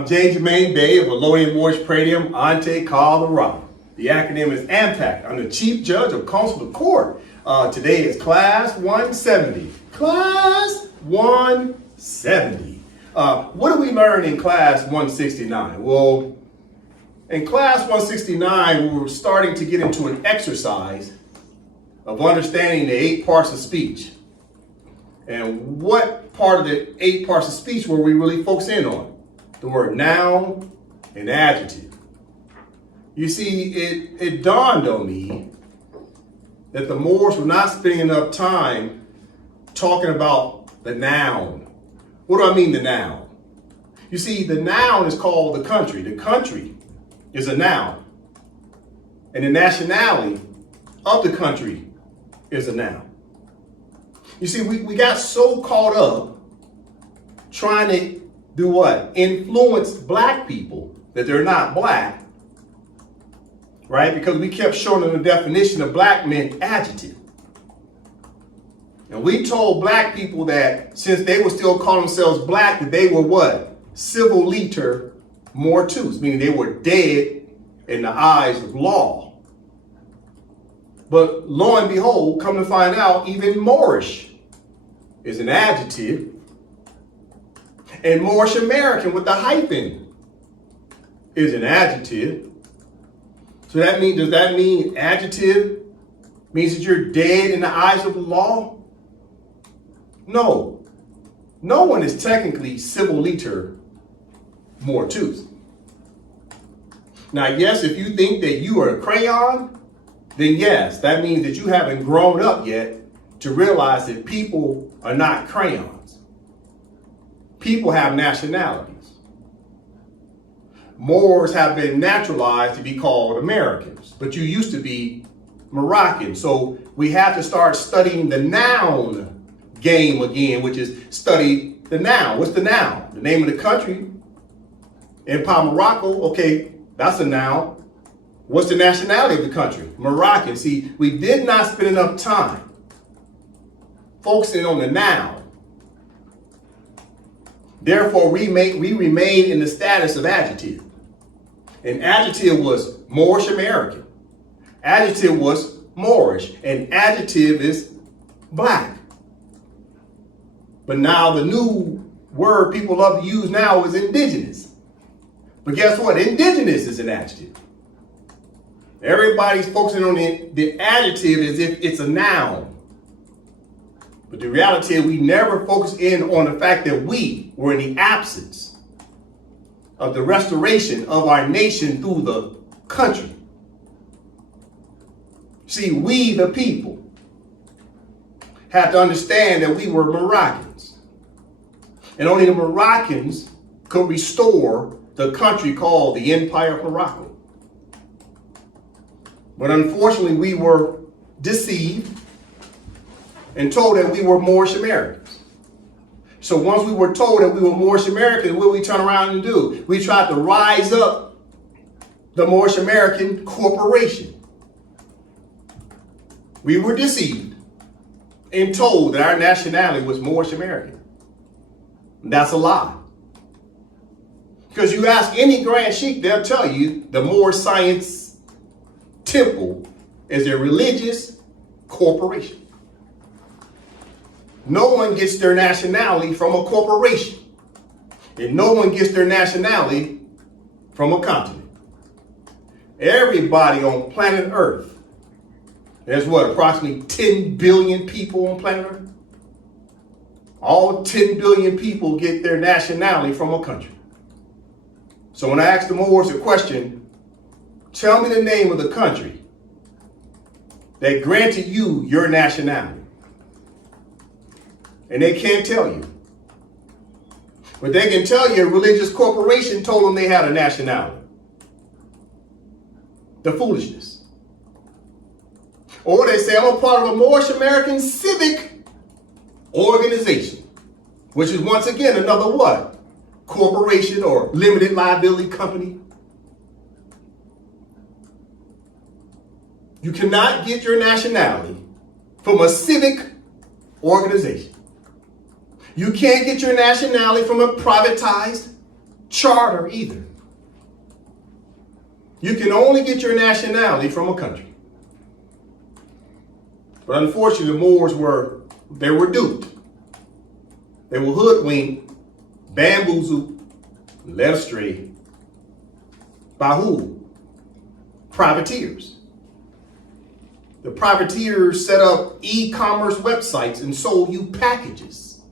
I'm Gerrymandering Bay of Valodian Moorish Pradium Ante Colorado. The acronym is AMPAC. I'm the Chief Judge of Consular Court. Today is Class 170. Class 170. What do we learn in Class 169? Well, in Class 169, we were starting to get into an exercise of understanding the 8 parts of speech. And what part of the 8 parts of speech were we really focusing on? The word noun and adjective. You see, it dawned on me that the Moors were not spending enough time talking about the noun. What do I mean, the noun? You see, the noun is called the country. The country is a noun. And the nationality of the country is a noun. You see, we got so caught up trying to do what? Influence black people that they're not black, right? Because we kept showing them the definition of black meant adjective. And we told black people that since they were still calling themselves black, that they were what? Civil liter mortuus, meaning they were dead in the eyes of law. But lo and behold, come to find out, even Moorish is an adjective. And Moorish American with the hyphen is an adjective. So does that mean adjective means that you're dead in the eyes of the law? No. No one is technically civil liter mortuus. Now, yes, if you think that you are a crayon, then yes, that means that you haven't grown up yet to realize that people are not crayons. People have nationalities. Moors have been naturalized to be called Americans, but you used to be Moroccan. So we have to start studying the noun game again, which is study the noun. What's the noun? The name of the country. Empire Morocco, okay, that's a noun. What's the nationality of the country? Moroccan. See, we did not spend enough time focusing on the noun. Therefore, we remain in the status of adjective. And adjective was Moorish American. Adjective was Moorish. And adjective is black. But now the new word people love to use now is indigenous. But guess what? Indigenous is an adjective. Everybody's focusing on the adjective as if it's a noun. But the reality is we never focus in on the fact that we were in the absence of the restoration of our nation through the country. See, we the people have to understand that we were Moroccans. And only the Moroccans could restore the country called the Empire of Morocco. But unfortunately, we were deceived and told that we were Moorish Americans. So once we were told that we were Moorish Americans, what did we turn around and do? We tried to rise up the Moorish American Corporation. We were deceived and told that our nationality was Moorish American. That's a lie. Because you ask any Grand Sheikh, they'll tell you the Moorish Science Temple is a religious corporation. No one gets their nationality from a corporation. And no one gets their nationality from a continent. Everybody on planet Earth, there's what, approximately 10 billion people on planet Earth? All 10 billion people get their nationality from a country. So when I asked the Moors a question, tell me the name of the country that granted you your nationality. And they can't tell you. But they can tell you a religious corporation told them they had a nationality. The foolishness. Or they say, I'm a part of a Moorish American civic organization, which is once again another what? Corporation or limited liability company. You cannot get your nationality from a civic organization. You can't get your nationality from a privatized charter either. You can only get your nationality from a country. But unfortunately, the Moors were duped. They were hoodwinked, bamboozled, led astray. By who? Privateers. The privateers set up e-commerce websites and sold you packages.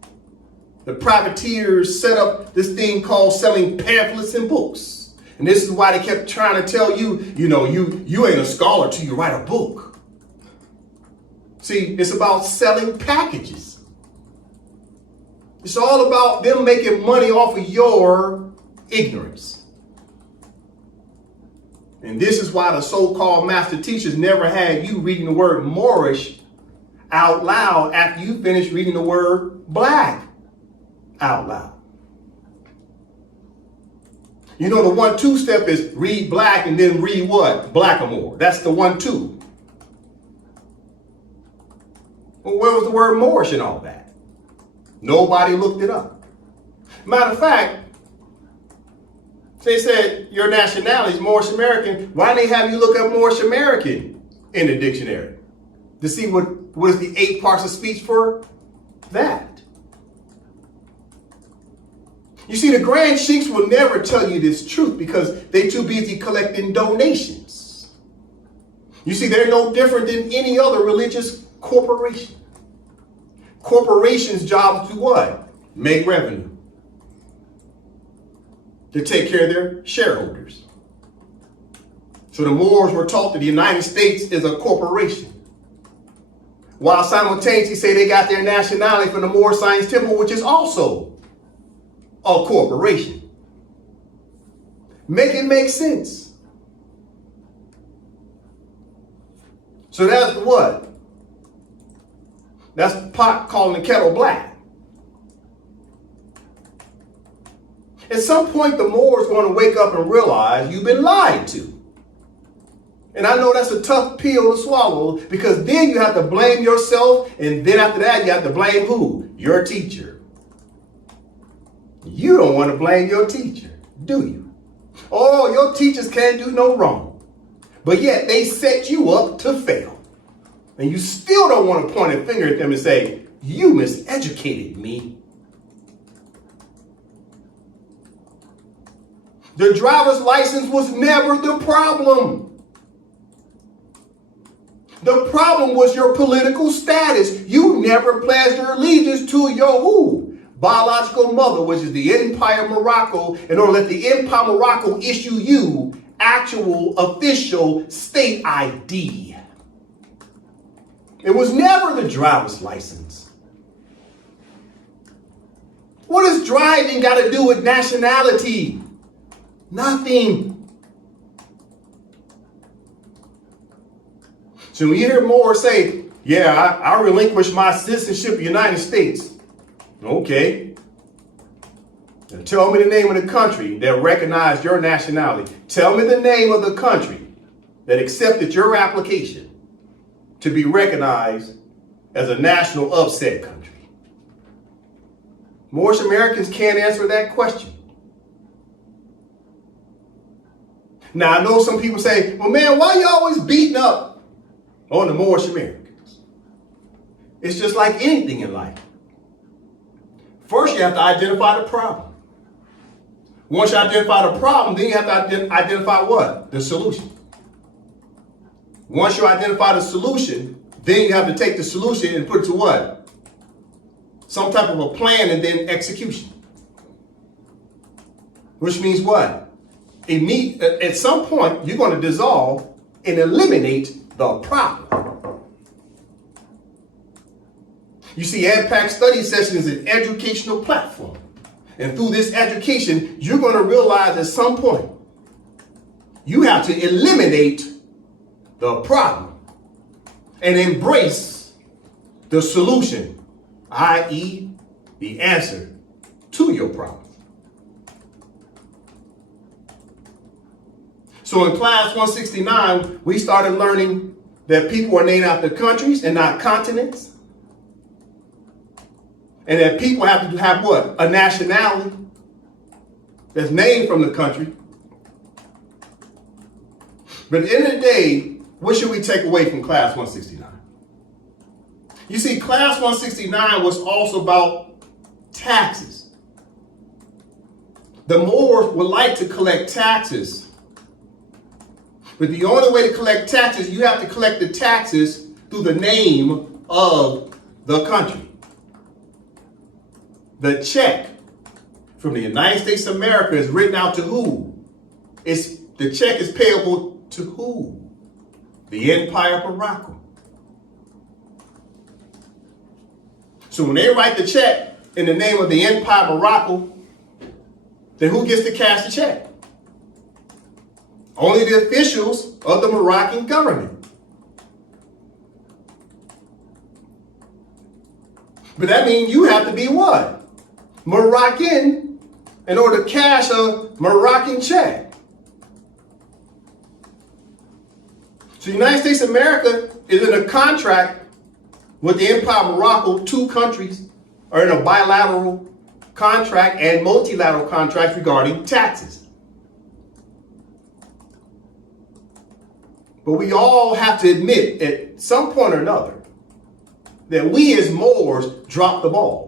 The privateers set up this thing called selling pamphlets and books. And this is why they kept trying to tell you, you ain't a scholar till you write a book. See, it's about selling packages. It's all about them making money off of your ignorance. And this is why the so-called master teachers never had you reading the word Moorish out loud after you finished reading the word black out loud. You know, the 1-2 step is read black and then read what? Blackamoor. That's the 1-2. Well, where was the word Moorish in all that? Nobody looked it up. Matter of fact, they said your nationality is Moorish American. Why didn't they have you look up Moorish American in the dictionary to see what is the 8 parts of speech for that? You see, the Grand Sheiks will never tell you this truth because they're too busy collecting donations. You see, they're no different than any other religious corporation. Corporations' job is to what? Make revenue. To take care of their shareholders. So the Moors were taught that the United States is a corporation. While simultaneously say they got their nationality from the Moor Science Temple, which is also a corporation. Make it make sense. So that's what? That's the pot calling the kettle black. At some point, the Moors are going to wake up and realize you've been lied to. And I know that's a tough pill to swallow because then you have to blame yourself. And then after that, you have to blame who? Your teacher. You don't want to blame your teacher, do you? Oh, your teachers can't do no wrong. But yet they set you up to fail. And you still don't want to point a finger at them and say, you miseducated me. The driver's license was never the problem. The problem was your political status. You never pledged your allegiance to your who? Biological mother, which is the Empire of Morocco, in order to let the Empire of Morocco issue you actual official state ID. It was never the driver's license. What does driving got to do with nationality? Nothing. So when you hear Moors say, yeah, I relinquished my citizenship of the United States. Okay. Now tell me the name of the country that recognized your nationality. Tell me the name of the country that accepted your application to be recognized as a national upset country. Moorish Americans can't answer that question. Now, I know some people say, well, man, why are you always beating up on the Moorish Americans? It's just like anything in life. First, you have to identify the problem. Once you identify the problem, then you have to identify what? The solution. Once you identify the solution, then you have to take the solution and put it to what? Some type of a plan and then execution. Which means what? At some point, you're going to dissolve and eliminate the problem. You see, AMPAC study session is an educational platform. And through this education, you're going to realize at some point, you have to eliminate the problem and embrace the solution, i.e., the answer to your problem. So in class 169, we started learning that people are named after countries and not continents. And that people have to have what? A nationality. that's named from the country. But at the end of the day, what should we take away from Class 169? You see, Class 169 was also about taxes. The Moors would like to collect taxes. But the only way to collect taxes, you have to collect the taxes through the name of the country. The check from the United States of America is written out to who? The check is payable to who? The Empire of Morocco. So when they write the check in the name of the Empire of Morocco, then who gets to cash the check? Only the officials of the Moroccan government. But that means you have to be what? Moroccan in order to cash a Moroccan check. So the United States of America is in a contract with the Empire of Morocco. Two countries are in a bilateral contract and multilateral contracts regarding taxes. But we all have to admit at some point or another that we as Moors dropped the ball.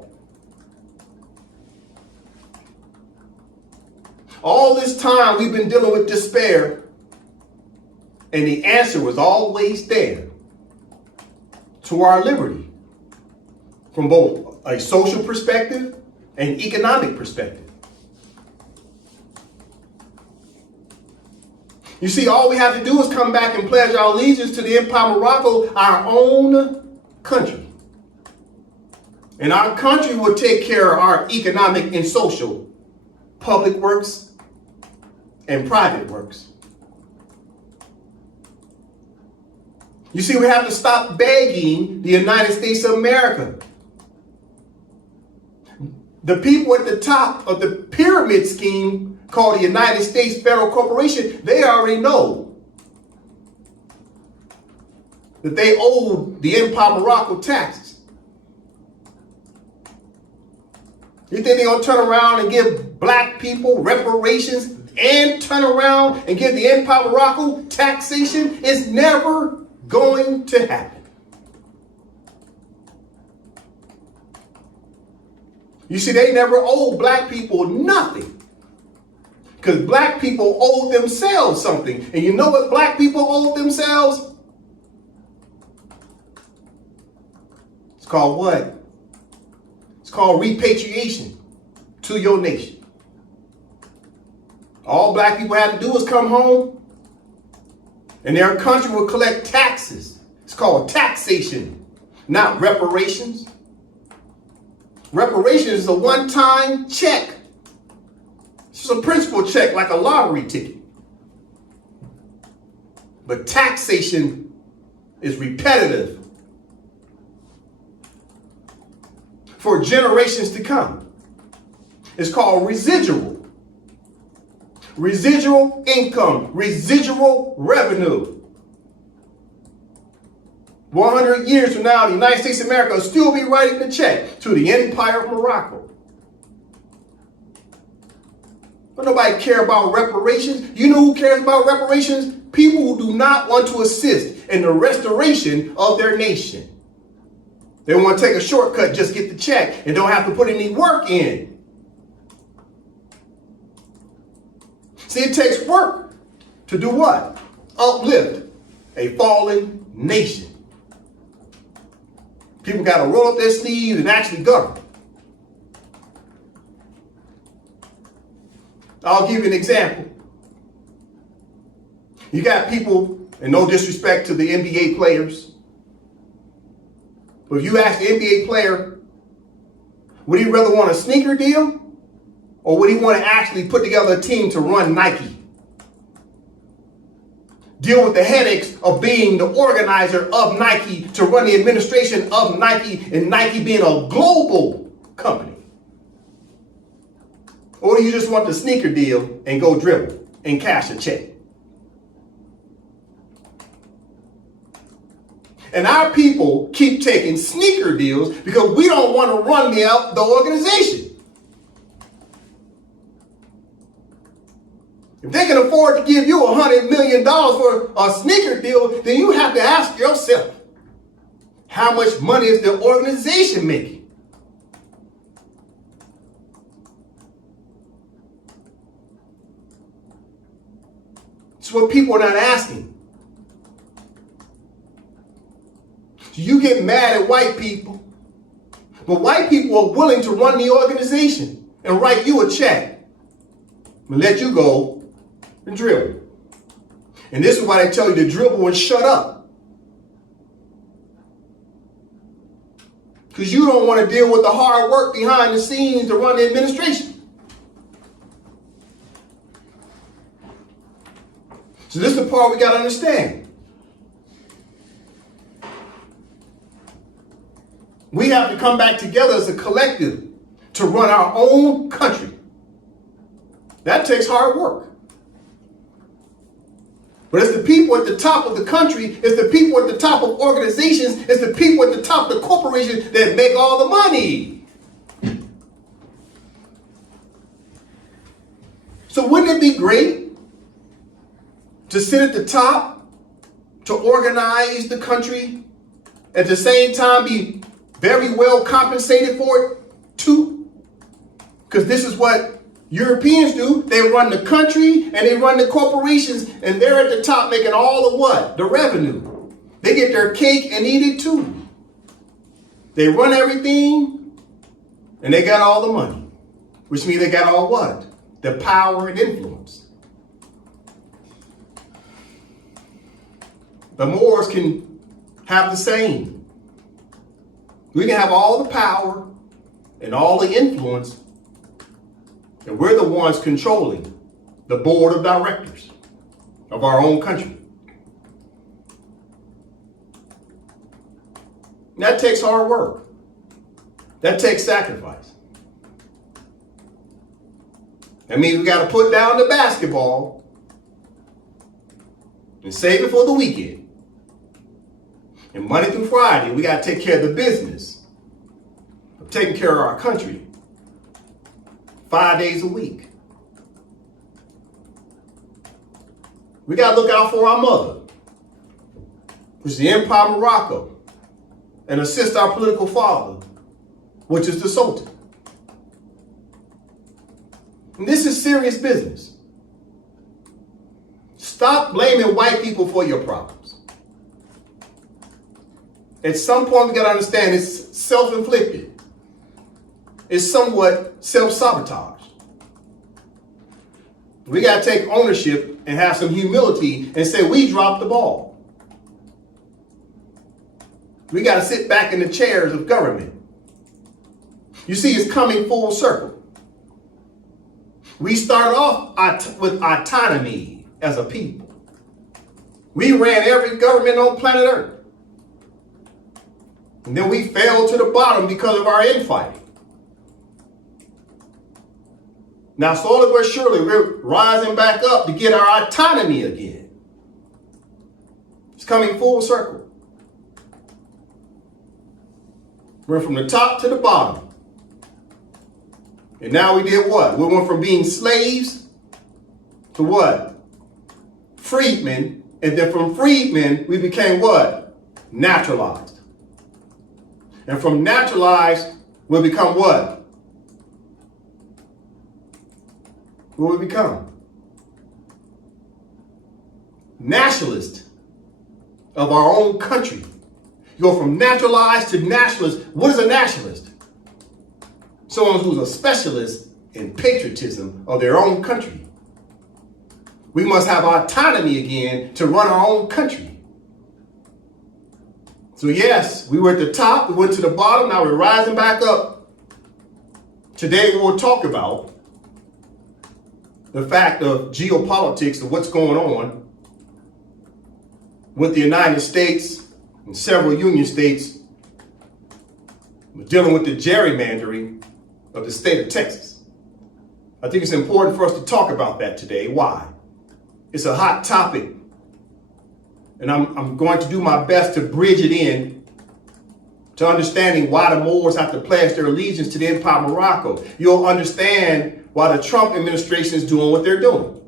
All this time we've been dealing with despair, and the answer was always there to our liberty from both a social perspective and economic perspective. You see, all we have to do is come back and pledge our allegiance to the Empire of Morocco, our own country. And our country will take care of our economic and social, public works and private works. You see, we have to stop begging the United States of America. The people at the top of the pyramid scheme called the United States Federal Corporation, they already know that they owe the Empire of Morocco taxes. You think they're going to turn around and give black people reparations and turn around and give the Empire of Morocco taxation? It's never going to happen. You see, they never owed black people nothing. Because black people owed themselves something. And you know what black people owed themselves? It's called what? It's called repatriation to your nation. All black people had to do was come home, and their country would collect taxes. It's called taxation, not reparations. Reparations is a one-time check. It's just a principal check, like a lottery ticket. But taxation is repetitive for generations to come. It's called residual. Residual income, residual revenue. 100 years from now, the United States of America will still be writing the check to the Empire of Morocco. Don't nobody care about reparations. You know who cares about reparations? People who do not want to assist in the restoration of their nation. They want to take a shortcut, just get the check, and don't have to put any work in. See, it takes work to do what? Uplift a fallen nation. People got to roll up their sleeves and actually govern. I'll give you an example. You got people, and no disrespect to the NBA players, but if you ask the NBA player, would he rather want a sneaker deal? Or would he want to actually put together a team to run Nike? Deal with the headaches of being the organizer of Nike, to run the administration of Nike, and Nike being a global company? Or do you just want the sneaker deal and go dribble and cash a check? And our people keep taking sneaker deals because we don't want to run the organization. If they can afford to give you $100 million for a sneaker deal, then you have to ask yourself, how much money is the organization making? It's what people are not asking. So you get mad at white people, but white people are willing to run the organization and write you a check and let you go and dribble. And this is why they tell you to dribble and shut up. Because you don't want to deal with the hard work behind the scenes to run the administration. So this is the part we got to understand. We have to come back together as a collective to run our own country. That takes hard work. But it's the people at the top of the country, it's the people at the top of organizations, it's the people at the top of the corporations that make all the money. So wouldn't it be great to sit at the top, to organize the country, at the same time be very well compensated for it too? Because this is what Europeans do. They run the country and they run the corporations, and they're at the top making all the what? The revenue. They get their cake and eat it too. They run everything and they got all the money, which means they got all what? The power and influence. The Moors can have the same. We can have all the power and all the influence, and we're the ones controlling the board of directors of our own country. And that takes hard work. That takes sacrifice. That means we got to put down the basketball and save it for the weekend. And Monday through Friday, we got to take care of the business of taking care of our country 5 days a week. We got to look out for our mother, which is the Empire of Morocco, and assist our political father, which is the Sultan. And this is serious business. Stop blaming white people for your problems. At some point, we got to understand it's self-inflicted. It's somewhat self-sabotage. We got to take ownership and have some humility and say we dropped the ball. We got to sit back in the chairs of government. You see, it's coming full circle. We started off with autonomy as a people. We ran every government on planet Earth. And then we fell to the bottom because of our infighting. Now, slowly but surely, we're rising back up to get our autonomy again. It's coming full circle. We're from the top to the bottom. And now we did what? We went from being slaves to what? Freedmen. And then from freedmen, we became what? Naturalized. And from naturalized, we'll become what? What we become? Nationalist of our own country. You go from naturalized to nationalist. What is a nationalist? Someone who's a specialist in patriotism of their own country. We must have autonomy again to run our own country. So yes, we were at the top, we went to the bottom, now we're rising back up. Today we will talk about the fact of geopolitics of what's going on with the United States and several union states. We're dealing with the gerrymandering of the state of Texas. I think it's important for us to talk about that today. Why? It's a hot topic. And I'm going to do my best to bridge it in to understanding why the Moors have to pledge their allegiance to the Empire of Morocco. You'll understand why the Trump administration is doing what they're doing.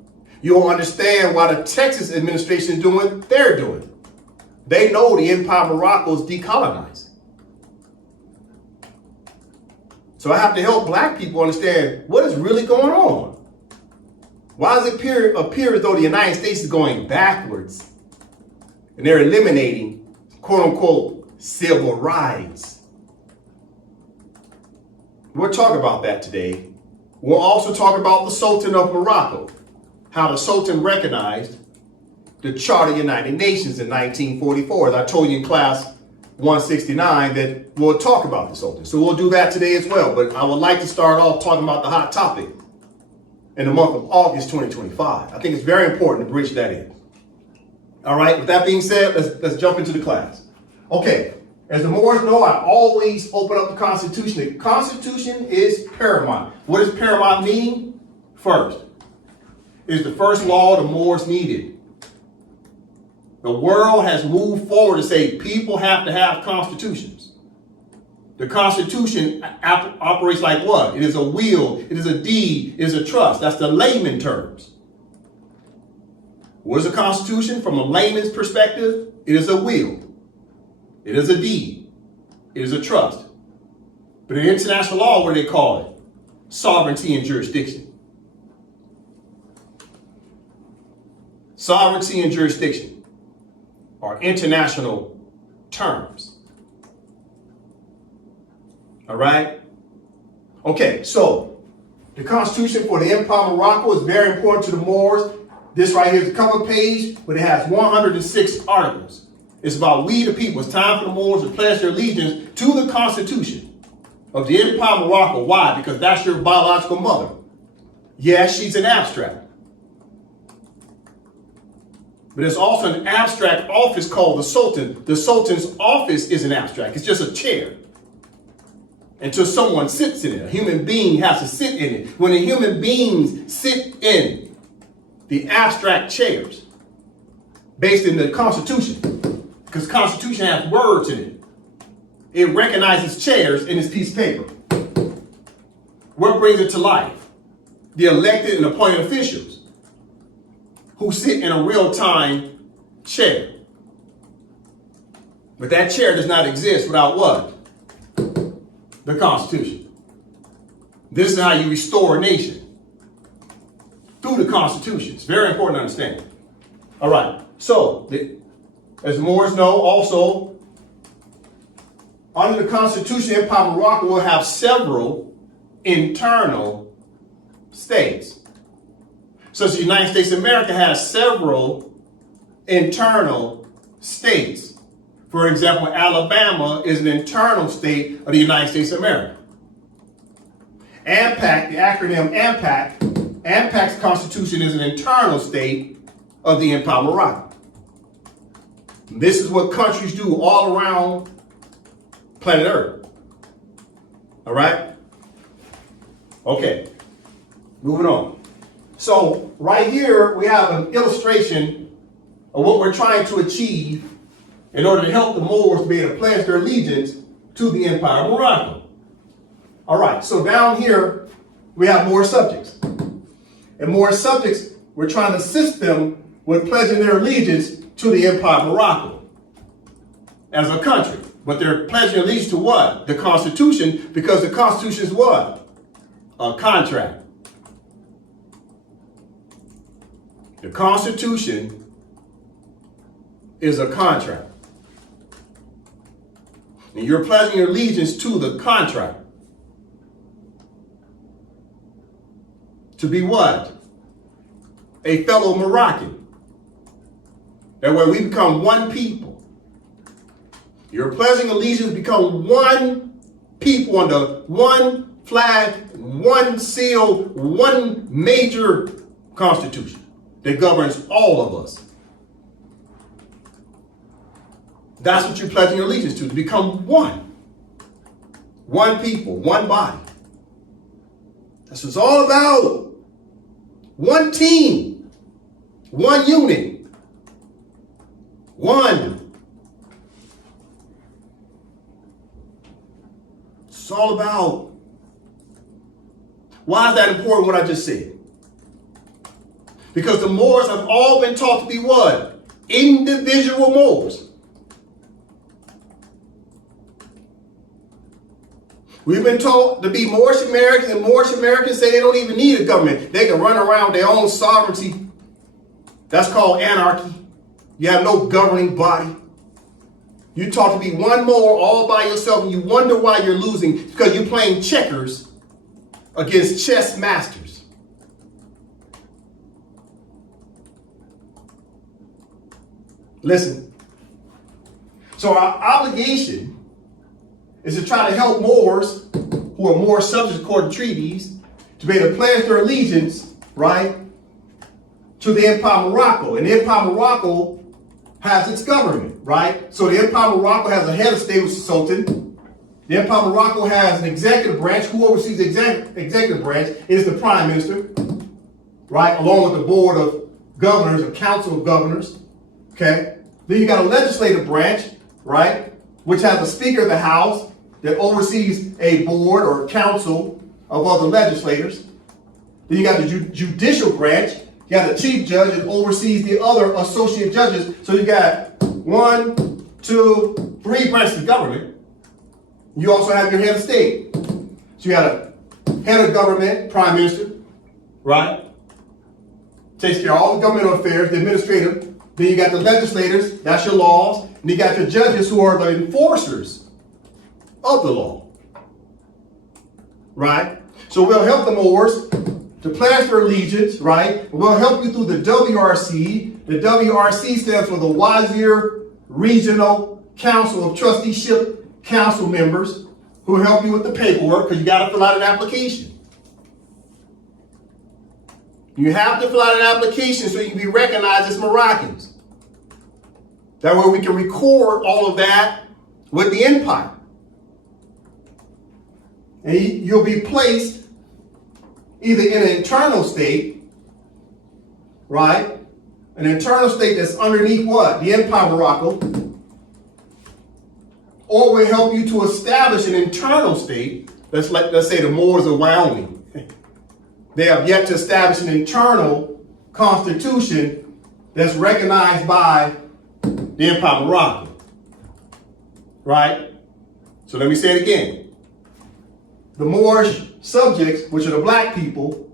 You'll understand why the Texas administration is doing what they're doing. They know the Empire of Morocco is decolonized. So I have to help black people understand what is really going on. Why does it appear as though the United States is going backwards and they're eliminating, quote unquote, civil rights? We'll talk about that today. We'll also talk about the Sultan of Morocco, how the Sultan recognized the Charter of the United Nations in 1944. As I told you in class 169 that we'll talk about the Sultan. So we'll do that today as well. But I would like to start off talking about the hot topic in the month of August 2025. I think it's very important to bridge that in. All right, with that being said, let's jump into the class. Okay, as the Moors know, I always open up the Constitution. The Constitution is paramount. What does paramount mean? First. Is the first law the Moors needed. The world has moved forward to say people have to have constitutions. The Constitution operates like what? It is a will, it is a deed, it is a trust. That's the layman terms. What is a Constitution? From a layman's perspective, it is a will, it is a deed, it is a trust. But in international law, what do they call it? Sovereignty and jurisdiction. Sovereignty and jurisdiction are international terms. All right? Okay, so the Constitution for the Empire of Morocco is very important to the Moors. This right here is the cover page, but it has 106 articles. It's about we the people. It's time for the Moors to pledge their allegiance to the Constitution of the Empire of Morocco. Why? Because that's your biological mother. Yes, she's an abstract. But there's also an abstract office called the Sultan. The Sultan's office is an abstract. It's just a chair. Until someone sits in it. A human being has to sit in it. When the human beings sit in the abstract chairs, based in the Constitution, because the Constitution has words in it. It recognizes chairs in this piece of paper. What brings it to life? The elected and appointed officials who sit in a real-time chair. But that chair does not exist without what? The Constitution. This is how you restore a nation. Through the Constitution. It's very important to understand. All right. So, as Moors know, also, under the Constitution, Empire of Morocco will have several internal states. So the United States of America has several internal states. For example, Alabama is an internal state of the United States of America. AMPAC, the acronym AMPAC, AMPAC's constitution is an internal state of the Empire of Morocco. This is what countries do all around planet Earth. All right? Okay, moving on. So right here, we have an illustration of what we're trying to achieve in order to help the Moors to be able to pledge their allegiance to the Empire of Morocco. All right, so down here, we have more subjects. And more subjects, we're trying to assist them with pledging their allegiance to the Empire of Morocco as a country. But they're pledging allegiance to what? The Constitution, because the Constitution is what? A contract. The Constitution is a contract. And you're pledging your allegiance to the contract. To be what? A fellow Moroccan. That way we become one people. You're pledging allegiance to become one people under one flag, one seal, one major constitution that governs all of us. That's what you're pledging your allegiance to become one. One people, one body. That's what it's all about. One team, one unit, one. It's all about. Why is that important, what I just said? Because the Moors have all been taught to be what? Individual Moors. We've been taught to be Moorish Americans, and Moorish Americans say they don't even need a government. They can run around their own sovereignty. That's called anarchy. You have no governing body. You're taught to be one Moor all by yourself, and you wonder why you're losing because you're playing checkers against chess masters. Listen. So our obligation is to try to help Moors who are Moor subjects according to treaties to be able to pledge their allegiance, right, to the Empire of Morocco. And the Empire of Morocco has its government, right? So the Empire of Morocco has a head of state, which is Sultan. The Empire of Morocco has an executive branch. Who oversees the executive branch is the Prime Minister, right? Along with the Board of Governors, or Council of Governors, okay? Then you got a legislative branch, right? Which has the Speaker of the House that oversees a board or council of other legislators. Then you got the judicial branch. You got the chief judge that oversees the other associate judges. So you got 1, 2, 3 branches of government. You also have your head of state. So you got a head of government, prime minister, right? Takes care of all the governmental affairs, the administrative. Then you got the legislators, that's your laws. And you got your judges who are the enforcers of the law, right? So we'll help the Moors to pledge their allegiance, right? We'll help you through the WRC. The WRC stands for the Wazir Regional Council of Trusteeship Council members who help you with the paperwork because you got to fill out an application. You have to fill out an application so you can be recognized as Moroccans. That way we can record all of that with the empire. And you'll be placed either in an internal state, right? An internal state that's underneath what? The Empire of Morocco. Or we'll help you to establish an internal state. Let's say the Moors of Wyoming. They have yet to establish an internal constitution that's recognized by the Empire of Morocco. Right? So let me say it again. The Moorish subjects, which are the black people,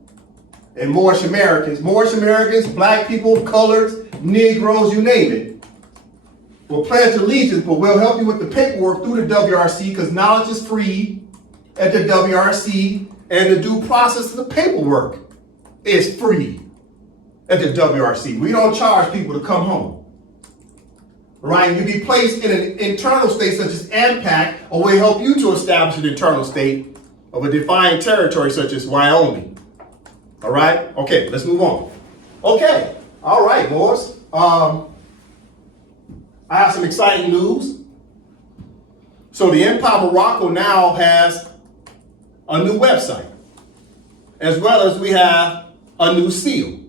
and Moorish Americans, black people, coloreds, Negroes, you name it, will pledge allegiance, but we'll help you with the paperwork through the WRC because knowledge is free at the WRC, and the due process of the paperwork is free at the WRC. We don't charge people to come home. Right? You be placed in an internal state such as AMPAC, or we'll help you to establish an internal state of a defined territory such as Wyoming. All right? Okay, let's move on. Okay. All right, Moors. I have some exciting news. So the Empire of Morocco now has a new website, as well as we have a new seal.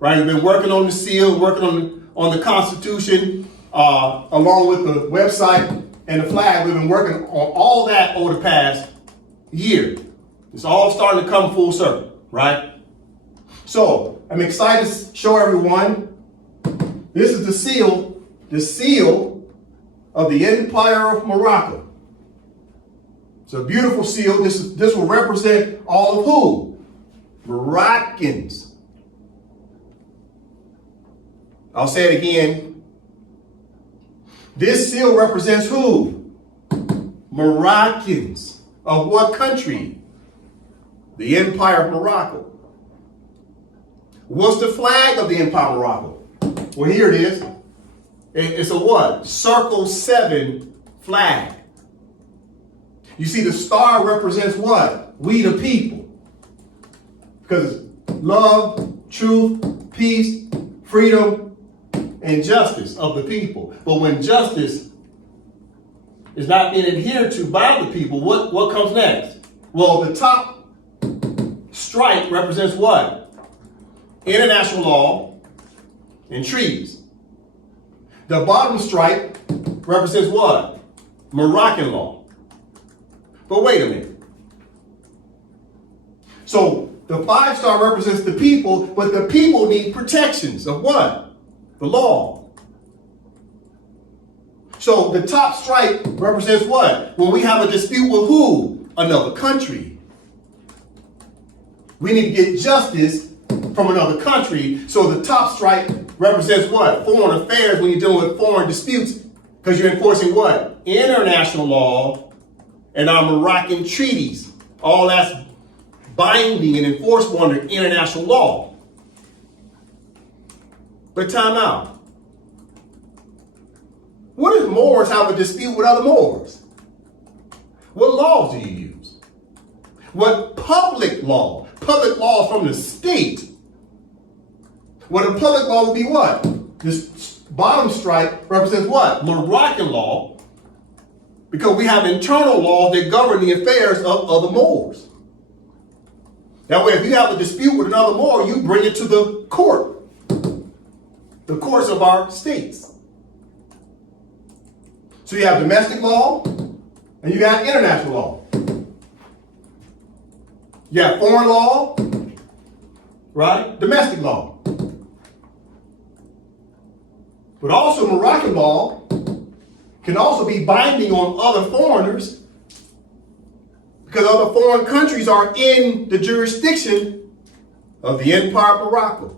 Right? We've been working on the seal, working on the Constitution, along with the website and the flag. We've been working on all that over the past year. It's all starting to come full circle, right? So I'm excited to show everyone. This is the seal of the Empire of Morocco. It's a beautiful seal. This will represent all of who? Moroccans. I'll say it again. This seal represents who? Moroccans. Of what country? The Empire of Morocco. What's the flag of the Empire of Morocco? Well, here it is. It's a what? Circle 7 flag. You see, the star represents what? We the people. Because it's love, truth, peace, freedom, and justice of the people. But when justice is not being adhered to by the people, what comes next? Well, the top stripe represents what? International law and treaties. The bottom stripe represents what? Moroccan law. But wait a minute. So The 5-star represents the people, but the people need protections of what? The law. So the top stripe represents what? When we have a dispute with who? Another country. We need to get justice from another country. So the top stripe represents what? Foreign affairs, when you're dealing with foreign disputes, because you're enforcing what? International law and our Moroccan treaties. All that's binding and enforceable under international law. But time out. What if Moors have a dispute with other Moors? What laws do you use? What public law? Public law from the state. Well, the public law would be what? This bottom stripe represents what? Moroccan law. Because we have internal laws that govern the affairs of other Moors. That way, if you have a dispute with another Moor, you bring it to the court. The courts of our states. So you have domestic law, and you got international law. You have foreign law, right? Domestic law. But also Moroccan law can also be binding on other foreigners because other foreign countries are in the jurisdiction of the Empire of Morocco.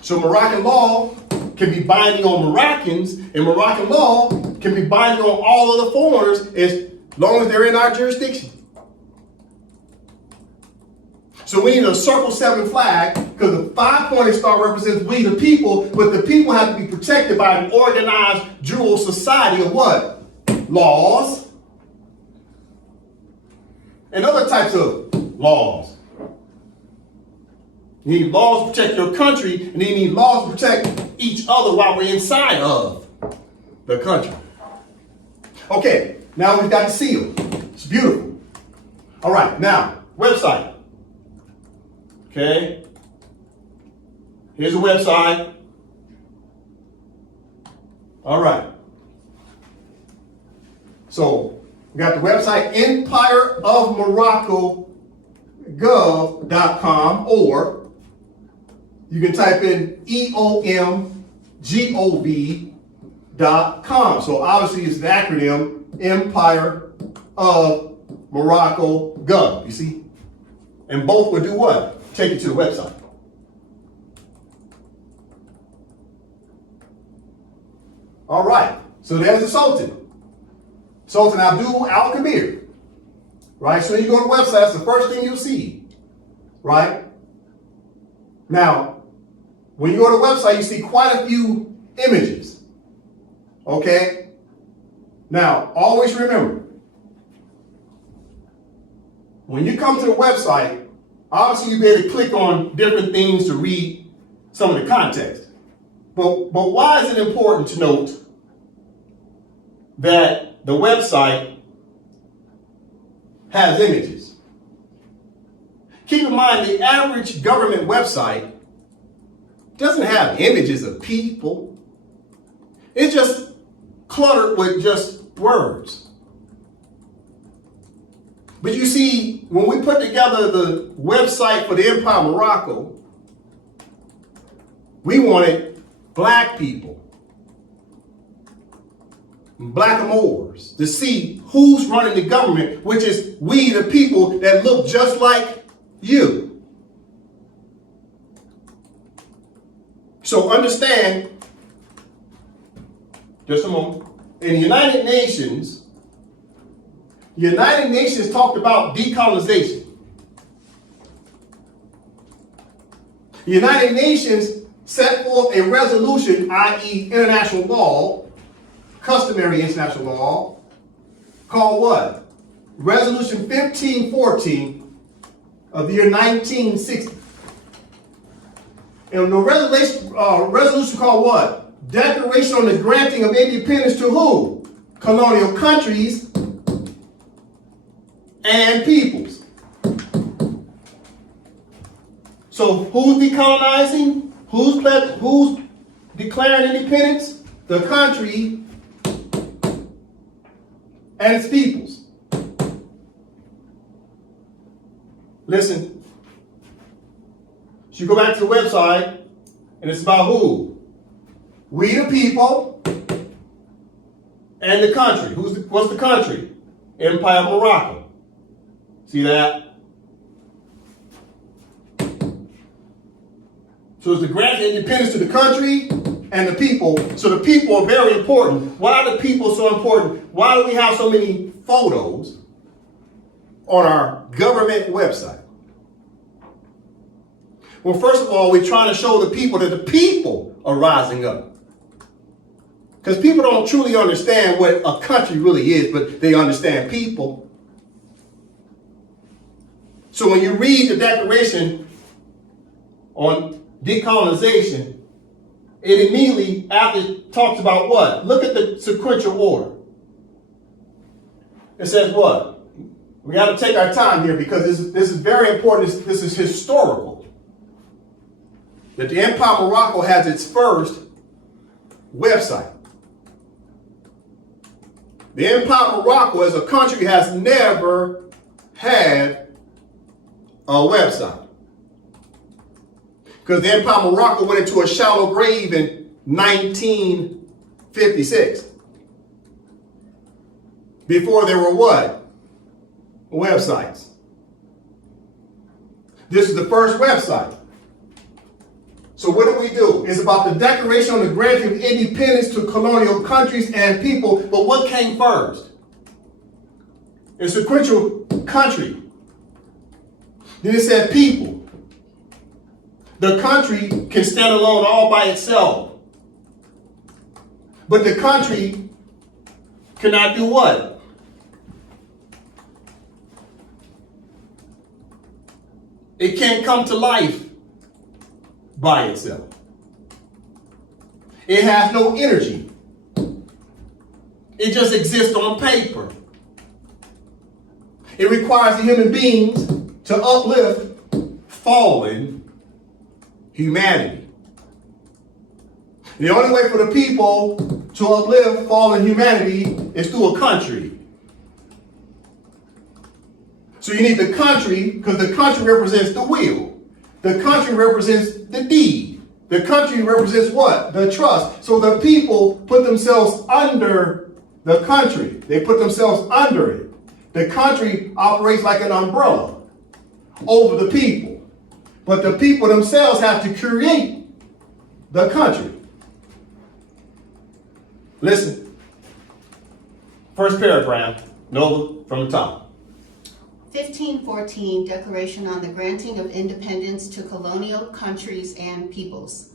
So Moroccan law can be binding on Moroccans, and Moroccan law can be binding on all other foreigners as long as they're in our jurisdiction. So we need a circle 7 flag because the 5-pointed star represents we the people, but the people have to be protected by an organized dual society of what? Laws and other types of laws. You need laws to protect your country, and then you need laws to protect each other while we're inside of the country. Okay, now we've got the seal. It's beautiful. All right, now, website. Okay. Here's a website. All right. So, we got the website empireofmorocco.gov.com, or you can type in EOMGOV.com. So obviously it's the acronym Empire of Morocco Gov. You see? And both will do what? Take you to the website. All right. So there's the Sultan. Sultan Abdul Al Kabir. Right? So you go to the website, that's the first thing you'll see. Right? Now, when you go to the website, you see quite a few images. Okay? Now, always remember, when you come to the website, obviously you'll be able to click on different things to read some of the context. But why is it important to note that the website has images? Keep in mind, the average government website doesn't have images of people. It's just cluttered with just words. But you see, when we put together the website for the Empire of Morocco, we wanted black people, black Moors, to see who's running the government, which is we the people that look just like you. So understand, just a moment, in the United Nations talked about decolonization. The United Nations set forth a resolution, i.e. international law, customary international law, called what? Resolution 1514 of the year 1960. And the resolution called what? Declaration on the granting of independence to who? Colonial countries and peoples. So who's decolonizing? Who's declaring independence? The country and its peoples. Listen. So you go back to the website, and it's about who? We the people and the country. What's the country? Empire of Morocco. See that? So it's the grant of independence to the country and the people. So the people are very important. Why are the people so important? Why do we have so many photos on our government website? Well, first of all, we're trying to show the people that the people are rising up. Because people don't truly understand what a country really is, but they understand people. So when you read the Declaration on Decolonization, it immediately after talks about what? Look at the sequential order. It says what? We got to take our time here because this is very important. This is historical. That the Empire of Morocco has its first website. The Empire of Morocco as a country has never had a website. Because the Empire of Morocco went into a shallow grave in 1956. Before there were what? Websites. This is the first website. So what do? It's about the Declaration on the Granting of Independence to colonial countries and people. But what came first? It's sequential country. Then it said people. The country can stand alone all by itself. But the country cannot do what? It can't come to life by itself. It has no energy. It just exists on paper. It requires the human beings to uplift fallen humanity. The only way for the people to uplift fallen humanity is through a country. So you need the country because the country represents the will. The country represents the deed. The country represents what? The trust. So the people put themselves under the country. They put themselves under it. The country operates like an umbrella over the people. But the people themselves have to create the country. Listen. First paragraph, Nova, from the top. 1514 Declaration on the Granting of Independence to Colonial Countries and Peoples.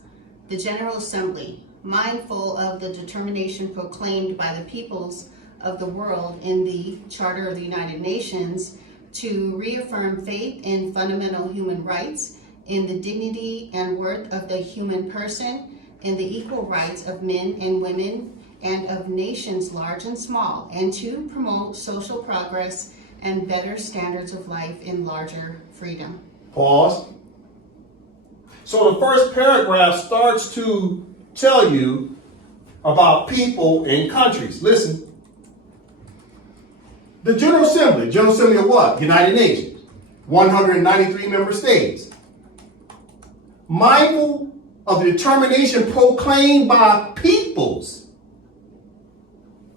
The General Assembly, mindful of the determination proclaimed by the peoples of the world in the Charter of the United Nations to reaffirm faith in fundamental human rights, in the dignity and worth of the human person, in the equal rights of men and women, and of nations large and small, and to promote social progress and better standards of life in larger freedom. Pause. So the first paragraph starts to tell you about people and countries. Listen. The General Assembly of what? United Nations. 193 member states. Mindful of the determination proclaimed by peoples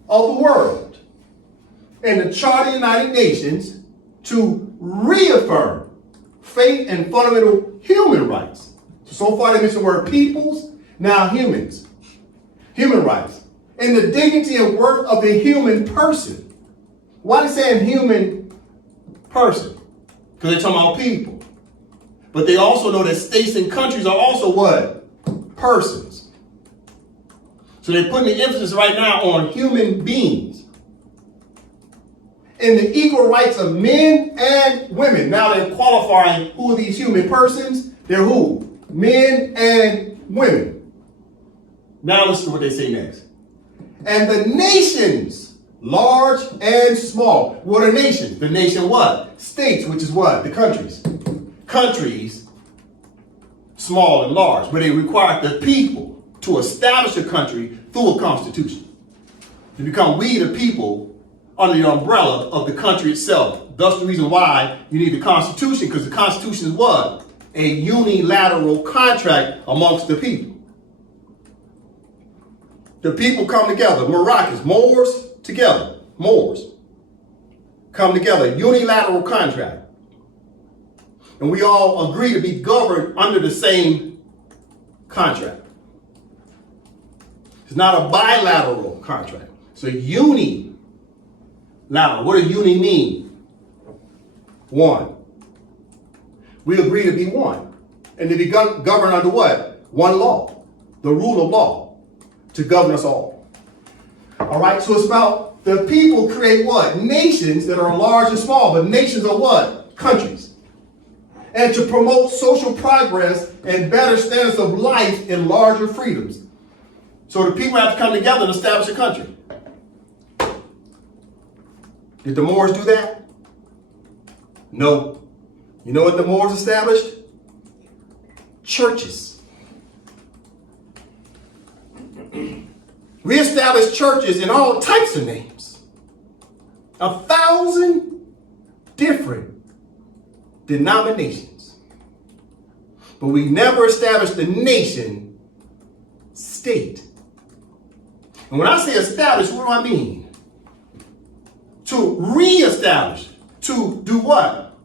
of the world and the Charter of the United Nations to reaffirm faith and fundamental human rights. So far they mentioned the word peoples, now humans. Human rights. And the dignity and worth of the human person. Why are they saying human person? Because they're talking about people. But they also know that states and countries are also what? Persons. So they're putting the emphasis right now on human beings. And the equal rights of men and women. Now they're qualifying who are these human persons. They're who? Men and women. Now listen to what they say next. And the nations, large and small. What are nations? The nation what? States, which is what? The countries. Countries, small and large. But they require the people to establish a country through a constitution. To become we the people under the umbrella of the country itself. Thus the reason why you need the Constitution, because the Constitution is what? A unilateral contract amongst the people. The people come together, Moroccans, Moors together, Moors come together, unilateral contract. And we all agree to be governed under the same contract. It's not a bilateral contract. It's a unilateral. What does uni mean? One. We agree to be one. And to be governed under what? One law. The rule of law. To govern us all. All right, so it's about the people create what? Nations that are large and small, but nations are what? Countries. And to promote social progress and better standards of life and larger freedoms. So the people have to come together and establish a country. Did the Moors do that? No. You know what the Moors established? Churches. We established churches in all types of names. 1,000 different denominations. But we never established the nation state. And when I say establish, what do I mean? To reestablish. To do what?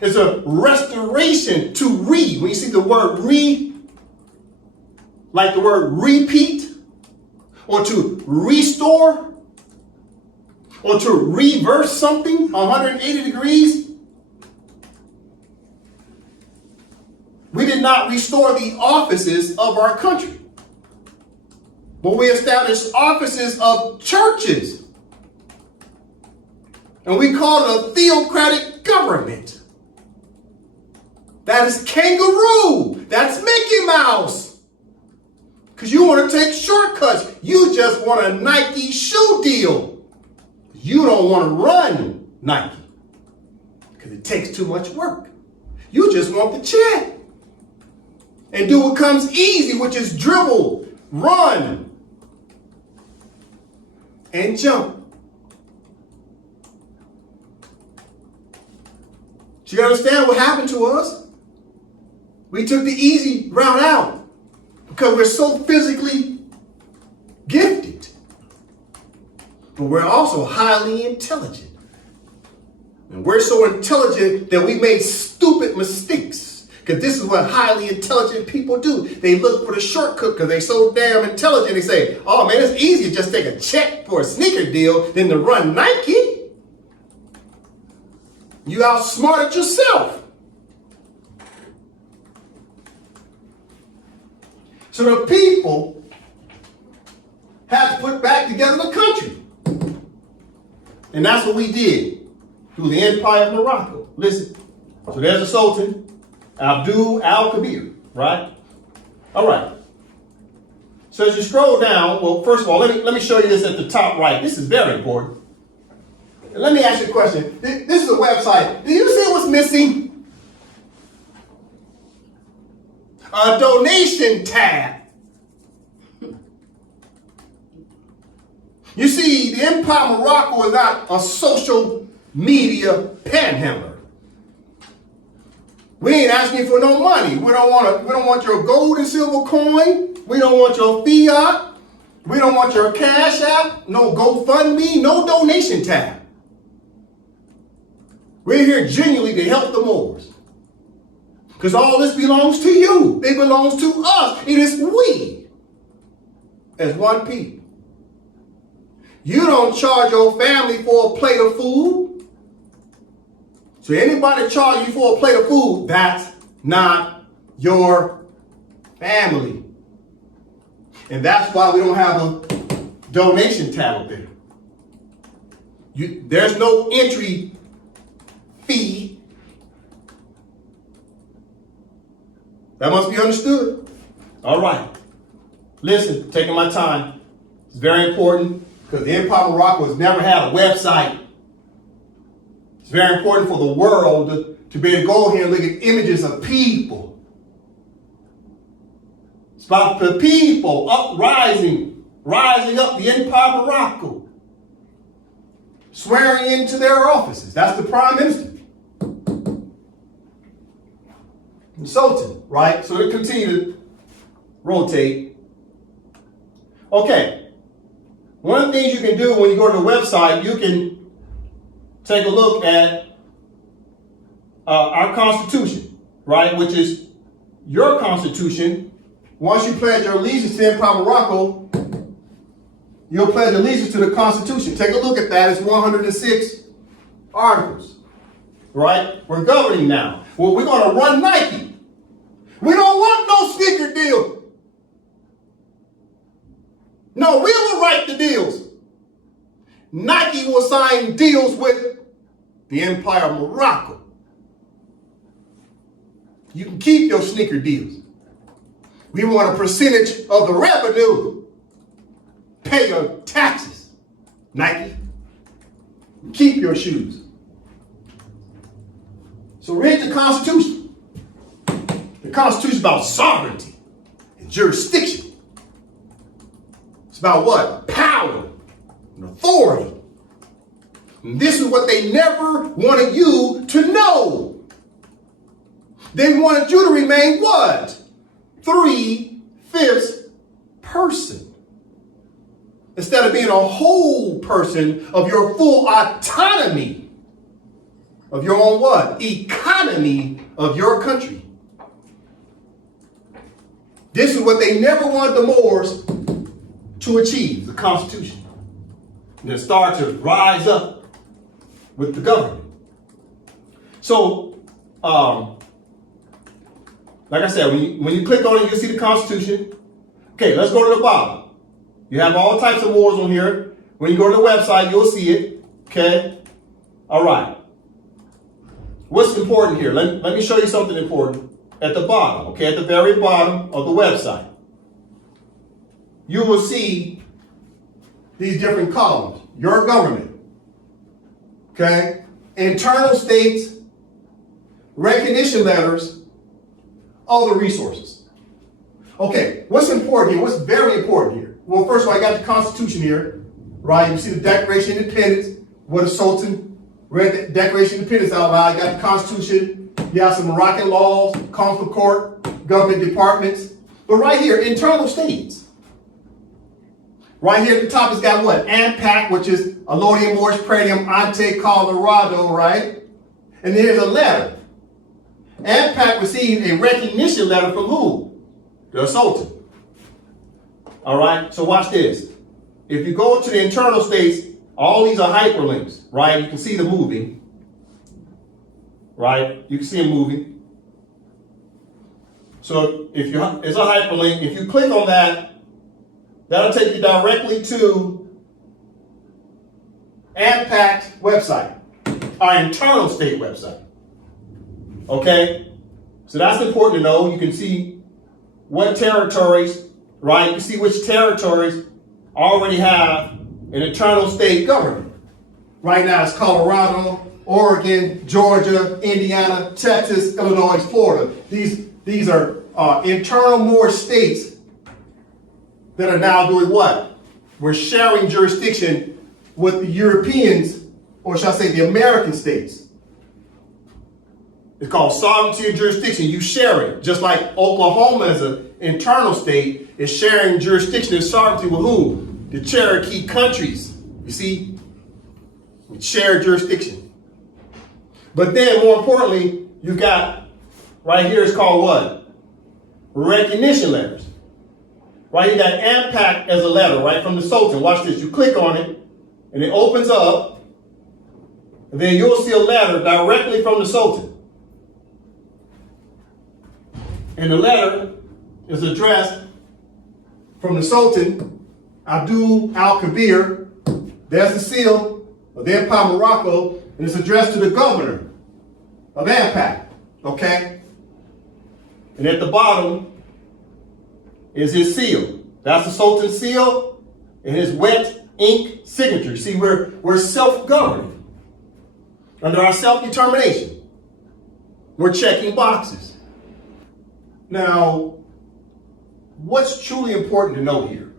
It's a restoration to When you see the word like the word repeat, or to restore, or to reverse something 180 degrees. We did not restore the offices of our country, but we established offices of churches. And we call it a theocratic government. That is kangaroo. That's Mickey Mouse. Because you want to take shortcuts. You just want a Nike shoe deal. You don't want to run Nike. Because it takes too much work. You just want the check. And do what comes easy, which is dribble, run, and jump. Do you understand what happened to us? We took the easy route out because we're so physically gifted. But we're also highly intelligent. And we're so intelligent that we made stupid mistakes. Because this is what highly intelligent people do. They look for the shortcut because they're so damn intelligent. They say, oh man, it's easier to just take a check for a sneaker deal than to run Nike. You outsmarted yourself. So the people had to put back together the country. And that's what we did through the Empire of Morocco. Listen, so there's the Sultan, Abdul al-Kabir, right? All right. So as you scroll down, well, first of all, let me show you this at the top right. This is very important. And let me ask you a question. This is a website. Do you see what's missing? A donation tab. You see, the Empire of Morocco is not a social media panhandler. We ain't asking for no money. We don't want your gold and silver coin. We don't want your fiat. We don't want your Cash App. No GoFundMe. No donation tab. We're here genuinely to help the Moors. Because all this belongs to you. It belongs to us. It is we as one people. You don't charge your family for a plate of food. So anybody charge you for a plate of food, that's not your family. And that's why we don't have a donation tab up there. There's no entry fee. That must be understood. All right. Listen, taking my time. It's very important because the Empire of Morocco has never had a website. It's very important for the world to be able to go here and look at images of people. It's about the people rising up the Empire of Morocco. swearing into their offices. That's the prime minister. The Sultan, right? So they continue to rotate. Okay. One of the things you can do when you go to the website, you can take a look at our Constitution, right? Which is your Constitution. Once you pledge your allegiance to Empire Morocco, you'll pledge allegiance to the Constitution. Take a look at that. It's 106 articles, right? We're governing now. Well, we're going to run Nike. We don't want no sneaker deal. No, we will write the deals. Nike will sign deals with the Empire of Morocco. You can keep your sneaker deals. We want a percentage of the revenue. Pay your taxes, Nike. Keep your shoes. So read the Constitution. The Constitution is about sovereignty and jurisdiction. It's about what? Power and authority. And this is what they never wanted you to know. They wanted you to remain what? 3/5 person. Instead of being a whole person of your full autonomy of your own what? Economy of your country. This is what they never wanted the Moors to achieve, the Constitution. And then start to rise up with the government. So, like I said, when you click on it, you'll see the Constitution. Okay, let's go to the bottom. You have all types of wars on here. When you go to the website, you'll see it. Okay? All right. What's important here? Let me show you something important. At the bottom, okay, at the very bottom of the website, you will see these different columns. Your government, okay, internal states, recognition letters, other resources. Okay, what's important here? What's very important here? Well, first of all, I got the Constitution here, right? You see the Declaration of Independence, where the Sultan read the Declaration of Independence out loud. You got the Constitution. You have some Moroccan laws, consular court, government departments. But right here, internal states. Right here at the top, it's got what? AMPAC, which is Allodium, Moorish, Pradium, Ante, Colorado, right? And then there's a letter. AMPAC received a recognition letter from who? The Sultan. All right, so watch this. If you go to the internal states, all these are hyperlinks, right? You can see them moving. Right? You can see them moving. So it's a hyperlink. If you click on that, that'll take you directly to AMPAC's website, our internal state website. Okay? So that's important to know. You can see what territories, right? You can see which territories already have an internal state government. Right now it's Colorado, Oregon, Georgia, Indiana, Texas, Illinois, Florida. These are internal Moorish states that are now doing what? We're sharing jurisdiction with the Europeans, or shall I say the American states. It's called sovereignty and jurisdiction. You share it. Just like Oklahoma as an internal state is sharing jurisdiction and sovereignty with who? The Cherokee countries. You see? We share jurisdiction. But then, more importantly, you got, right here, it's called what? Recognition letters. Right, you got AMPAC as a letter, right, from the Sultan. Watch this. You click on it, and it opens up, and then you'll see a letter directly from the Sultan. And the letter is addressed from the Sultan, Abdul al-Kabir. There's the seal of the Empire of Morocco, and it's addressed to the governor of AMPAC, okay? And at the bottom is his seal. That's the Sultan's seal and his wet ink signature. See, we're self-governing under our self-determination. We're checking boxes. Now, what's truly important to know here?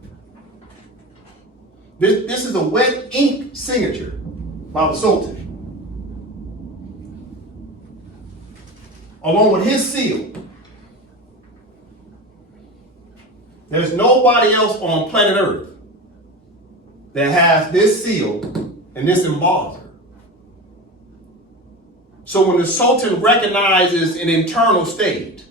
This is a wet ink signature. by the Sultan, along with his seal. There's nobody else on planet Earth that has this seal and this embosser. So when the Sultan recognizes an internal state,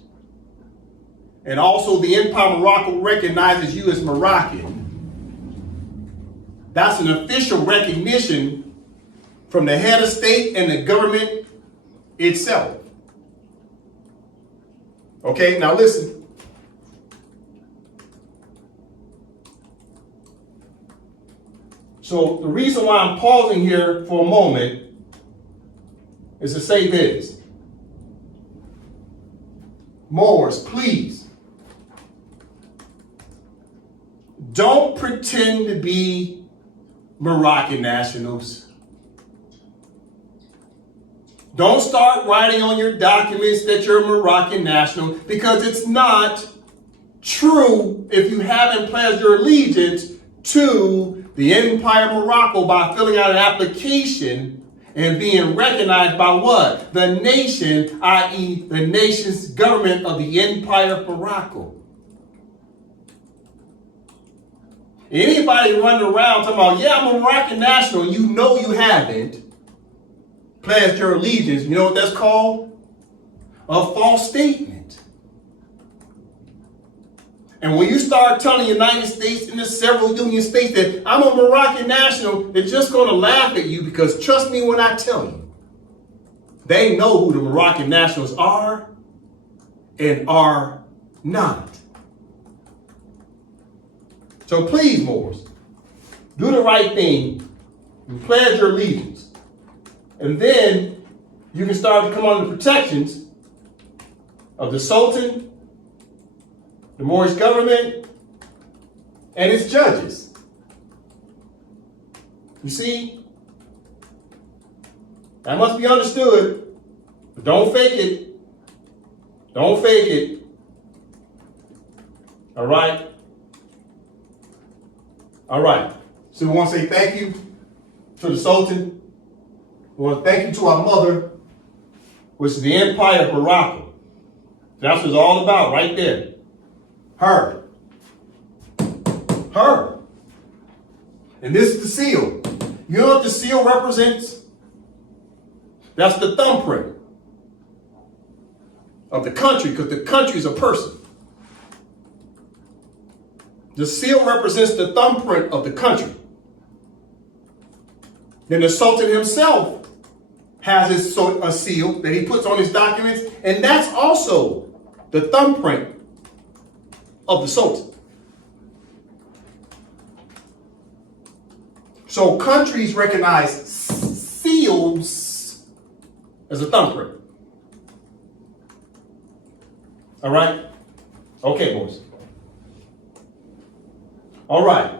and also the Empire of Morocco recognizes you as Moroccan, that's an official recognition from the head of state and the government itself. Okay, now listen. So the reason why I'm pausing here for a moment is to say this. Moors, please, don't pretend to be Moroccan nationals. Don't start writing on your documents that you're a Moroccan national, because it's not true if you haven't pledged your allegiance to the Empire of Morocco by filling out an application and being recognized by what? The nation, i.e. the nation's government of the Empire of Morocco. Anybody running around talking about, yeah, I'm a Moroccan national, you know you haven't pledged your allegiance. You know what that's called? A false statement. And when you start telling the United States and the several union states that I'm a Moroccan national, they're just going to laugh at you, because trust me when I tell you, they know who the Moroccan nationals are and are not. So please, Moors, do the right thing and pledge your allegiance. And then you can start to come under the protections of the Sultan, the Moorish government, and its judges. You see? That must be understood. But don't fake it. Don't fake it. All right? All right. So we want to say thank you to the Sultan. We want to thank you to our mother, which is the Empire of Morocco. That's what it's all about right there. Her. Her. And this is the seal. You know what the seal represents? That's the thumbprint of the country, because the country is a person. The seal represents the thumbprint of the country. Then the Sultan himself has a seal that he puts on his documents, and that's also the thumbprint of the Sultan. So countries recognize seals as a thumbprint. All right? Okay, boys. All right.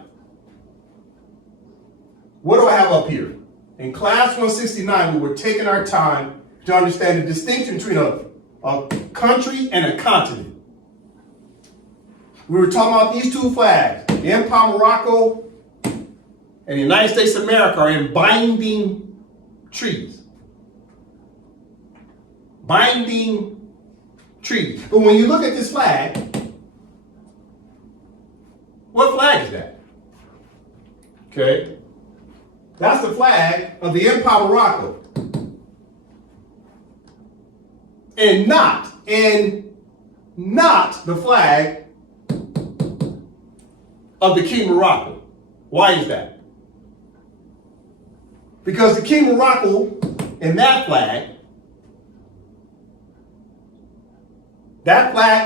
What do I have up here? In class 169, we were taking our time to understand the distinction between a country and a continent. We were talking about these two flags. The Empire of Morocco and the United States of America are in binding treaties. Binding treaties. But when you look at this flag, what flag is that? Okay. That's the flag of the Empire of Morocco. And not the flag of the King of Morocco. Why is that? Because the King of Morocco and that flag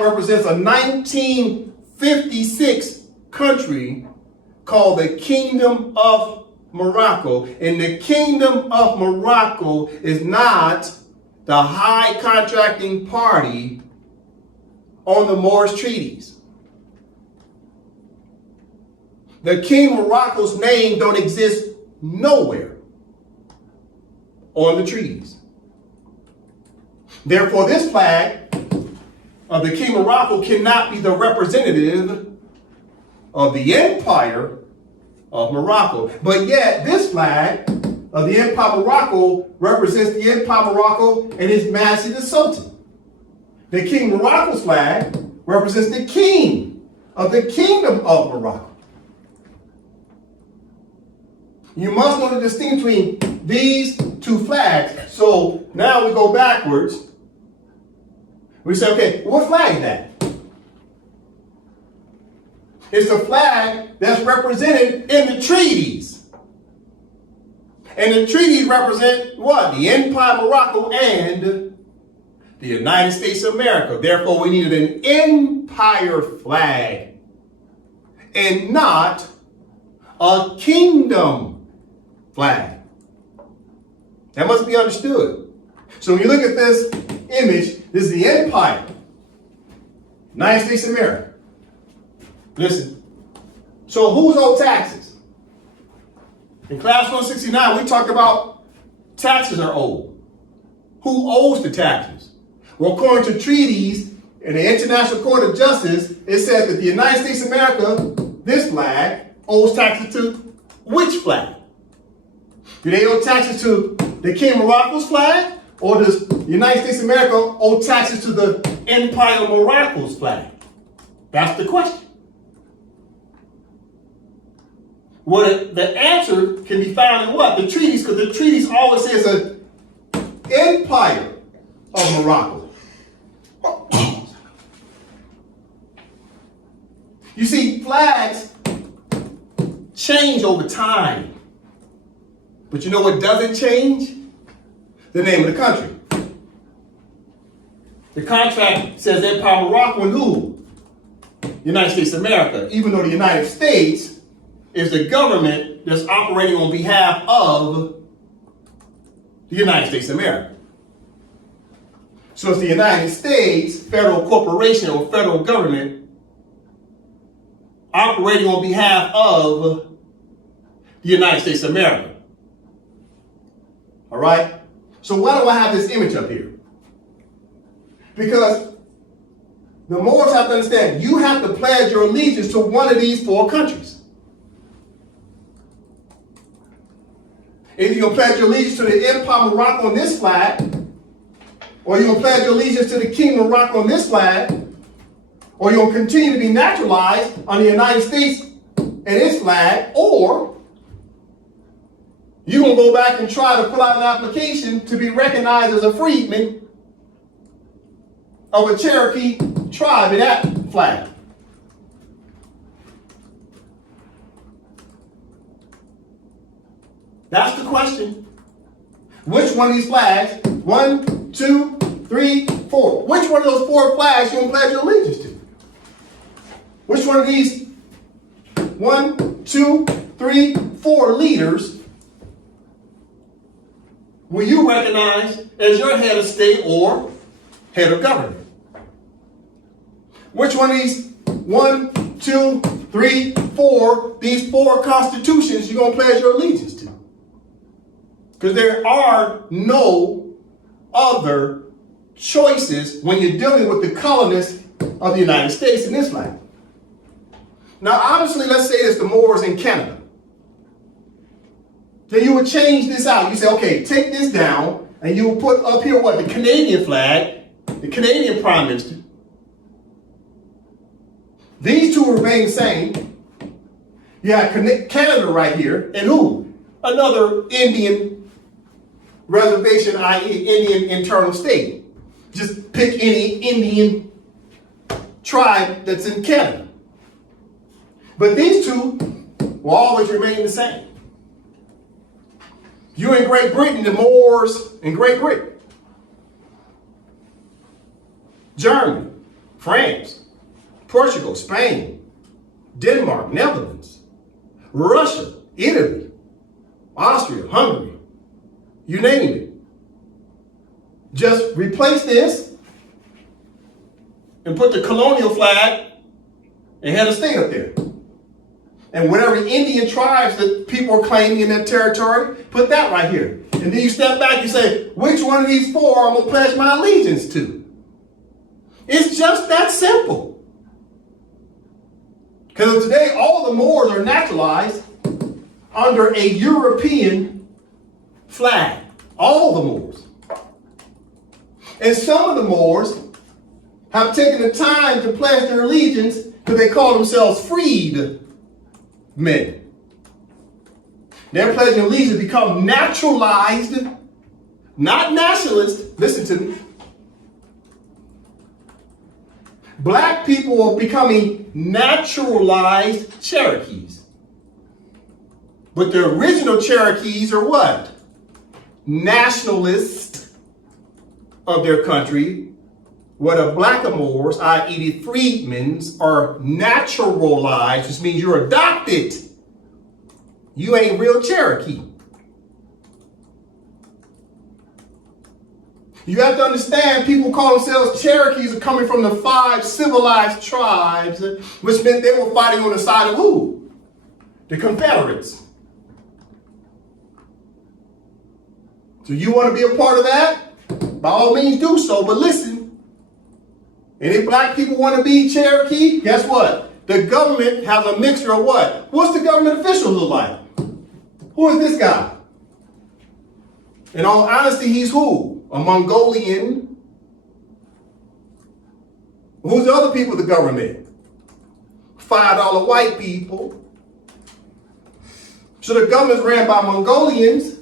represents a 1956 country called the Kingdom of Morocco. And the Kingdom of Morocco is not the high contracting party on the Moorish treaties. The King of Morocco's name don't exist nowhere on the treaties. Therefore, this flag of the King of Morocco cannot be the representative of the Empire of Morocco. But yet, this flag of the Empire of Morocco represents the Empire of Morocco and His Majesty the Sultan. The King of Morocco's flag represents the King of the Kingdom of Morocco. You must know the distinction between these two flags. So now we go backwards. We say, okay, what flag is that? It's the flag that's represented in the treaties. And the treaties represent what? The Empire of Morocco and the United States of America. Therefore, we needed an empire flag and not a kingdom flag. That must be understood. So when you look at this image, this is the empire, United States of America. Listen, so who's owed taxes? In class 169, we talked about taxes are owed. Who owes the taxes? Well, according to treaties and the International Court of Justice, it says that the United States of America, this flag, owes taxes to which flag? Do they owe taxes to the King of Morocco's flag? Or does the United States of America owe taxes to the Empire of Morocco's flag? That's the question. Well, the answer can be found in what? The treaties, because the treaties always says an Empire of Morocco. You see, flags change over time. But you know what doesn't change? The name of the country. The contract says Empire of Morocco and who? United States of America. Even though the United States is the government that's operating on behalf of the United States of America. So it's the United States federal corporation or federal government operating on behalf of the United States of America. All right? So why do I have this image up here? Because the Moors have to understand, you have to pledge your allegiance to one of these four countries. Either you're going to pledge your allegiance to the Empire of Morocco on this flag, or you're going to pledge your allegiance to the King of Morocco on this flag, or you're going to continue to be naturalized on the United States and its flag, or you're going to go back and try to fill out an application to be recognized as a freedman of a Cherokee tribe in that flag. That's the question. Which one of these flags, 1, 2, 3, 4, which one of those four flags you going to pledge your allegiance to? Which one of these 1, 2, 3, 4 leaders will you recognize as your head of state or head of government? Which one of these 1, 2, 3, 4, these four constitutions you're going to pledge your allegiance to? Because there are no other choices when you're dealing with the colonists of the United States in this land. Now, obviously, let's say it's the Moors in Canada. Then you would change this out. You say, okay, take this down, and you will put up here what? The Canadian flag, the Canadian Prime Minister. These two remain the same. You have Canada right here, and who? Another Indian reservation, i.e. Indian internal state. Just pick any Indian tribe that's in Canada. But these two will always remain the same. You in Great Britain, the Moors in Great Britain. Germany, France, Portugal, Spain, Denmark, Netherlands, Russia, Italy, Austria, Hungary, you name it. Just replace this and put the colonial flag and head of state up there. And whatever Indian tribes that people are claiming in that territory, put that right here. And then you step back and say, which one of these four I'm going to pledge my allegiance to? It's just that simple. Because today all the Moors are naturalized under a European flag. All the Moors. And some of the Moors have taken the time to pledge their allegiance because they call themselves freed men. Their pledging allegiance become naturalized, not nationalist. Listen to me. Black people are becoming naturalized Cherokees. But the original Cherokees are what? Nationalists of their country, where the blackamoors, i.e. the freedmen, are naturalized, which means you're adopted. You ain't real Cherokee. You have to understand, people call themselves Cherokees are coming from the 5 civilized tribes, which meant they were fighting on the side of who? The Confederates. So you want to be a part of that? By all means do so, but listen. And if black people want to be Cherokee, guess what? The government has a mixture of what? What's the government official look like? Who is this guy? In all honesty, he's who? A Mongolian. Who's the other people of the government? $5 white people. So the government's ran by Mongolians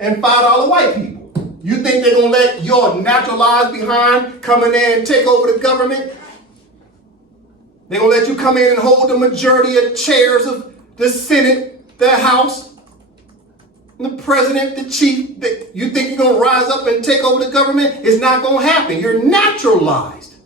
and $5 white people. You think they're going to let your naturalized behind come in there and take over the government? They're going to let you come in and hold the majority of chairs of the Senate, the House, the president, the chief. You think you're going to rise up and take over the government? It's not going to happen. You're naturalized.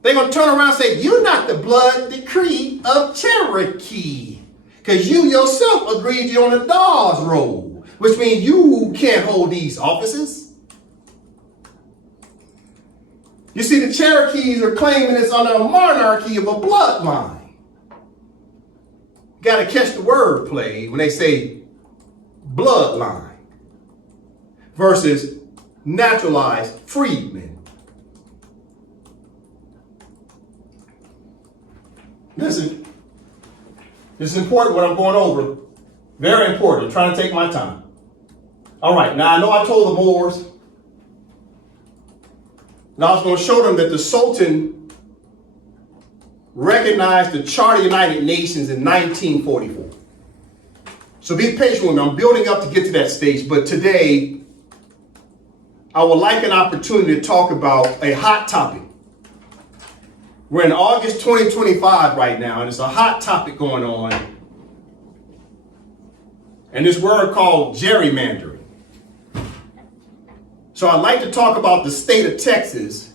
They're going to turn around and say, you're not the blood decree of Cherokee. Because you yourself agreed you're on a Dawes roll. Which means you can't hold these offices. You see, the Cherokees are claiming it's under a monarchy of a bloodline. Got to catch the wordplay when they say bloodline versus naturalized freedmen. Listen, this is important what I'm going over. Very important. I'm trying to take my time. All right, now I know I told the Moors, and I was going to show them that the Sultan recognized the Charter of the United Nations in 1944. So be patient with me. I'm building up to get to that stage, but today I would like an opportunity to talk about a hot topic. We're in August 2025 right now, and it's a hot topic going on. And this word called gerrymandering. So I'd like to talk about the state of Texas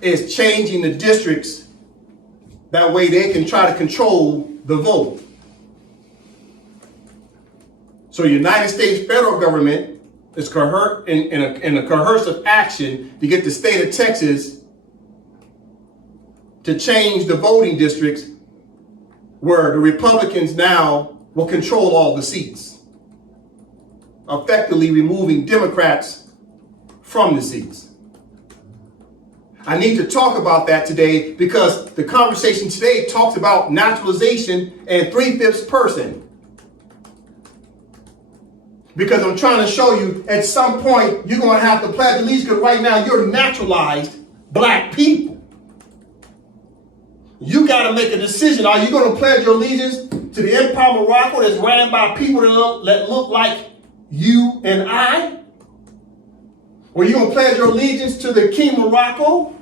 is changing the districts. That way they can try to control the vote. So the United States federal government is in a coercive action to get the state of Texas to change the voting districts where the Republicans now will control all the seats, effectively removing Democrats from the seats. I need to talk about that today because the conversation today talks about naturalization and 3/5 person. Because I'm trying to show you at some point you're going to have to pledge allegiance because right now you're naturalized black people. You got to make a decision. Are you going to pledge your allegiance to the Empire of Morocco that's ran by people that look like you and I? Or you going to pledge your allegiance to the King Morocco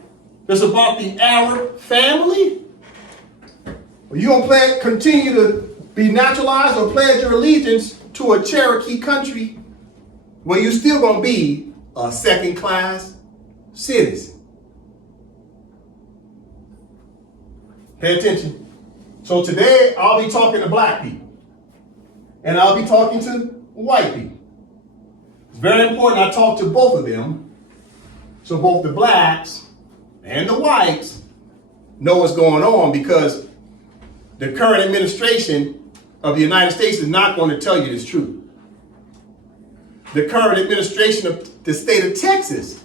that's about the Arab family? Or you going to continue to be naturalized or pledge your allegiance to a Cherokee country where you're still going to be a second-class citizen? Pay attention. So today I'll be talking to black people and I'll be talking to white people. It's very important I talk to both of them so both the blacks and the whites know what's going on, because the current administration of the United States is not going to tell you this truth. The current administration of the state of Texas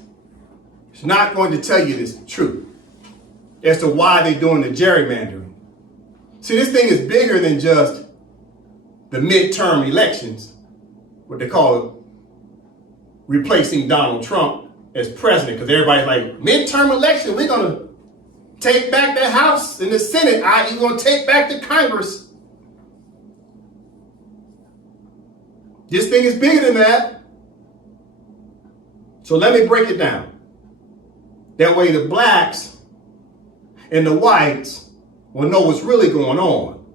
is not going to tell you this truth as to why they're doing the gerrymandering. See, this thing is bigger than just the midterm elections, what they call it, replacing Donald Trump as president, because everybody's like, midterm election, we're going to take back the House and the Senate, i.e. we're going to take back the Congress. This thing is bigger than that. So let me break it down. That way the blacks and the whites will know what's really going on.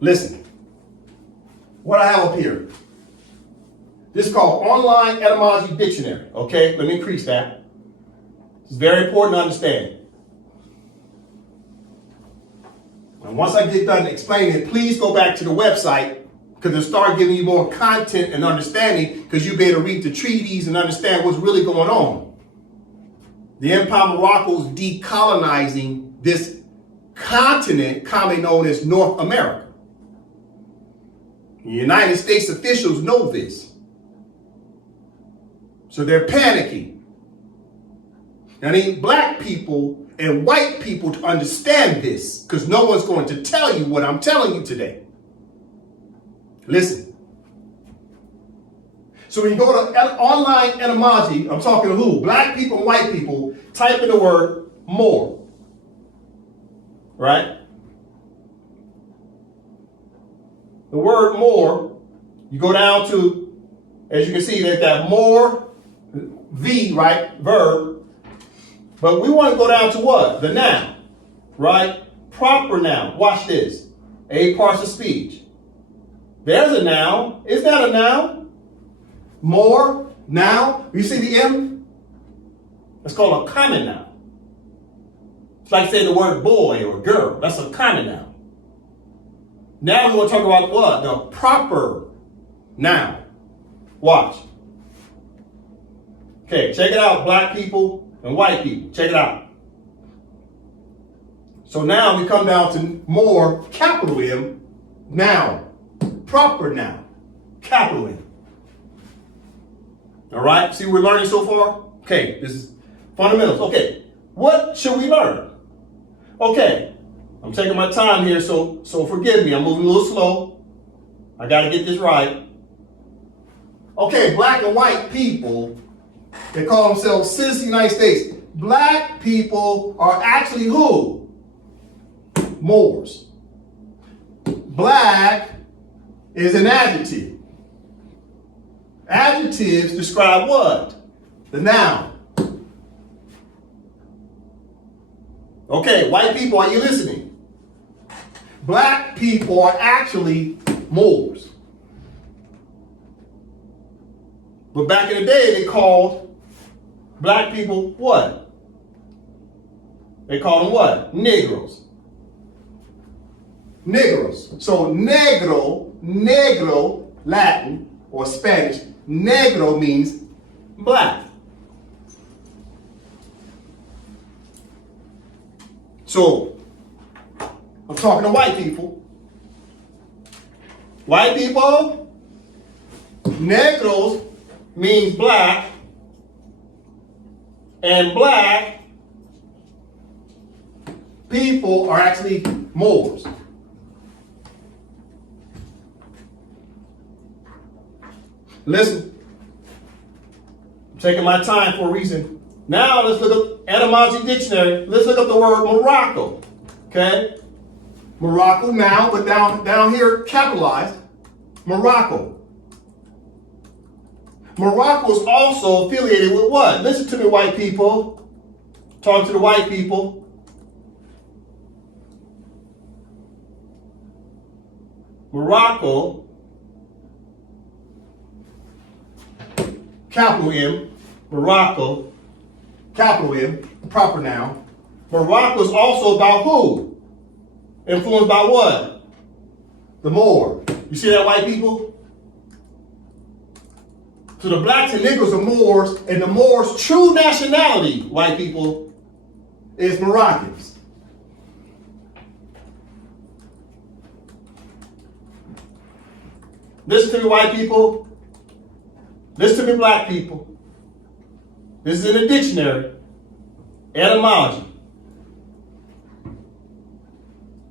Listen, what I have up here. This is called Online Etymology Dictionary. Okay, let me increase that. It's very important to understand. And once I get done explaining it, please go back to the website, because it'll start giving you more content and understanding, because you'll be able to read the treaties and understand what's really going on. The Empire of Morocco is decolonizing this continent commonly known as North America. The United States officials know this. So they're panicking. I need black people and white people to understand this, because no one's going to tell you what I'm telling you today. Listen. So when you go to online etymology, I'm talking to who? Black people and white people, type in the word Moor. Right? The word Moor, you go down to, as you can see, there's that Moor, V, right? Verb. But we want to go down to what? The noun, right? Proper noun. Watch this. A parts of speech. There's a noun. Is that a noun? More, noun. You see the M? It's called a common noun. It's like saying the word boy or girl. That's a common noun. Now we're going to talk about what? The proper noun. Watch. Okay, check it out, black people and white people. Check it out. So now we come down to more, capital M, noun. Proper noun. Capital M. All right, see what we're learning so far? Okay, this is fundamentals. Okay, what should we learn? Okay, I'm taking my time here, so forgive me. I'm moving a little slow. I got to get this right. Okay, black and white people, they call themselves citizens of the United States. Black people are actually who? Moors. Black is an adjective. Adjectives describe what? The noun. Okay, white people, are you listening? Black people are actually Moors. But back in the day, they called black people what? They called them what? Negroes. Negroes. So negro, Latin or Spanish, negro means black. So, I'm talking to white people. White people, negros means black, and black people are actually Moors. Listen, I'm taking my time for a reason. Now let's look up etymology dictionary. Let's look up the word Morocco. Okay? Morocco now, but down here capitalized. Morocco. Morocco is also affiliated with what? Listen to me, white people. Talk to the white people. Morocco, capital M, Morocco, capital M, proper noun. Morocco is also about who? Influenced by what? The Moor. You see that, white people? So the blacks and Negroes are Moors, and the Moors' true nationality, white people, is Moroccans. Listen to me, white people. Listen to me, black people. This is in the dictionary. Etymology.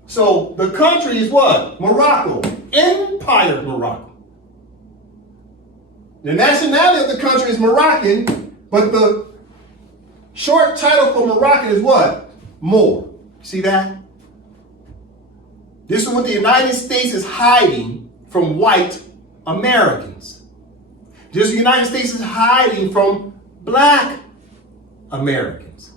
So the country is what? Morocco. Empire of Morocco. The nationality of the country is Moroccan, but the short title for Moroccan is what? Moor. See that? This is what the United States is hiding from white Americans. This is what the United States is hiding from black Americans.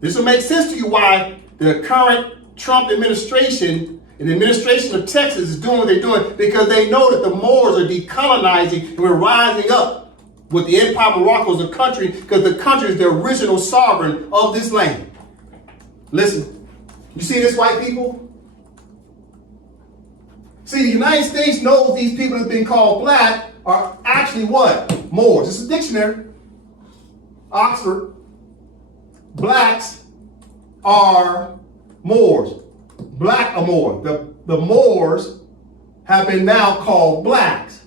This will make sense to you why the current Trump administration and the administration of Texas is doing what they're doing, because they know that the Moors are decolonizing and we're rising up with the Empire of Morocco as a country, because the country is the original sovereign of this land. Listen, you see this, white people? See, the United States knows these people that have been called black are actually what? Moors. This is a dictionary. Oxford. Blacks are Moors. Black are Moor. The Moors have been now called blacks.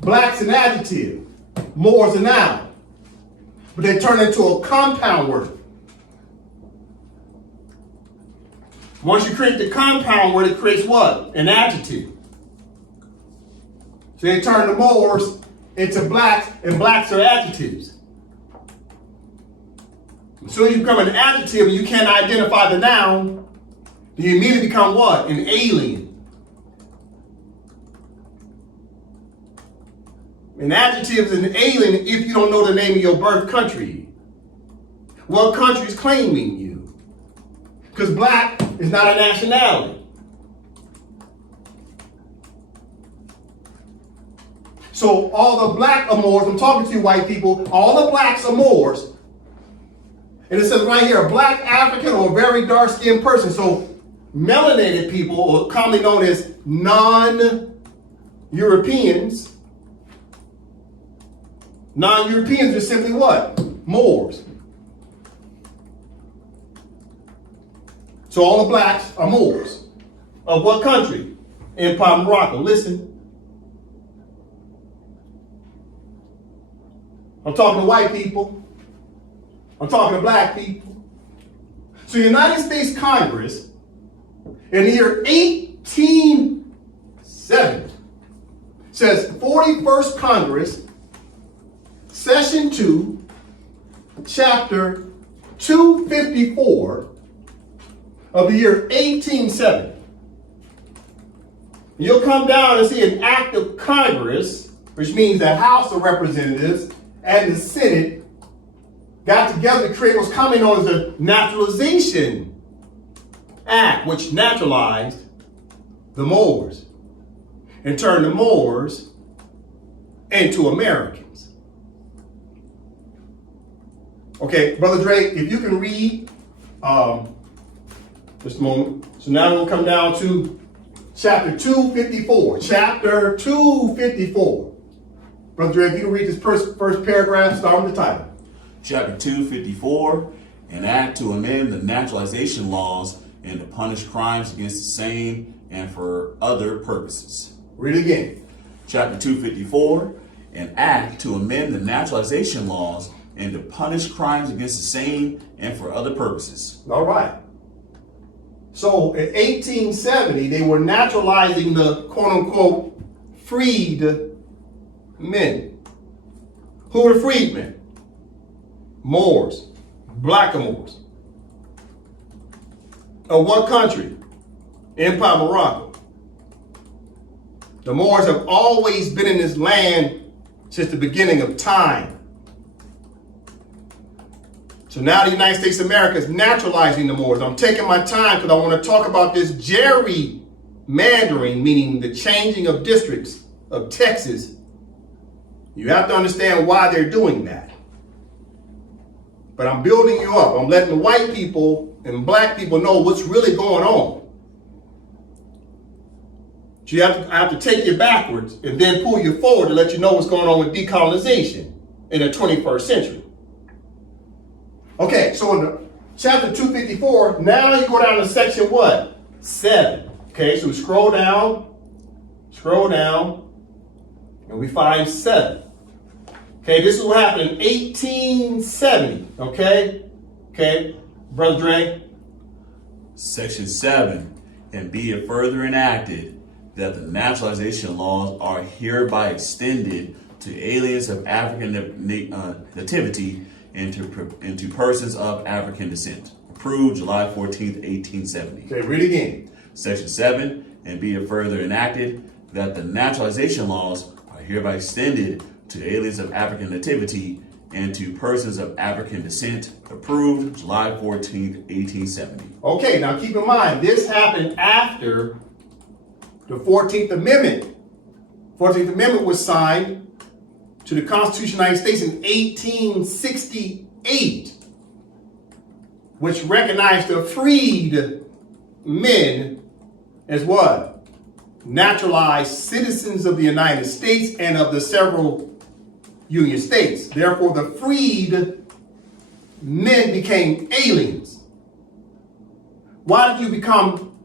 Black's an adjective. Moor's a noun. But they turn into a compound word. Once you create the compound word, it creates what? An adjective. So they turn the Moors into blacks, and blacks are adjectives. As soon as you become an adjective and you can't identify the noun, then you immediately become what? An alien. An adjective is an alien if you don't know the name of your birth country. What country is claiming you? Because black is not a nationality. So all the black are Moors. I'm talking to you, white people. All the blacks are Moors. And it says right here, a black African or a very dark-skinned person. So melanated people, or commonly known as non-Europeans. Non-Europeans are simply what? Moors. So all the blacks are Moors. Of what country? Empire of Morocco. Listen. I'm talking to white people. I'm talking to black people. So the United States Congress in the year 1870 says 41st Congress, Session 2, Chapter 254 of the year 1870. You'll come down and see an act of Congress, which means the House of Representatives and the Senate got together to create what's commonly known as the Naturalization Act, which naturalized the Moors and turned the Moors into Americans. Okay, Brother Dre, if you can read, just a moment. So now we'll come down to chapter 254. Chapter 254. Brother Dre, if you can read this first paragraph, start with the title. Chapter 254, an act to amend the naturalization laws and to punish crimes against the same and for other purposes. Read it again. Chapter 254, an act to amend the naturalization laws and to punish crimes against the same and for other purposes. All right. So in 1870, they were naturalizing the quote-unquote freed men. Who were freedmen? Moors, black Moors. Of what country? Empire of Morocco. The Moors have always been in this land since the beginning of time. So now the United States of America is naturalizing the Moors. I'm taking my time because I want to talk about this gerrymandering, meaning the changing of districts of Texas. You have to understand why they're doing that. But I'm building you up. I'm letting the white people and black people know what's really going on. So I have to take you backwards and then pull you forward to let you know what's going on with decolonization in the 21st century. Okay, so in the chapter 254, now you go down to section what? 7. Okay, so we scroll down, and we find 7. Okay, this is what happened in 1870. Okay, Brother Dre. Section 7, and be it further enacted that the naturalization laws are hereby extended to aliens of African nativity and to persons of African descent. Approved July 14th, 1870. Okay, read again. Section 7, and be it further enacted that the naturalization laws are hereby extended to aliens of African nativity and to persons of African descent. Approved July 14th, 1870. Okay, now keep in mind, this happened after the 14th Amendment. 14th Amendment was signed to the Constitution of the United States in 1868, which recognized the freed men as what? Naturalized citizens of the United States and of the several Union states. Therefore, the freed men became aliens. Why did you become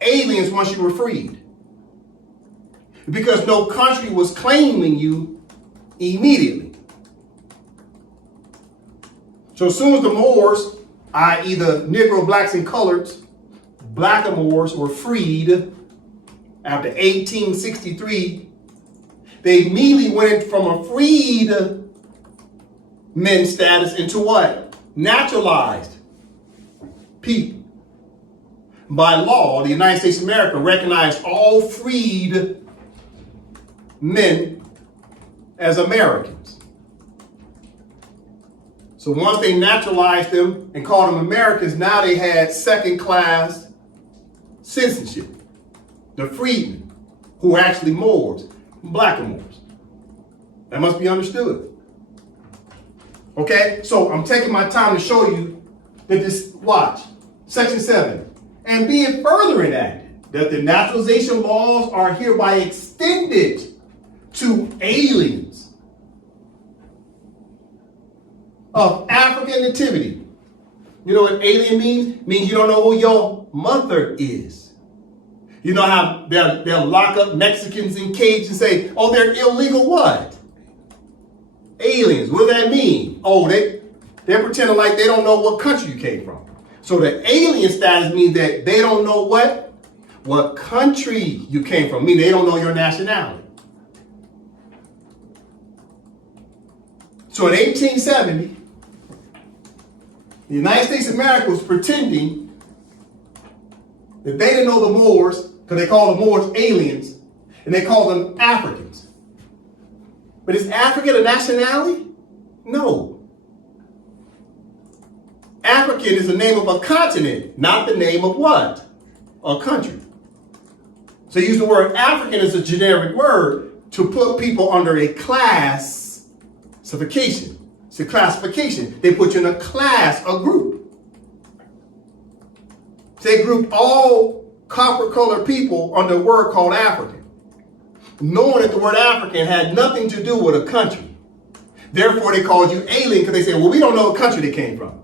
aliens once you were freed? Because no country was claiming you immediately. So as soon as the Moors, i.e. the Negro, blacks, and coloreds, blackamoors, were freed after 1863, they immediately went from a freed men status into what? Naturalized people. By law, the United States of America recognized all freed men as Americans. So once they naturalized them and called them Americans, now they had second-class citizenship. The freedmen, who were actually Moors, blackamoors. That must be understood. Okay, so I'm taking my time to show you that this, watch, Section 7. And be it further enacted that the naturalization laws are hereby extended to aliens of African nativity. You know what alien means? It means you don't know who your mother is. You know how they'll lock up Mexicans in cages and say, oh, they're illegal what? Aliens. What does that mean? Oh, they're pretending like they don't know what country you came from. So the alien status means that they don't know what country you came from. Meaning they don't know your nationality. So in 1870, the United States of America was pretending that they didn't know the Moors, because they called the Moors aliens, and they called them Africans. But is African a nationality? No. African is the name of a continent, not the name of what? A country. So use the word African as a generic word to put people under a classification. It's a classification. They put you in a class, a group. So they grouped all copper-colored people under a word called African, knowing that the word African had nothing to do with a country. Therefore, they called you alien because they said, well, we don't know what country they came from.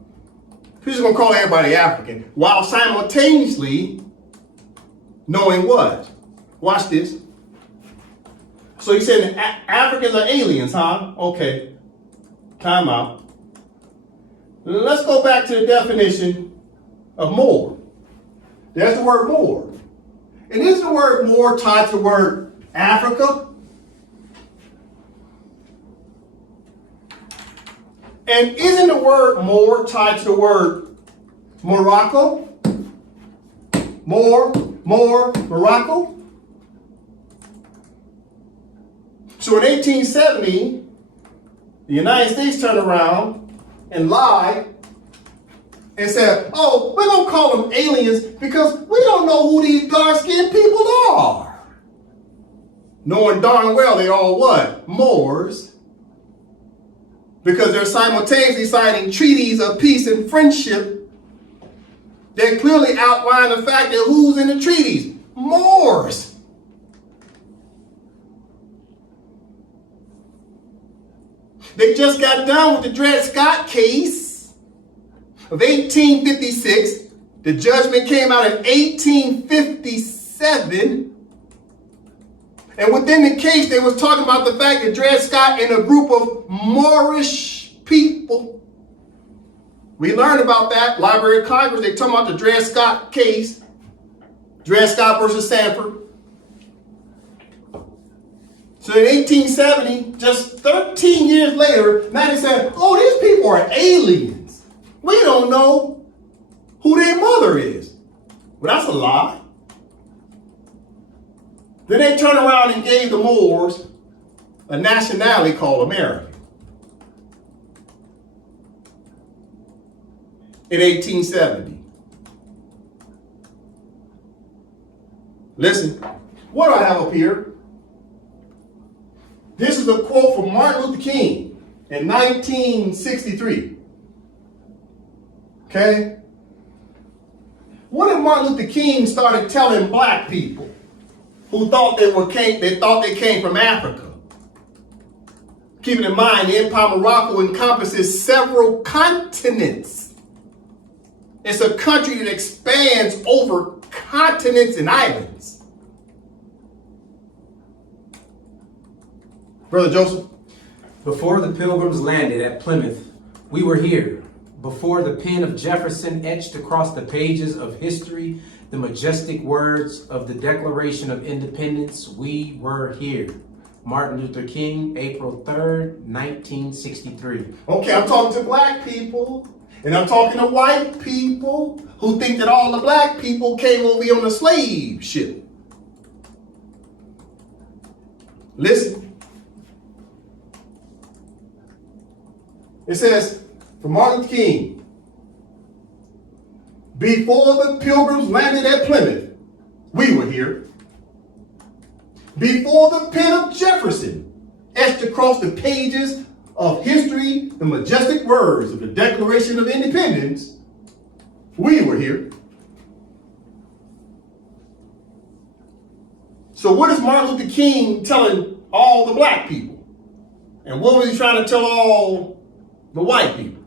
We're just going to call everybody African, while simultaneously knowing what? Watch this. So you said Africans are aliens, huh? Okay. Time out. Let's go back to the definition of Moor. There's the word Moor. And is the word Moor tied to the word Africa? And isn't the word Moor tied to the word Morocco? Morocco? So in 1870, the United States turned around and lied and said, oh, we're going to call them aliens because we don't know who these dark-skinned people are. Knowing darn well they all what? Moors. Because they're simultaneously signing treaties of peace and friendship that clearly outline the fact that who's in the treaties? Moors. They just got done with the Dred Scott case of 1856. The judgment came out in 1857. And within the case, they was talking about the fact that Dred Scott and a group of Moorish people. We learned about that. Library of Congress, they talking about the Dred Scott case. Dred Scott versus Sanford. So in 1870, just 13 years later, now they said, oh, these people are aliens. We don't know who their mother is. Well, that's a lie. Then they turned around and gave the Moors a nationality called American. In 1870. Listen, what do I have up here? This is a quote from Martin Luther King in 1963. Okay? What if Martin Luther King started telling black people who thought they came from Africa? Keeping in mind, the Empire of Morocco encompasses several continents. It's a country that expands over continents and islands. Brother Joseph? Before the Pilgrims landed at Plymouth, we were here. Before the pen of Jefferson etched across the pages of history the majestic words of the Declaration of Independence, we were here. Martin Luther King, April 3rd, 1963. Okay, I'm talking to black people, and I'm talking to white people who think that all the black people came over here on a slave ship. Listen. It says, from Martin Luther King, before the Pilgrims landed at Plymouth, we were here. Before the pen of Jefferson etched across the pages of history the majestic words of the Declaration of Independence, we were here. So what is Martin Luther King telling all the black people? And what was he trying to tell all the white people?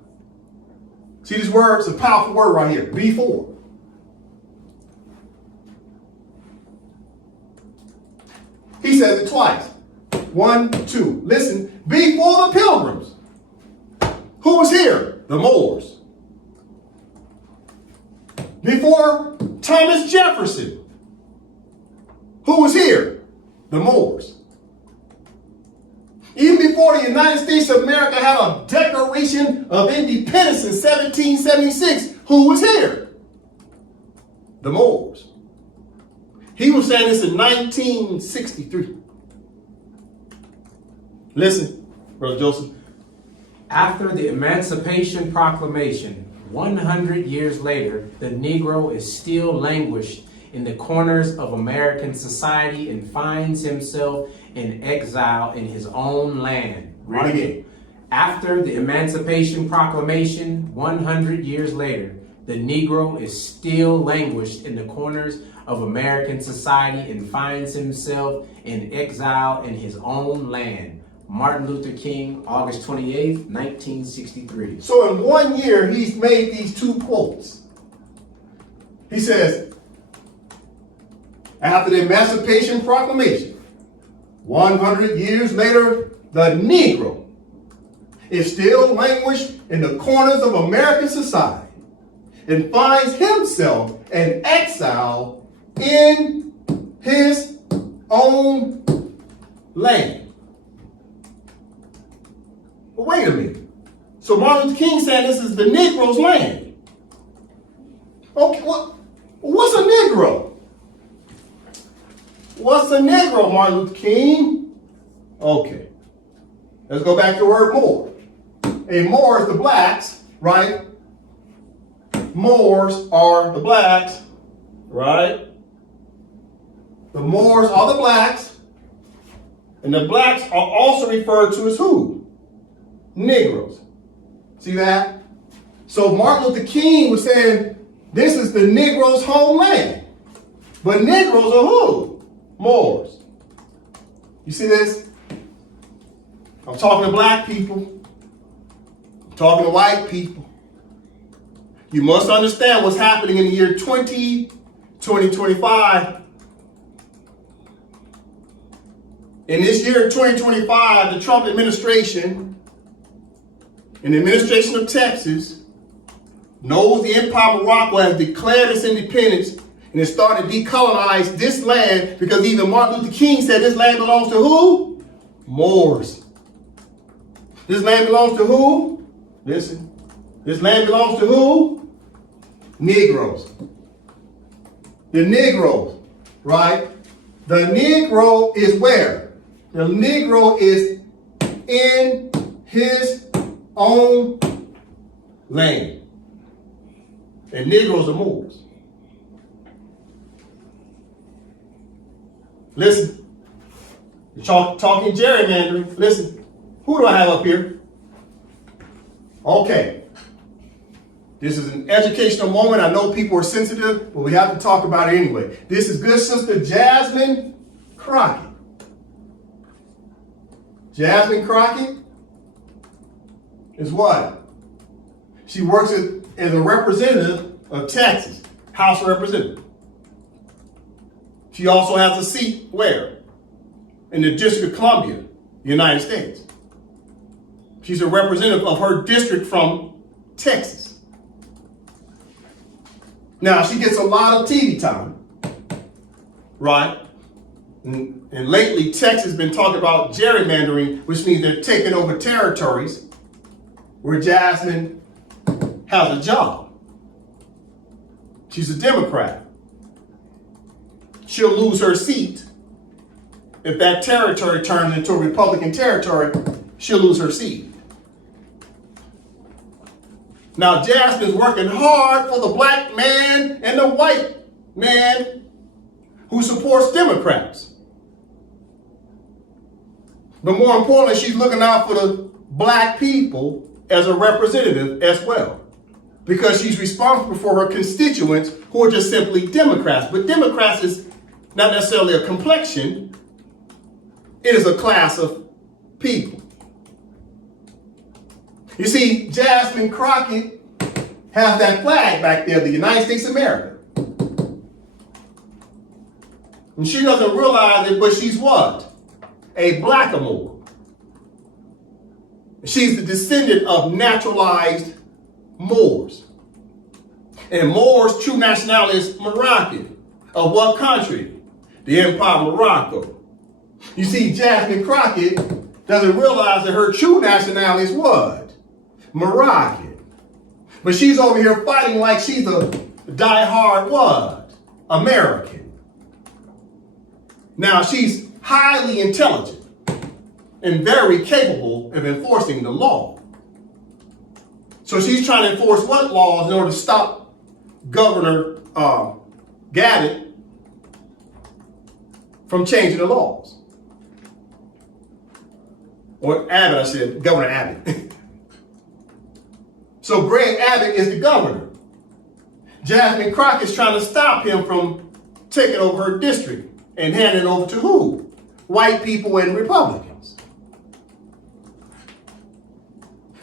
See this word? It's a powerful word right here. Before. He says it twice. 1, 2. Listen. Before the Pilgrims. Who was here? The Moors. Before Thomas Jefferson. Who was here? The Moors. Even before the United States of America had a Declaration of Independence in 1776, who was here? The Moors. He was saying this in 1963. Listen, Brother Joseph. After the Emancipation Proclamation, 100 years later, the Negro is still languished in the corners of American society and finds himself in exile in his own land. Right again. After the Emancipation Proclamation, 100 years later, the Negro is still languished in the corners of American society and finds himself in exile in his own land. Martin Luther King, August 28th, 1963. So in 1 year, he's made these 2 quotes. He says, after the Emancipation Proclamation, 100 years later, the Negro is still languished in the corners of American society and finds himself in exile in his own land. But wait a minute. So Martin Luther King said this is the Negro's land. Okay, what's a Negro? What's a Negro, Martin Luther King? Okay. Let's go back to the word Moor. A Moor is the blacks, right? Moors are the blacks, right? The Moors are the blacks. And the blacks are also referred to as who? Negroes. See that? So Martin Luther King was saying, this is the Negro's homeland. But Negroes are who? Moors. You see this? I'm talking to black people. I'm talking to white people. You must understand what's happening in the year 2025. In this year 2025, the Trump administration and the administration of Texas knows the Empire of Morocco has declared its independence and is starting to decolonize this land, because even Martin Luther King said this land belongs to who? Moors. This land belongs to who? Listen. This land belongs to who? Negroes. The Negroes, right? The Negro is where? The Negro is in his own land. And Negroes are Moors. Listen. You're talking gerrymandering. Listen. Who do I have up here? Okay. This is an educational moment. I know people are sensitive, but we have to talk about it anyway. This is good sister Jasmine Crockett. Jasmine Crockett is what? She works as a representative of Texas, House Representative. She also has a seat where? In the District of Columbia, United States. She's a representative of her district from Texas. Now, she gets a lot of TV time, right? And lately, Texas has been talking about gerrymandering, which means they're taking over territories where Jasmine has a job. She's a Democrat. She'll lose her seat. If that territory turns into a Republican territory, she'll lose her seat. Now, Jasmine's working hard for the black man and the white man who supports Democrats. But more importantly, she's looking out for the black people as a representative as well, because she's responsible for her constituents who are just simply Democrats. But Democrats is not necessarily a complexion. It is a class of people. You see, Jasmine Crockett has that flag back there, the United States of America. And she doesn't realize it, but she's what? A blackamoor. She's the descendant of naturalized Moors. And Moors' true nationality is Moroccan. Of what country? The Empire of Morocco. You see, Jasmine Crockett doesn't realize that her true nationality is what? Moroccan. But she's over here fighting like she's a diehard what? American. Now, she's highly intelligent and very capable of enforcing the law. So she's trying to enforce what laws in order to stop Governor Gabbard from changing the laws? Or Abbott, I said, Governor Abbott. So Greg Abbott is the governor. Jasmine Crockett's trying to stop him from taking over her district and handing it over to who? White people and Republicans.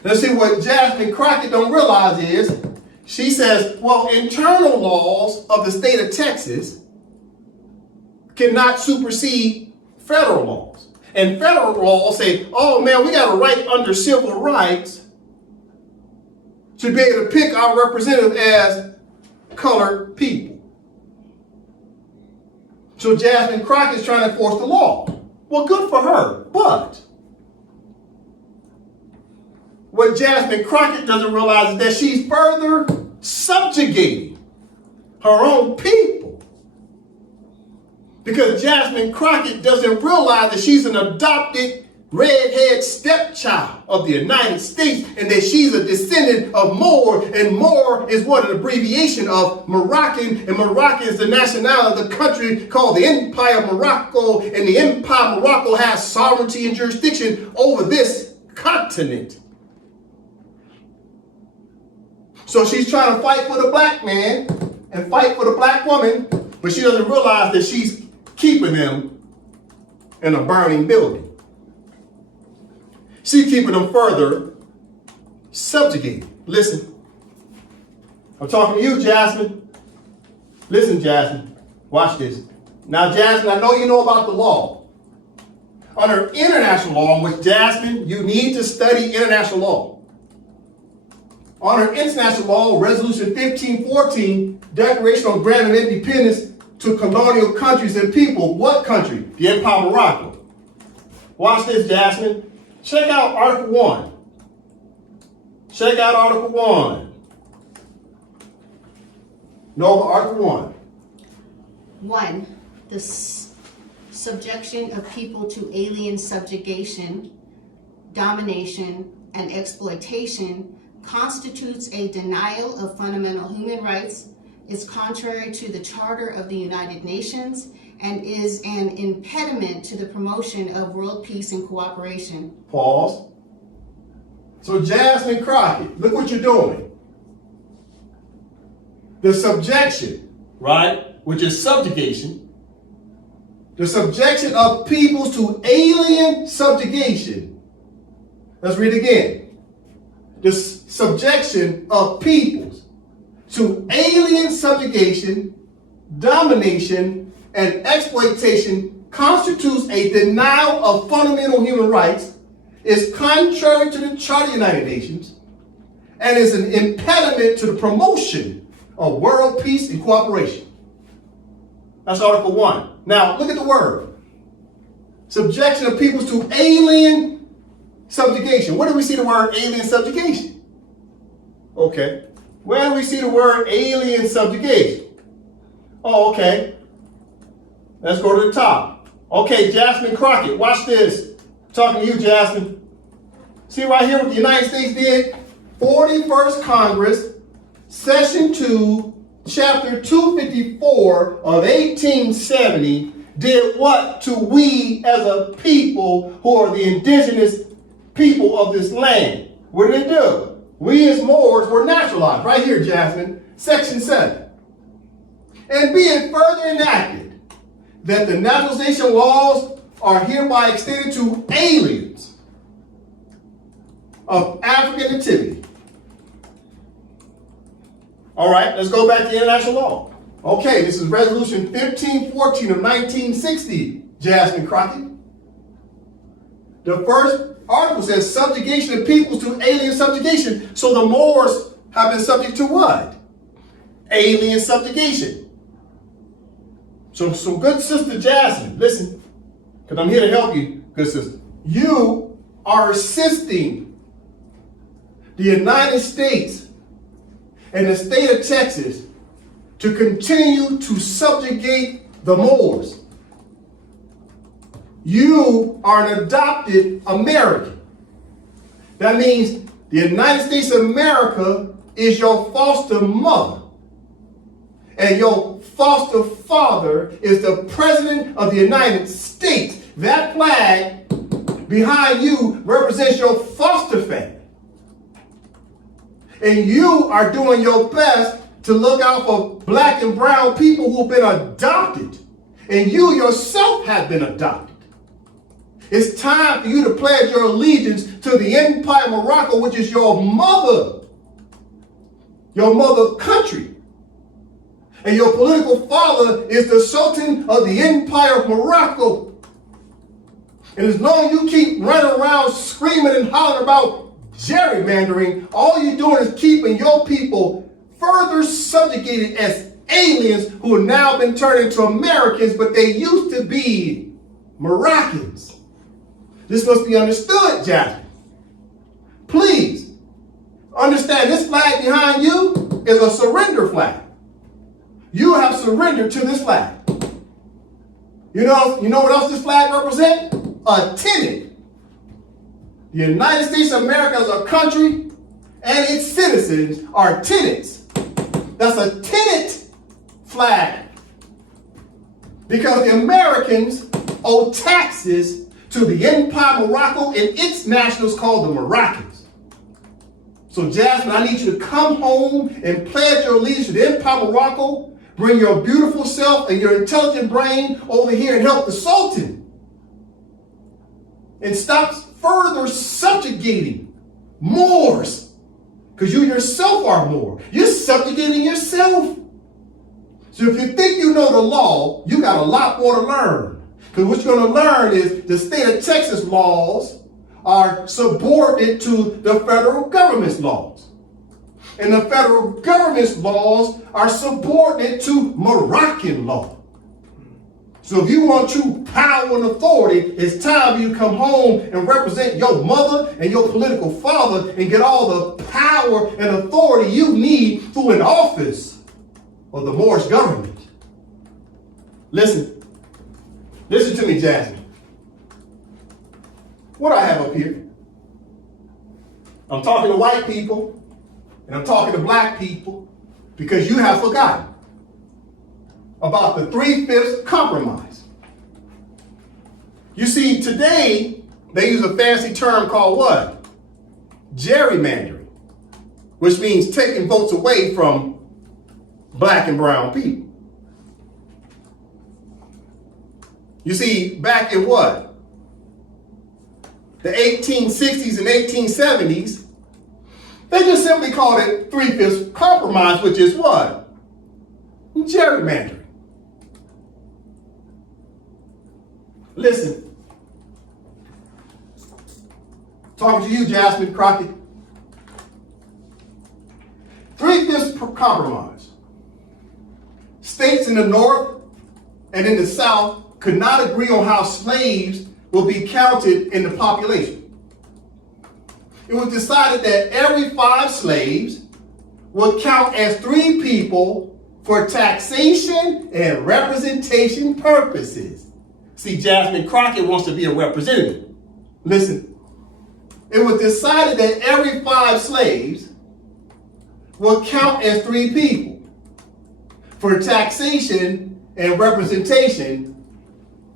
Let's see, what Jasmine Crockett don't realize is, she says, well, internal laws of the state of Texas cannot supersede federal laws. And federal laws say, oh man, we got a right under civil rights to be able to pick our representative as colored people. So Jasmine Crockett is trying to enforce the law. Well, good for her, but what Jasmine Crockett doesn't realize is that she's further subjugating her own people. Because Jasmine Crockett doesn't realize that she's an adopted redhead stepchild of the United States, and that she's a descendant of Moor, and Moor is what, an abbreviation of Moroccan, and Moroccan is the nationality of the country called the Empire of Morocco, and the Empire of Morocco has sovereignty and jurisdiction over this continent. So she's trying to fight for the black man and fight for the black woman, but she doesn't realize that she's keeping them in a burning building. She's keeping them further subjugated. Listen, I'm talking to you, Jasmine. Listen, Jasmine, watch this. Now, Jasmine, I know you know about the law. Under international law, with Jasmine, you need to study international law. Under international law, Resolution 1514, Declaration on Granting Independence to colonial countries and people. What country? The Empire of Morocco. Watch this, Jasmine. Check out Article 1. Check out Article 1. No, Article 1. 1. The subjection of people to alien subjugation, domination, and exploitation constitutes a denial of fundamental human rights, is contrary to the Charter of the United Nations, and is an impediment to the promotion of world peace and cooperation. Pause. So Jasmine Crockett, look what you're doing. The subjection, right, which is subjugation, the subjection of peoples to alien subjugation. Let's read it again. The subjection of peoples to alien subjugation, domination, and exploitation constitutes a denial of fundamental human rights, is contrary to the Charter of the United Nations, and is an impediment to the promotion of world peace and cooperation. That's Article 1. Now, look at the word. Subjection of peoples to alien subjugation. Where do we see the word alien subjugation? Okay. Where do we see the word alien subjugation? Oh, okay. Let's go to the top. Okay, Jasmine Crockett, watch this. Talking to you, Jasmine. See right here what the United States did? 41st Congress, Session 2, Chapter 254 of 1870 did what to we as a people who are the indigenous people of this land? What did it do? We as Moors were naturalized. Right here, Jasmine, Section 7. And be it further enacted that the naturalization laws are hereby extended to aliens of African nativity. All right, let's go back to international law. Okay, this is Resolution 1514 of 1960, Jasmine Crockett. The first article says subjugation of peoples to alien subjugation. So the Moors have been subject to what? Alien subjugation. So good sister Jasmine, listen, because I'm here to help you, good sister. You are assisting the United States and the state of Texas to continue to subjugate the Moors. You are an adopted American. That means the United States of America is your foster mother. And your foster father is the President of the United States. That flag behind you represents your foster family. And you are doing your best to look out for black and brown people who've been adopted. And you yourself have been adopted. It's time for you to pledge your allegiance to the Empire of Morocco, which is your mother country. And your political father is the Sultan of the Empire of Morocco. And as long as you keep running around screaming and hollering about gerrymandering, all you're doing is keeping your people further subjugated as aliens who have now been turned into Americans, but they used to be Moroccans. This must be understood, Jasmine. Please understand this flag behind you is a surrender flag. You have surrendered to this flag. You know what else this flag represents? A tenant. The United States of America as a country and its citizens are tenants. That's a tenant flag. Because the Americans owe taxes to the Empire of Morocco and its nationals called the Moroccans. So Jasmine, I need you to come home and pledge your allegiance to the Empire of Morocco. Bring your beautiful self and your intelligent brain over here and help the Sultan. And stop further subjugating Moors. Because you yourself are Moor. You're subjugating yourself. So if you think you know the law, you got a lot more to learn. Because what you're going to learn is the state of Texas laws are subordinate to the federal government's laws. and the federal government's laws are subordinate to Moroccan law. So if you want true power and authority, it's time you come home and represent your mother and your political father and get all the power and authority you need through an office of the Moorish government. Listen to me, Jasmine. What I have up here? I'm talking to white people and I'm talking to black people because you have forgotten about the 3/5 compromise. You see, today they use a fancy term called what? Gerrymandering, which means taking votes away from black and brown people. You see, back in what? The 1860s and 1870s, they just simply called it 3/5 compromise, which is what? Gerrymandering. Listen, talking to you, Jasmine Crockett. 3/5 compromise. States in the North and in the South could not agree on how slaves will be counted in the population. It was decided that every 5 slaves would count as 3 people for taxation and representation purposes. See, Jasmine Crockett wants to be a representative. Listen, it was decided that every 5 slaves would count as 3 people for taxation and representation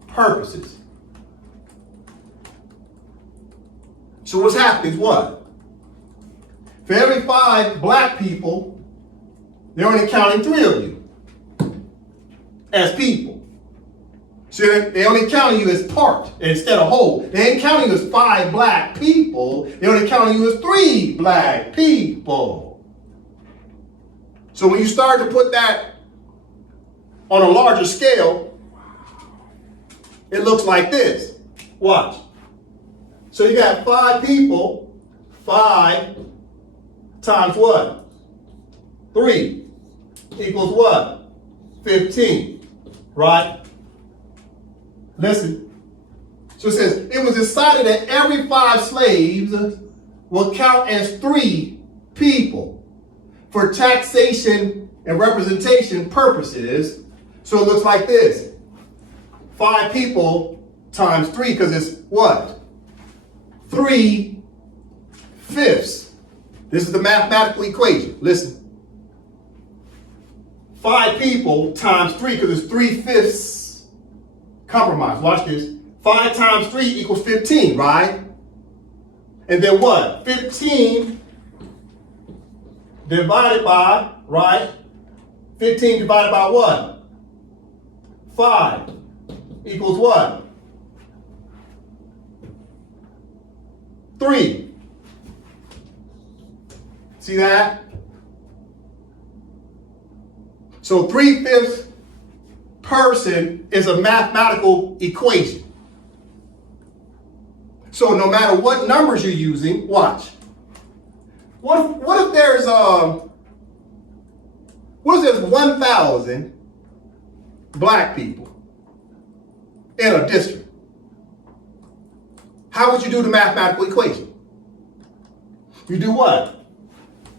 purposes. So what's happening is what? For every 5 black people, they're only counting 3 of you as people. So they only counting you as part instead of whole. They ain't counting you as 5 black people. They only counting you as 3 black people. So when you start to put that on a larger scale, it looks like this. Watch. So you got 5 people, 5 times what? 3 equals what? 15, right? Listen. So it says, it was decided that every 5 slaves will count as 3 people for taxation and representation purposes. So it looks like this. 5 people times 3, because it's what? 3/5. This is the mathematical equation. Listen. 5 people times 3, because it's 3/5 compromise. Watch this. 5 times 3 equals 15, right? And then what? 15 divided by, right? 15 divided by what? 5 equals what? 3. See that? So 3/5 person is a mathematical equation. So no matter what numbers you're using, watch. What if there's 1,000 black people in a district? How would you do the mathematical equation? You do what?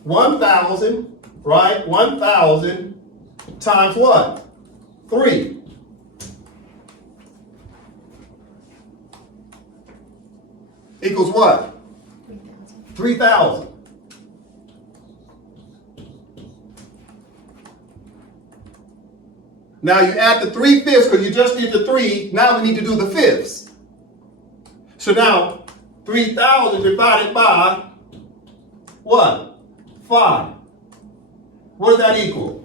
1,000, right? 1,000 times what? 3. Equals what? 3,000. Now you add the 3/5 because you just did the 3. Now we need to do the fifths. So now 3,000 divided by what? 5. What does that equal?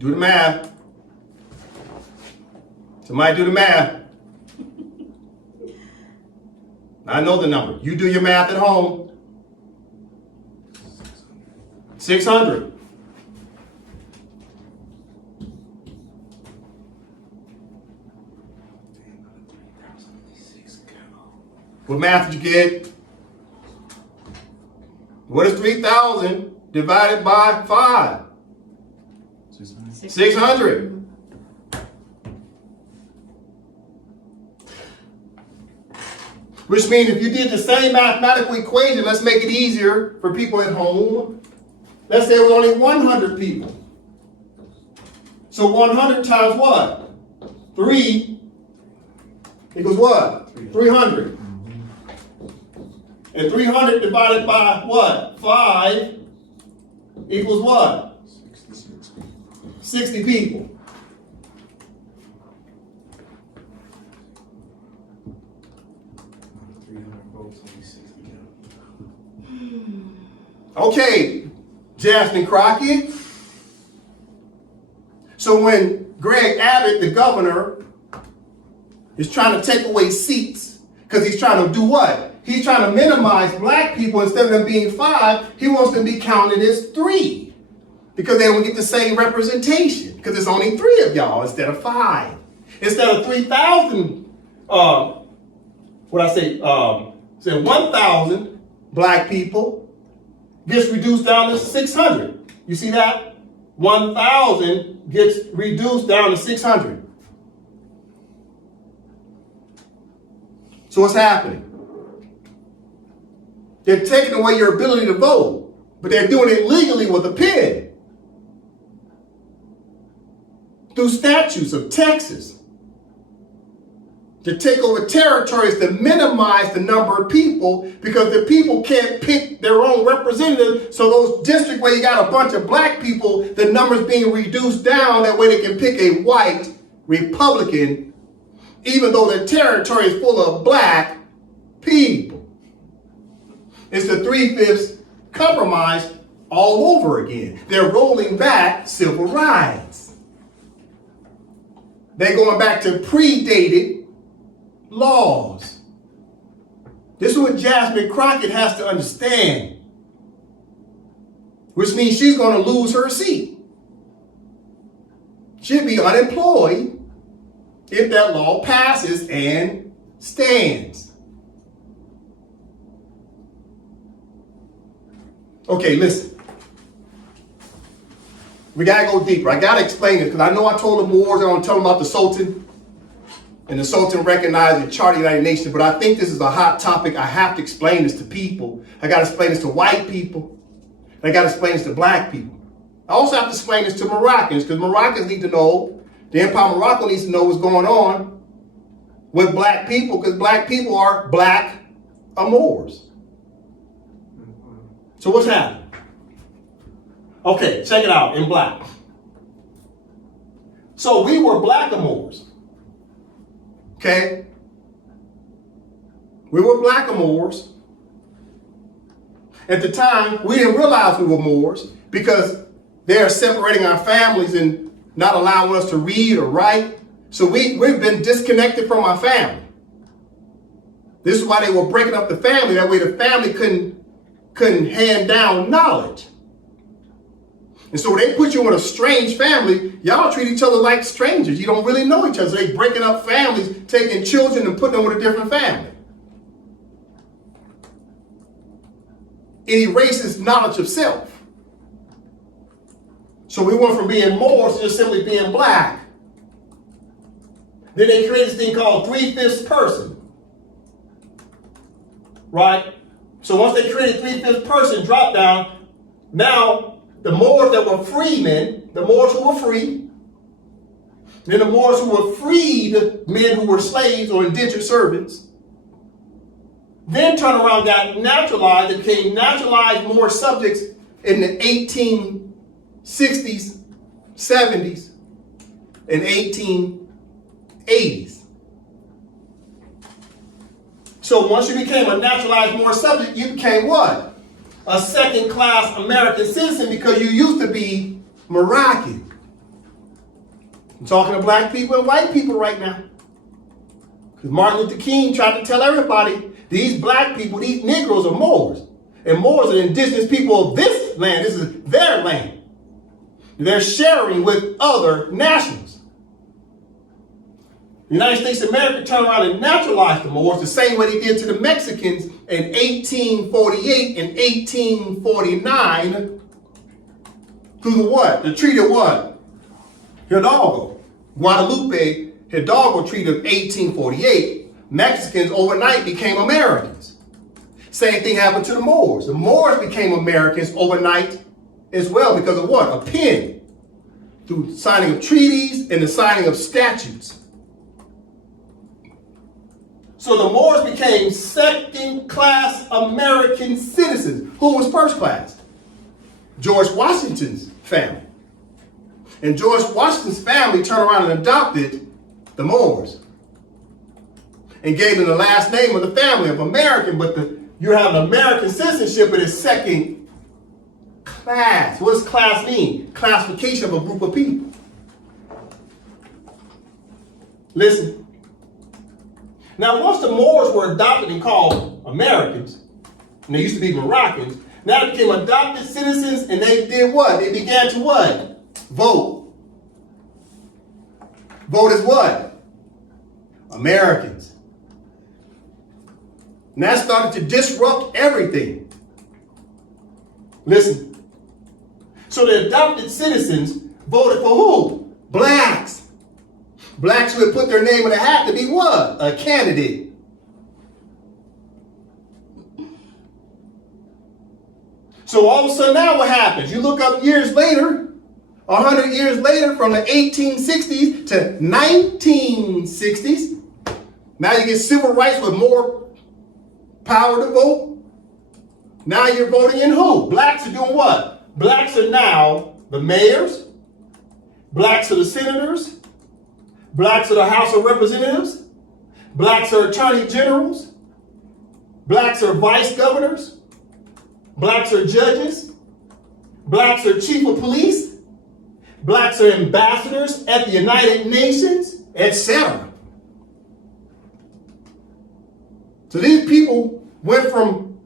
Do the math. Somebody do the math. I know the number. You do your math at home. 600. What math did you get? What is 3,000 divided by 5? 600. Which means if you did the same mathematical equation, let's make it easier for people at home. Let's say it was only 100 people. So 100 times what? 3 equals what? 300. And 300 divided by what? 5 equals what? 60 people. Okay, Jasmine Crockett. So when Greg Abbott, the governor, is trying to take away seats, because he's trying to do what? He's trying to minimize black people. Instead of them being 5, he wants them to be counted as 3. Because they don't get the same representation. Because there's only 3 of y'all instead of 5. Instead of 3,000, 1,000 black people gets reduced down to 600. You see that? 1,000 gets reduced down to 600. So what's happening? They're taking away your ability to vote, but they're doing it legally with a pen. Through statutes of Texas. To take over territories to minimize the number of people because the people can't pick their own representative. So those districts where you got a bunch of black people, the numbers being reduced down, that way they can pick a white Republican, even though the territory is full of black people. It's the 3/5 compromise all over again. They're rolling back civil rights. They're going back to predated laws. This is what Jasmine Crockett has to understand. Which means she's going to lose her seat. She'll be unemployed if that law passes and stands. Okay, listen. We got to go deeper. I got to explain this because I know I told the Moors, I want to tell them about the Sultan. And the Sultan recognized the Charter of the United Nations, but I think this is a hot topic. I have to explain this to people. I got to explain this to white people. I got to explain this to black people. I also have to explain this to Moroccans, because Moroccans need to know, the Empire of Morocco needs to know what's going on with black people, because black people are black Moors. So what's happening? Okay, check it out in black. So we were black Moors. Okay? We were black Moors. At the time, we didn't realize we were Moors because they're separating our families and not allowing us to read or write. So we've been disconnected from our family. This is why they were breaking up the family. That way the family couldn't hand down knowledge. And so when they put you in a strange family, y'all treat each other like strangers. You don't really know each other. So they breaking up families, taking children and putting them with a different family. It erases knowledge of self. So we went from being Moors to just simply being black. Then they created this thing called 3/5 person. Right? So once they created 3/5 person drop down, now the Moors that were freemen, the Moors who were free, then the Moors who were freed men who were slaves or indentured servants, then turned around, got naturalized, and became naturalized Moorish subjects in the 1860s, 70s, and 1880s. So once you became a naturalized Moorish subject, you became what? A second-class American citizen because you used to be Moroccan. I'm talking to black people and white people right now. Because Martin Luther King tried to tell everybody, these black people, these Negroes are Moors. And Moors are indigenous people of this land. This is their land. They're sharing with other nationals. The United States of America turned around and naturalized the Moors the same way they did to the Mexicans in 1848 and 1849 through the what? The Treaty of what? Hidalgo. Guadalupe Hidalgo Treaty of 1848. Mexicans overnight became Americans. Same thing happened to the Moors. The Moors became Americans overnight as well because of what? A pen. Through signing of treaties and the signing of statutes. So the Moors became second-class American citizens. Who was first class? George Washington's family. And George Washington's family turned around and adopted the Moors and gave them the last name of the family of American, but you have an American citizenship, but it's second class. What does class mean? Classification of a group of people. Listen. Now, once the Moors were adopted and called Americans, and they used to be Moroccans, now they became adopted citizens, and they did what? They began to what? Vote. Vote as what? Americans. And that started to disrupt everything. Listen. So the adopted citizens voted for who? Blacks. Blacks who had put their name in a hat to be what? A candidate. So all of a sudden now what happens? You look up years later, 100 years later, from the 1860s to 1960s. Now you get civil rights with more power to vote. Now you're voting in who? Blacks are doing what? Blacks are now the mayors. Blacks are the senators. Blacks are the House of Representatives. Blacks are attorney generals. Blacks are vice governors. Blacks are judges. Blacks are chief of police. Blacks are ambassadors at the United Nations, etc. So these people went from,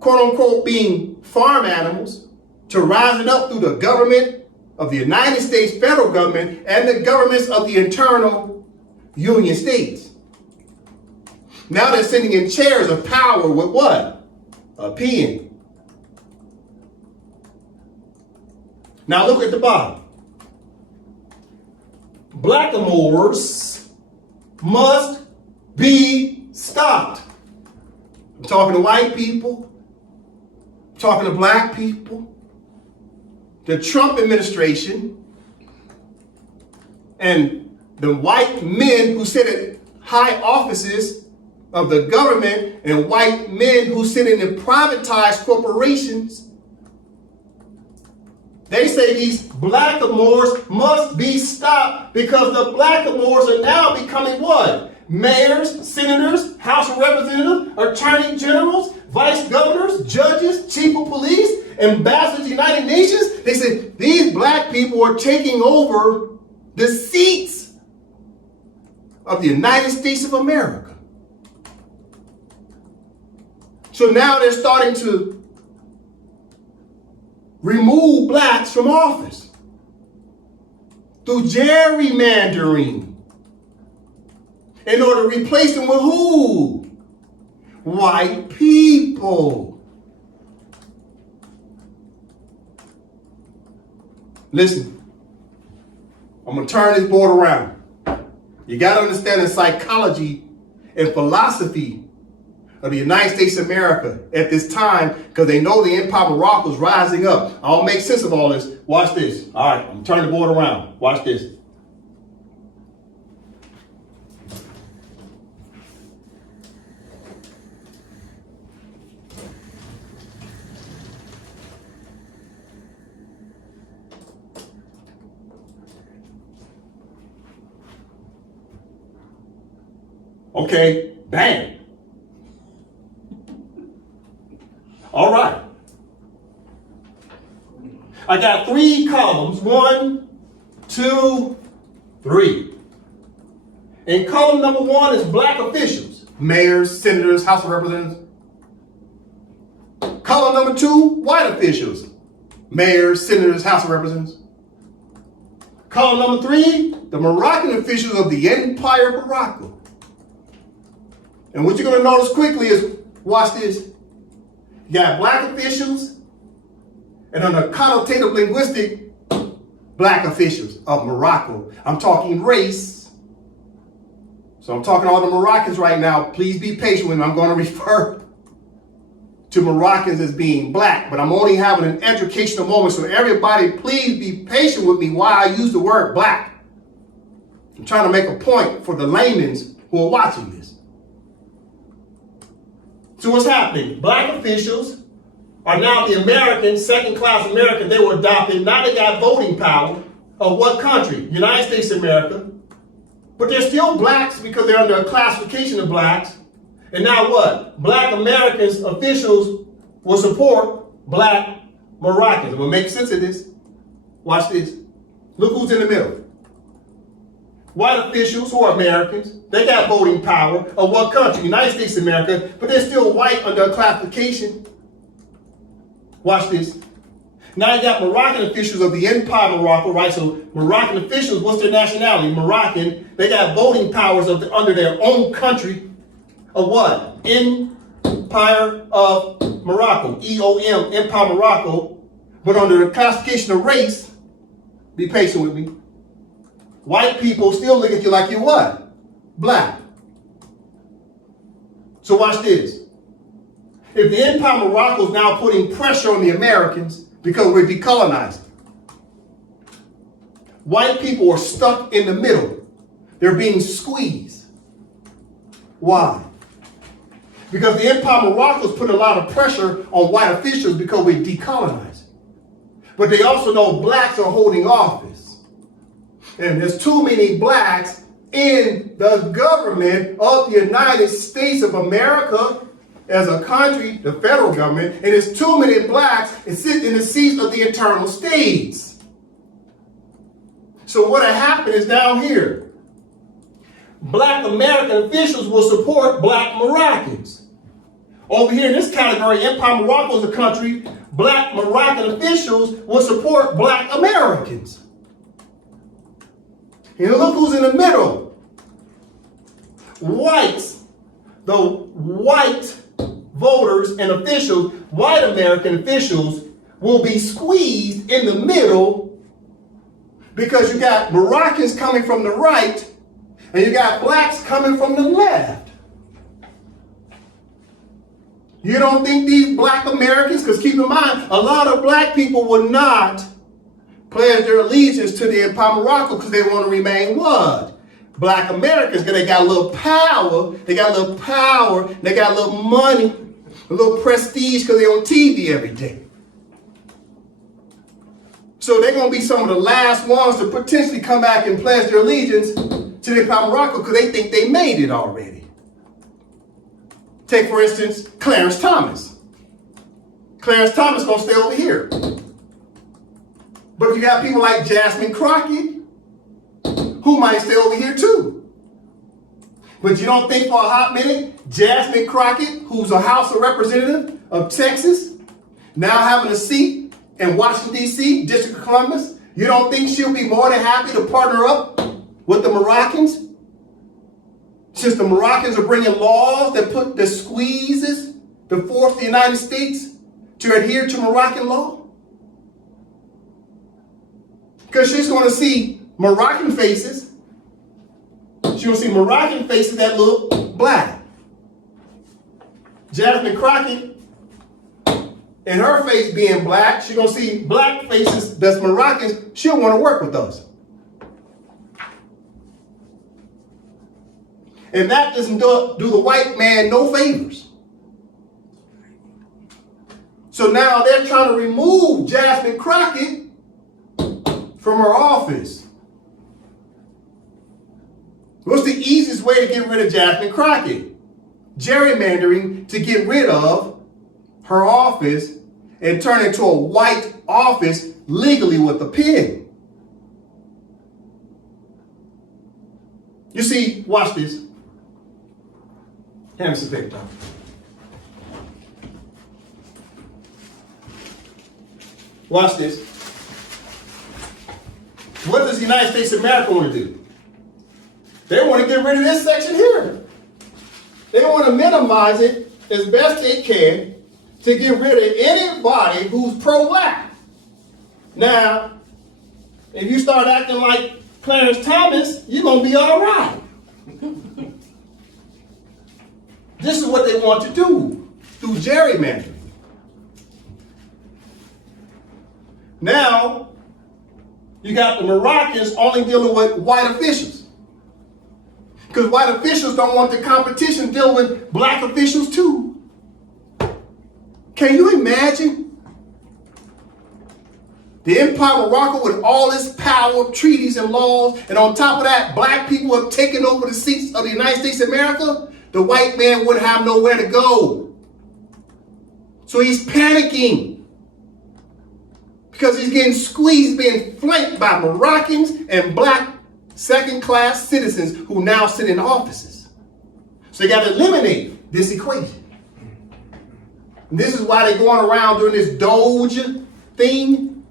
quote unquote, being farm animals to rising up through the government of the United States federal government and the governments of the internal Union states. Now they're sitting in chairs of power with what? A pen. Now look at the bottom. Blackamoors must be stopped. I'm talking to white people. I'm talking to black people. The Trump administration and the white men who sit at high offices of the government and white men who sit in the privatized corporations, they say these blackamoors must be stopped because the blackamoors are now becoming what? Mayors, senators, House of Representatives, attorney generals, vice governors, judges, chief of police, ambassadors to the United Nations. They said these black people are taking over the seats of the United States of America. So now they're starting to remove blacks from office through gerrymandering in order to replace them with who? White people. Listen, I'm going to turn this board around. You got to understand the psychology and philosophy of the United States of America at this time because they know the empire of Morocco is rising up. I'll make sense of all this. Watch this. All right, I'm turning the board around. Watch this. Okay, bang. All right. I got 3 columns. 1, 2, 3. And column number 1 is black officials. Mayors, senators, House of Representatives. Column number 2, white officials. Mayors, senators, House of Representatives. Column number 3, the Moroccan officials of the Empire of Morocco. And what you're going to notice quickly is, watch this. You got black officials, and on the connotative linguistic, black officials of Morocco. I'm talking race. So I'm talking to all the Moroccans right now. Please be patient with me. I'm going to refer to Moroccans as being black, but I'm only having an educational moment. So everybody, please be patient with me while I use the word black. I'm trying to make a point for the laymen who are watching this. So what's happening? Black officials are now the Americans, second-class Americans. They were adopted. Now they got voting power of what country? United States of America. But they're still blacks because they're under a classification of blacks. And now what? Black Americans officials will support black Moroccans. Will make sense of this? Watch this. Look who's in the middle. White officials who are Americans, they got voting power of what country? United States of America, but they're still white under a classification. Watch this. Now you got Moroccan officials of the Empire of Morocco, right? So Moroccan officials, what's their nationality? Moroccan. They got voting powers under their own country of what? Empire of Morocco. EOM, Empire of Morocco. But under the classification of race, be patient with me. White people still look at you like you're what? Black. So watch this. If the Empire of Morocco is now putting pressure on the Americans because we're decolonizing, white people are stuck in the middle. They're being squeezed. Why? Because the Empire of Morocco is putting a lot of pressure on white officials because we're decolonizing. But they also know blacks are holding office. And there's too many blacks in the government of the United States of America as a country, the federal government, and there's too many blacks that sit in the seats of the internal states. So what happened is down here, black American officials will support black Moroccans. Over here in this category, Empire of Morocco is a country, black Moroccan officials will support black Americans. And look who's in the middle. Whites, the white voters and officials, white American officials, will be squeezed in the middle because you got Moroccans coming from the right and you got blacks coming from the left. You don't think these black Americans, because keep in mind, a lot of black people will not pledge their allegiance to the Empire of Morocco because they want to remain what? Black Americans, because they got a little power, they got a little power, they got a little money, a little prestige because they're on TV every day. So they're going to be some of the last ones to potentially come back and pledge their allegiance to the Empire of Morocco because they think they made it already. Take, for instance, Clarence Thomas. Clarence Thomas going to stay over here. But if you got people like Jasmine Crockett, who might stay over here too. But you don't think for a hot minute, Jasmine Crockett, who's a House of Representative of Texas, now having a seat in Washington, D.C., District of Columbus, you don't think she'll be more than happy to partner up with the Moroccans? Since the Moroccans are bringing laws that squeezes, to force the United States to adhere to Moroccan law? Because she's going to see Moroccan faces. She's going to see Moroccan faces that look black. Jasmine Crockett, and her face being black, she's going to see black faces that's Moroccans. She'll want to work with us. And that doesn't do the white man no favors. So now they're trying to remove Jasmine Crockett from her office. What's the easiest way to get rid of Jasmine Crockett? Gerrymandering to get rid of her office and turn it into a white office legally with a pen. You see, watch this. Hand me some paper, Tom. Watch this. what does the United States of America want to do? They want to get rid of this section here. They want to minimize it as best they can to get rid of anybody who's pro-black. Now, if you start acting like Clarence Thomas, you're going to be all right. This is what they want to do through gerrymandering. Now, you got the Moroccans only dealing with white officials. Because white officials don't want the competition dealing with black officials too. Can you imagine? The Empire of Morocco with all its power, treaties and laws, and on top of that, black people have taken over the seats of the United States of America. The white man wouldn't have nowhere to go. So he's panicking because he's getting squeezed, being flanked by Moroccans and black second-class citizens who now sit in offices. So they got to eliminate this equation. And this is why they're going around doing this Doge thing.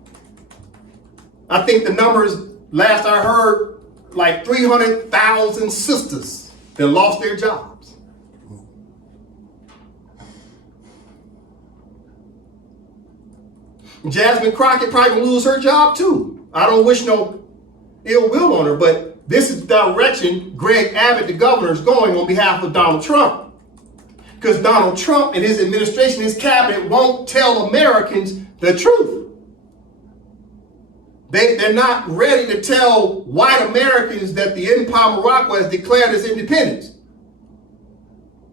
I think the numbers, last I heard, like 300,000 sisters that lost their jobs. Jasmine Crockett probably gonna lose her job too. I don't wish no ill will on her, but this is the direction Greg Abbott, the governor, is going on behalf of Donald Trump. Because Donald Trump and his administration, his cabinet, won't tell Americans the truth. They're not ready to tell white Americans that the Empire of Morocco has declared its independence.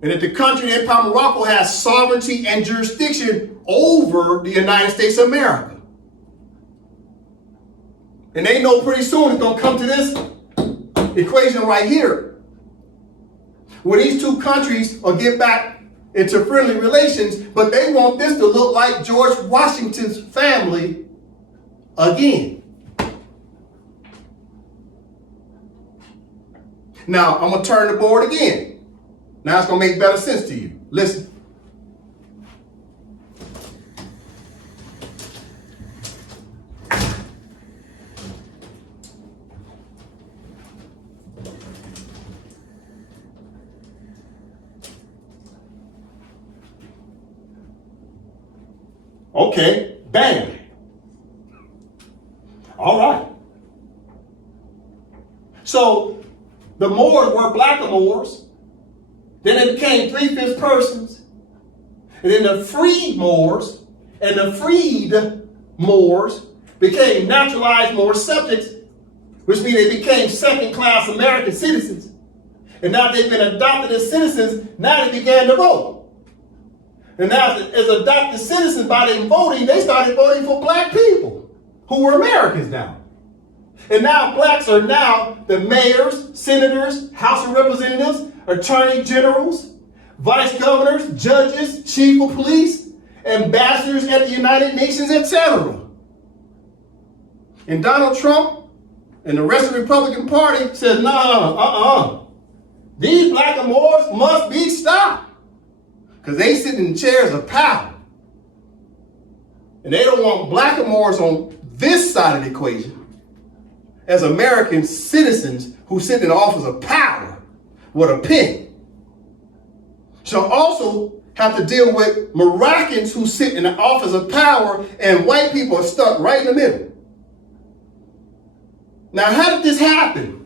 And that the country, the Empire of Morocco, has sovereignty and jurisdiction over the United States of America. And they know pretty soon it's going to come to this equation right here, where these two countries will get back into friendly relations, but they want this to look like George Washington's family again. Now, I'm going to turn the board again. Now it's going to make better sense to you. Listen. Okay, bang. All right. So the Moors were blackamoors. Then it became 3/5 persons. And then the freed Moors and the freed Moors became naturalized Moorish subjects, which means they became second-class American citizens. And now they've been adopted as citizens, now they began to vote. And now as adopted citizens, by them voting, they started voting for black people who were Americans now. And now blacks are now the mayors, senators, House of Representatives, attorney generals, vice governors, judges, chief of police, ambassadors at the United Nations, etc. And Donald Trump and the rest of the Republican Party says, these blackamoors must be stopped because they sit in chairs of power. And they don't want blackamoors on this side of the equation as American citizens who sit in the office of power with a pen. Shall also have to deal with Moroccans who sit in the office of power, and white people are stuck right in the middle. Now, how did this happen?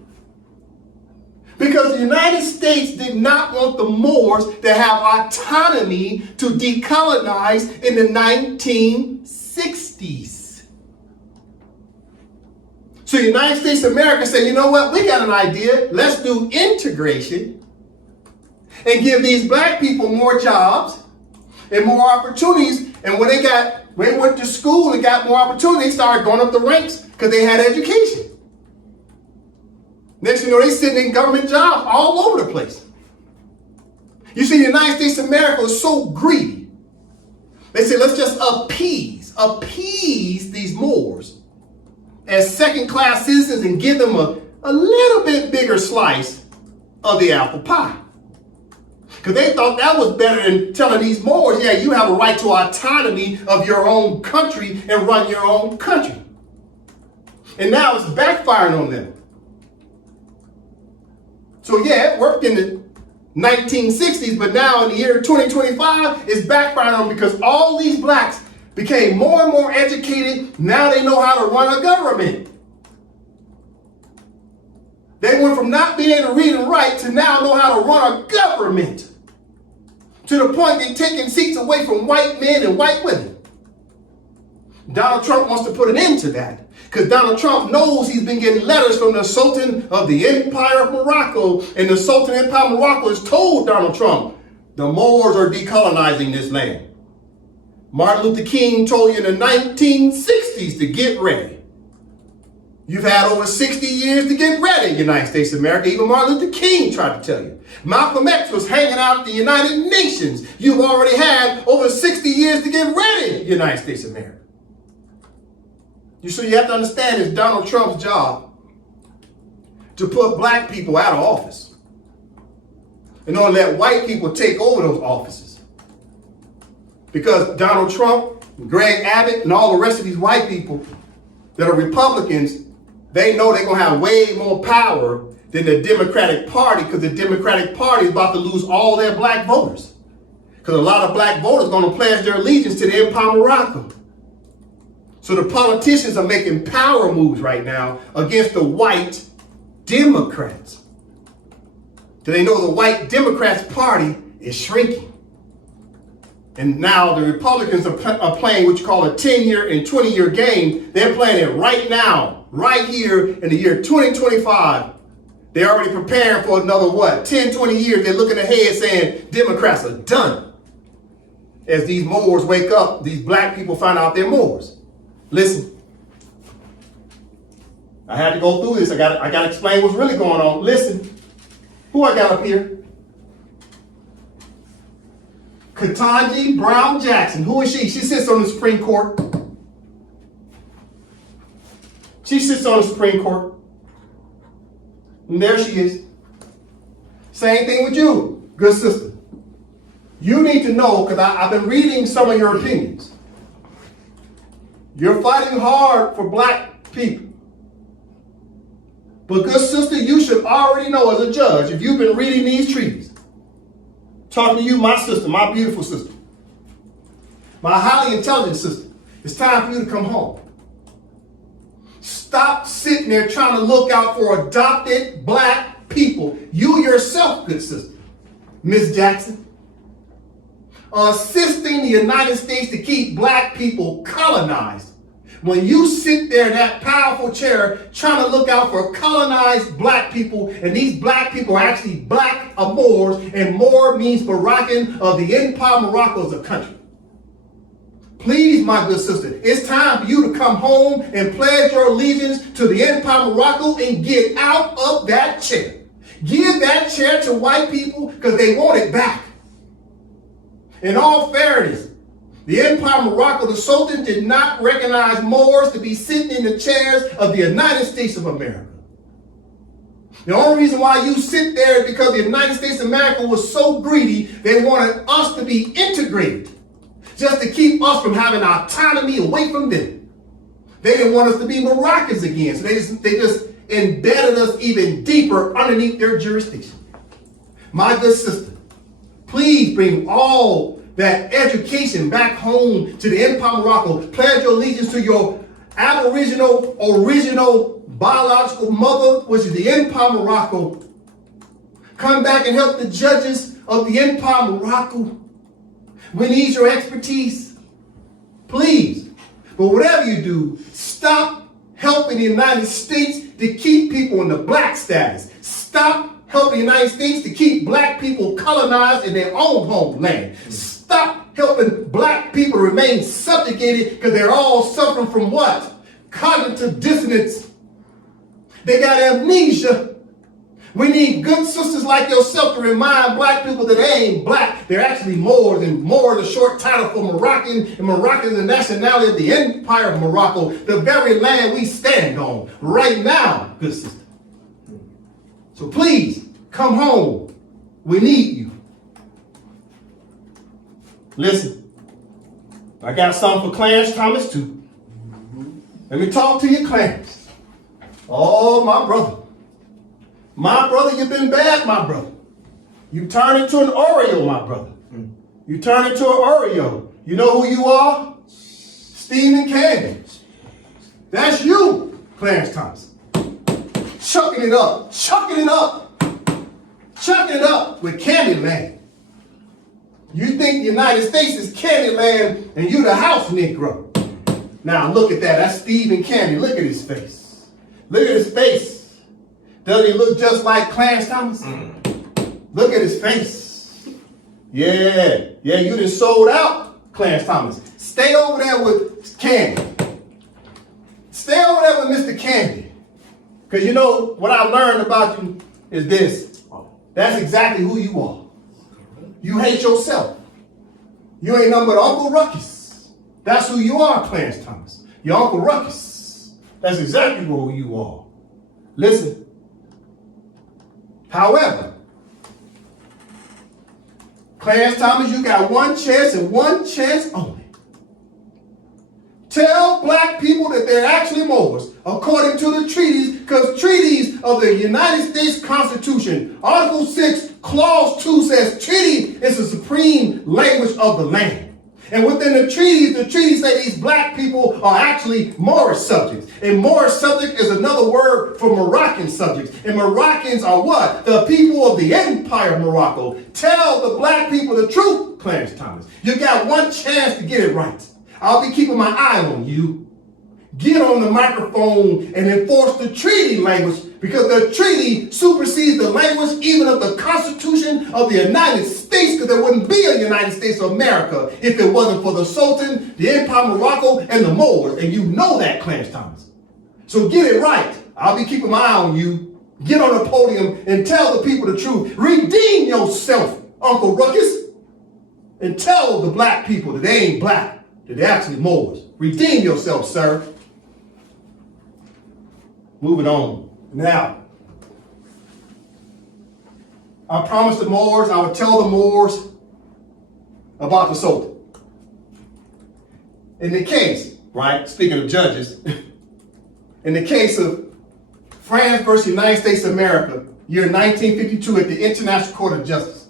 Because the United States did not want the Moors to have autonomy to decolonize in the 1960s. So the United States of America said, you know what, we got an idea. Let's do integration and give these black people more jobs and more opportunities. And when they went to school and got more opportunity, they started going up the ranks because they had education. Next thing you know, they sitting in government jobs all over the place. You see, the United States of America was so greedy. They said, let's just appease these Moors as second-class citizens and give them a little bit bigger slice of the apple pie. Because they thought that was better than telling these Moors, yeah, you have a right to autonomy of your own country and run your own country. And now it's backfiring on them. So yeah, it worked in the 1960s, but now in the year 2025, it's backfiring on them because all these blacks became more and more educated. Now they know how to run a government. They went from not being able to read and write to now know how to run a government. To the point they're taking seats away from white men and white women. Donald Trump wants to put an end to that. Because Donald Trump knows he's been getting letters from the Sultan of the Empire of Morocco. And the Sultan Empire of Morocco has told Donald Trump, the Moors are decolonizing this land. Martin Luther King told you in the 1960s to get ready. You've had over 60 years to get ready, United States of America. Even Martin Luther King tried to tell you. Malcolm X was hanging out at the United Nations. You've already had over 60 years to get ready, United States of America. So you have to understand it's Donald Trump's job to put black people out of office and don't let white people take over those offices. Because Donald Trump, Greg Abbott, and all the rest of these white people that are Republicans, they know they're going to have way more power than the Democratic Party, because the Democratic Party is about to lose all their black voters. Because a lot of black voters are going to pledge their allegiance to the Empire of Morocco. So the politicians are making power moves right now against the white Democrats. So they know the white Democrats party is shrinking. And now the Republicans are playing what you call a 10-year and 20-year game. They're playing it right now, right here in the year 2025. They're already preparing for another, 10, 20 years. They're looking ahead saying Democrats are done. As these Moors wake up, these black people find out they're Moors. Listen, I had to go through this. I got to explain what's really going on. Listen, who I got up here? Ketanji Brown Jackson. Who is she? She sits on the Supreme Court. She sits on the Supreme Court. And there she is. Same thing with you, good sister. You need to know, because I've been reading some of your opinions. You're fighting hard for black people. But good sister, you should already know as a judge, if you've been reading these treaties, talking to you, my sister, my beautiful sister, my highly intelligent sister, it's time for you to come home. Stop sitting there trying to look out for adopted black people. You yourself, good sister, Miss Jackson, are assisting the United States to keep black people colonized. When you sit there in that powerful chair trying to look out for colonized black people, and these black people are actually black Moors, and Moor means Moroccan of the Empire of Morocco as a country. Please, my good sister, it's time for you to come home and pledge your allegiance to the Empire of Morocco and get out of that chair. Give that chair to white people because they want it back. In all fairness, the Empire of Morocco, the Sultan, did not recognize Moors to be sitting in the chairs of the United States of America. The only reason why you sit there is because the United States of America was so greedy, they wanted us to be integrated, just to keep us from having autonomy away from them. They didn't want us to be Moroccans again, so they just embedded us even deeper underneath their jurisdiction. My good sister, please bring all that education back home to the Empire of Morocco. Pledge your allegiance to your Aboriginal, original, biological mother, which is the Empire of Morocco. Come back and help the judges of the Empire of Morocco. We need your expertise. Please. But whatever you do, stop helping the United States to keep people in the black status. Stop helping the United States to keep black people colonized in their own homeland. Stop helping black people remain subjugated because they're all suffering from what? Cognitive dissonance. They got amnesia. We need good sisters like yourself to remind black people that they ain't black. They're actually Moors, and Moor is a short title for Moroccan, and Moroccan is the nationality of the Empire of Morocco, the very land we stand on right now, good sister. So please, come home. We need you. Listen, I got something for Clarence Thomas too. Let me talk to you, Clarence. Oh, my brother. My brother, you've been bad, my brother. You turned into an Oreo, my brother. You turned into an Oreo. You know who you are? Stephen Candy. That's you, Clarence Thomas. Chucking it up, chucking it up, chucking it up with Candyland. You think the United States is Candyland and you the house Negro. Now look at that. That's Stephen Candy. Look at his face. Look at his face. Does he look just like Clarence Thomas? Look at his face. Yeah, you done sold out, Clarence Thomas. Stay over there with Candy. Stay over there with Mr. Candy. Because you know what I learned about you is this. That's exactly who you are. You hate yourself. You ain't nothing but Uncle Ruckus. That's who you are, Clarence Thomas. Your Uncle Ruckus. That's exactly who you are. Listen. However, Clarence Thomas, you got one chance and one chance only. Tell black people that they're actually Moors according to the treaties, because treaties of the United States Constitution, Article 6, Clause 2 says treaty is the supreme language of the land. And within the treaties say these black people are actually Moorish subjects. And Moorish subject is another word for Moroccan subjects. And Moroccans are what? The people of the Empire of Morocco. Tell the black people the truth, Clarence Thomas. You got one chance to get it right. I'll be keeping my eye on you. Get on the microphone and enforce the treaty language, because the treaty supersedes the language even of the Constitution of the United States, because there wouldn't be a United States of America if it wasn't for the Sultan, the Empire of Morocco, and the Moors. And you know that, Clarence Thomas. So get it right. I'll be keeping my eye on you. Get on the podium and tell the people the truth. Redeem yourself, Uncle Ruckus, and tell the black people that they ain't black, that they're actually Moors. Redeem yourself, sir. Moving on. Now, I promised the Moors I would tell the Moors about the Sultan. In the case, right, speaking of judges, in the case of France versus United States of America, year 1952 at the International Court of Justice,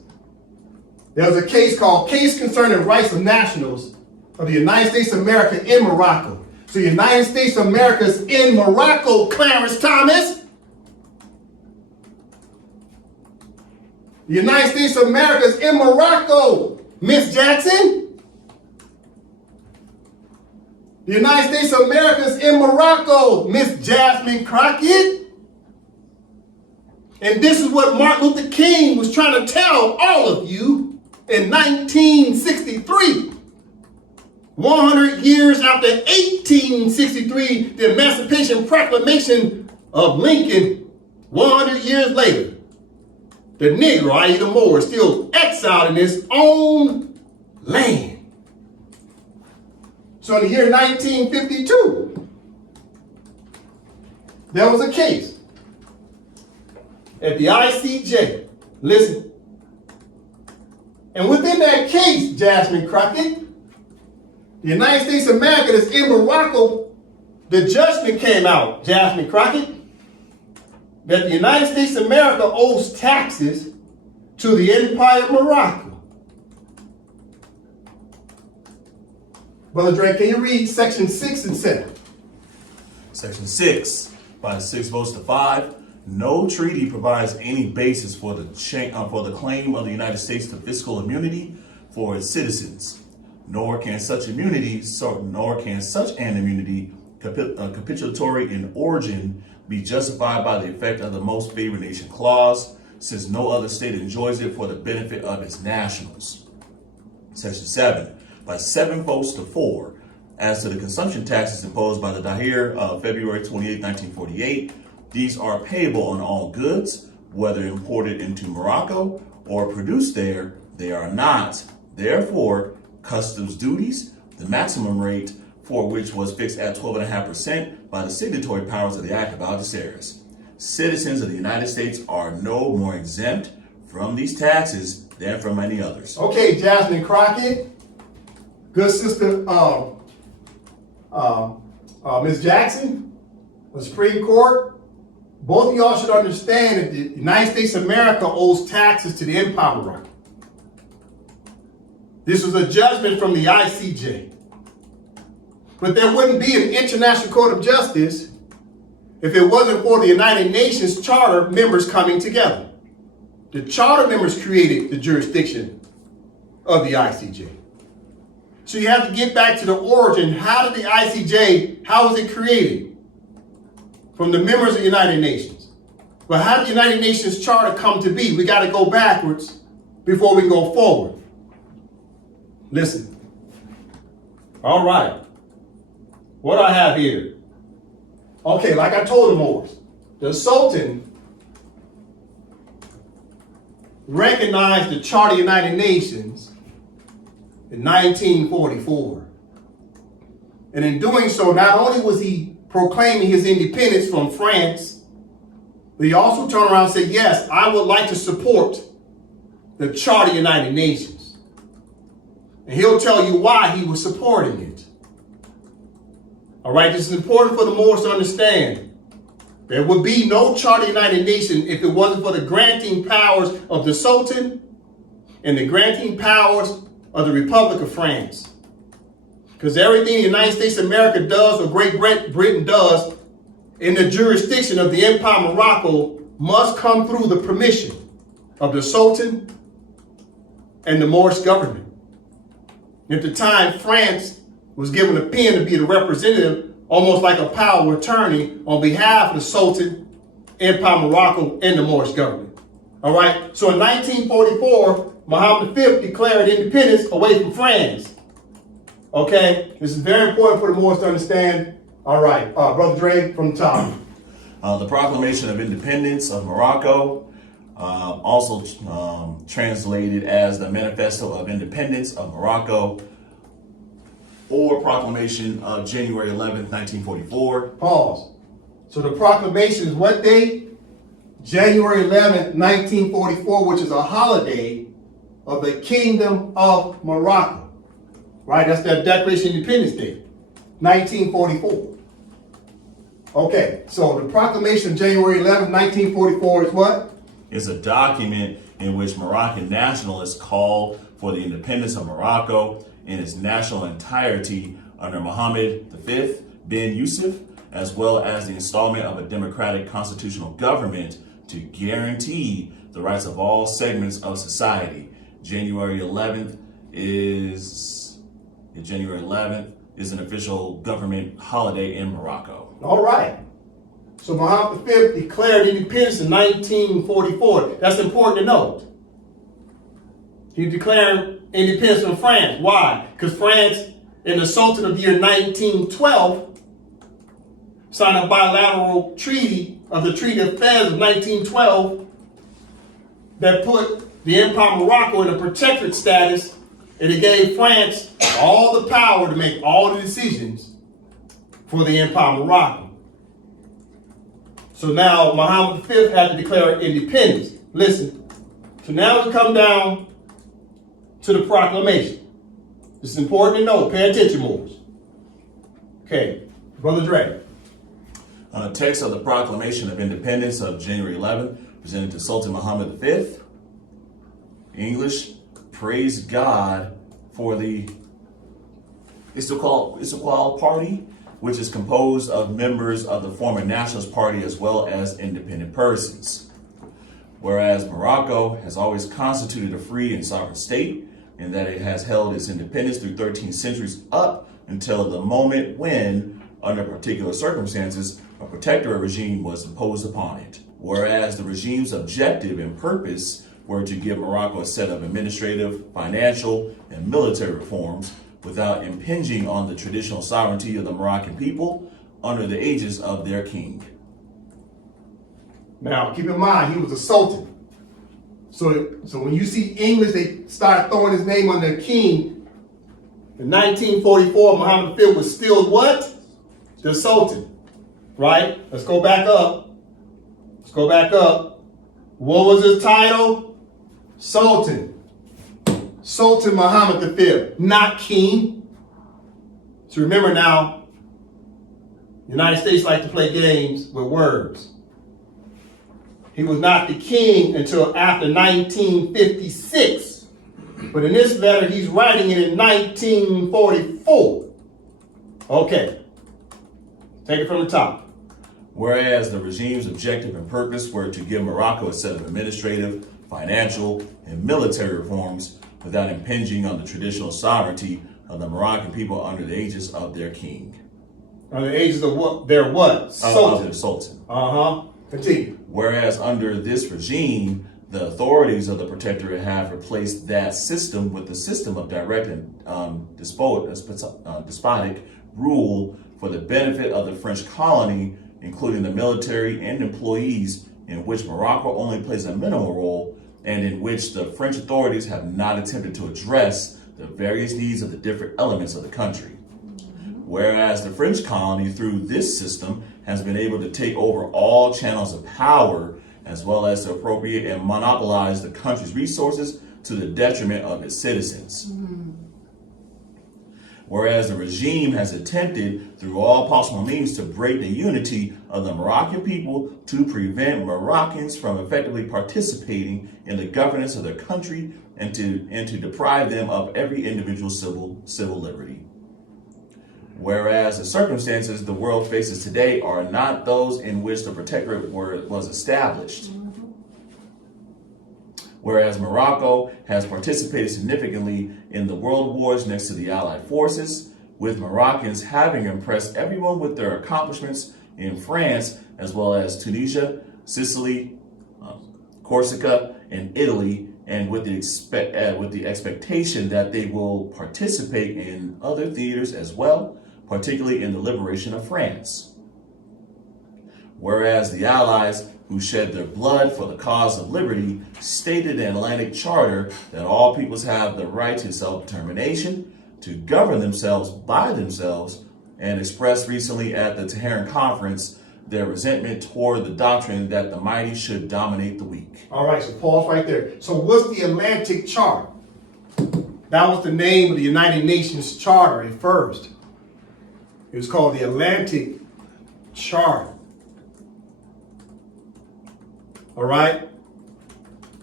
there was a case called Case Concerning Rights of Nationals of the United States of America in Morocco. So the United States of America is in Morocco, Clarence Thomas. The United States of America is in Morocco, Miss Jackson. The United States of America is in Morocco, Miss Jasmine Crockett. And this is what Martin Luther King was trying to tell all of you in 1963. 100 years after 1863, the Emancipation Proclamation of Lincoln, 100 years later, the Negro, i.e. the Moor, is still exiled in his own land. So in the year 1952, there was a case at the ICJ. Listen. And within that case, Jasmine Crockett, the United States of America is in Morocco, the judgment came out, Jasmine Crockett, that the United States of America owes taxes to the Empire of Morocco. Brother Drake, can you read section 6 and 7? Section 6, by 6 votes to 5, no treaty provides any basis for the claim of the United States to fiscal immunity for its citizens. Nor can such an immunity capitulatory in origin be justified by the effect of the most favored nation clause, since no other state enjoys it for the benefit of its nationals. Section 7, by 7 votes to 4, as to the consumption taxes imposed by the Dahir of February 28, 1948, these are payable on all goods, whether imported into Morocco or produced there. They are not. Therefore, customs duties, the maximum rate for which was fixed at 12.5% by the signatory powers of the Act of Algeciras. Citizens of the United States are no more exempt from these taxes than from any others. Okay, Jasmine Crockett, good sister, Ms. Jackson, the Supreme Court, both of y'all should understand that the United States of America owes taxes to the Empire of Morocco. This was a judgment from the ICJ. But there wouldn't be an International Court of Justice if it wasn't for the United Nations Charter members coming together. The Charter members created the jurisdiction of the ICJ. So you have to get back to the origin. How did the ICJ, how was it created? From the members of the United Nations. But how did the United Nations Charter come to be? We got to go backwards before we go forward. Listen. All right. What do I have here? Okay, like I told the Moors, the Sultan recognized the Charter of the United Nations in 1944. And in doing so, not only was he proclaiming his independence from France, but he also turned around and said, yes, I would like to support the Charter of the United Nations. And he'll tell you why he was supporting it. All right, this is important for the Moors to understand. There would be no Charter of the United Nations if it wasn't for the granting powers of the Sultan and the granting powers of the Republic of France. Because everything the United States of America does or Great Britain does in the jurisdiction of the Empire of Morocco must come through the permission of the Sultan and the Moorish government. At the time, France was given a pen to be the representative, almost like a power of attorney on behalf of the Sultan, Empire of Morocco, and the Moorish government. All right. So in 1944, Muhammad V declared independence away from France. Okay. This is very important for the Moors to understand. All right. Brother Dre from the top. The Proclamation of Independence of Morocco, also translated as the Manifesto of Independence of Morocco, or Proclamation of January 11th, 1944. Pause. So the proclamation is what date? January 11th, 1944, which is a holiday of the Kingdom of Morocco. Right? That's their Declaration of Independence Day, 1944. Okay, so the proclamation of January 11th, 1944 is what? Is a document in which Moroccan nationalists call for the independence of Morocco in its national entirety under Mohammed V bin Yusuf, as well as the installment of a democratic constitutional government to guarantee the rights of all segments of society. January 11th is an official government holiday in Morocco. All right. So Muhammad V declared independence in 1944. That's important to note. He declared independence from France. Why? Because France, in the Sultan of the year 1912, signed a bilateral treaty of the Treaty of Fez of 1912 that put the Empire of Morocco in a protectorate status, and it gave France all the power to make all the decisions for the Empire of Morocco. So now Muhammad V had to declare independence. Listen, so now we come down to the proclamation. This is important to know. Pay attention, Moors. Okay, Brother Dre. On the text of the Proclamation of Independence of January 11th, presented to Sultan Muhammad V, English, praise God for the Istiqlal Party, which is composed of members of the former Nationalist Party as well as independent persons. Whereas Morocco has always constituted a free and sovereign state, in that it has held its independence through 13 centuries up until the moment when, under particular circumstances, a protectorate regime was imposed upon it. Whereas the regime's objective and purpose were to give Morocco a set of administrative, financial, and military reforms without impinging on the traditional sovereignty of the Moroccan people under the aegis of their king. Now, keep in mind, he was a sultan. So when you see English, they start throwing his name on their king. In 1944, Muhammad V was still what? The sultan, right? Let's go back up. What was his title? Sultan. Sultan Muhammad V, not king. So remember now, the United States like to play games with words. He was not the king until after 1956. But in this letter, he's writing it in 1944. Okay. Take it from the top. Whereas the regime's objective and purpose were to give Morocco a set of administrative, financial, and military reforms without impinging on the traditional sovereignty of the Moroccan people under the aegis of their king. Under the aegis of what? Their what? Sultan. Of their sultan. Continue. Whereas under this regime, the authorities of the protectorate have replaced that system with the system of direct and despotic rule for the benefit of the French colony, including the military and employees, in which Morocco only plays a minimal role, and in which the French authorities have not attempted to address the various needs of the different elements of the country. Whereas the French colony, through this system, has been able to take over all channels of power, as well as to appropriate and monopolize the country's resources to the detriment of its citizens. Whereas the regime has attempted through all possible means to break the unity of the Moroccan people to prevent Moroccans from effectively participating in the governance of their country and to deprive them of every individual civil liberty. Whereas the circumstances the world faces today are not those in which the protectorate was established. Whereas Morocco has participated significantly in the world wars next to the Allied forces, with Moroccans having impressed everyone with their accomplishments in France, as well as Tunisia, Sicily, Corsica, and Italy, and with the expectation that they will participate in other theaters as well, particularly in the liberation of France. Whereas the Allies, who shed their blood for the cause of liberty, stated in the Atlantic Charter that all peoples have the right to self-determination, to govern themselves by themselves, and expressed recently at the Tehran Conference their resentment toward the doctrine that the mighty should dominate the weak. All right, so pause right there. So what's the Atlantic Charter? That was the name of the United Nations Charter at first. It was called the Atlantic Charter. All right?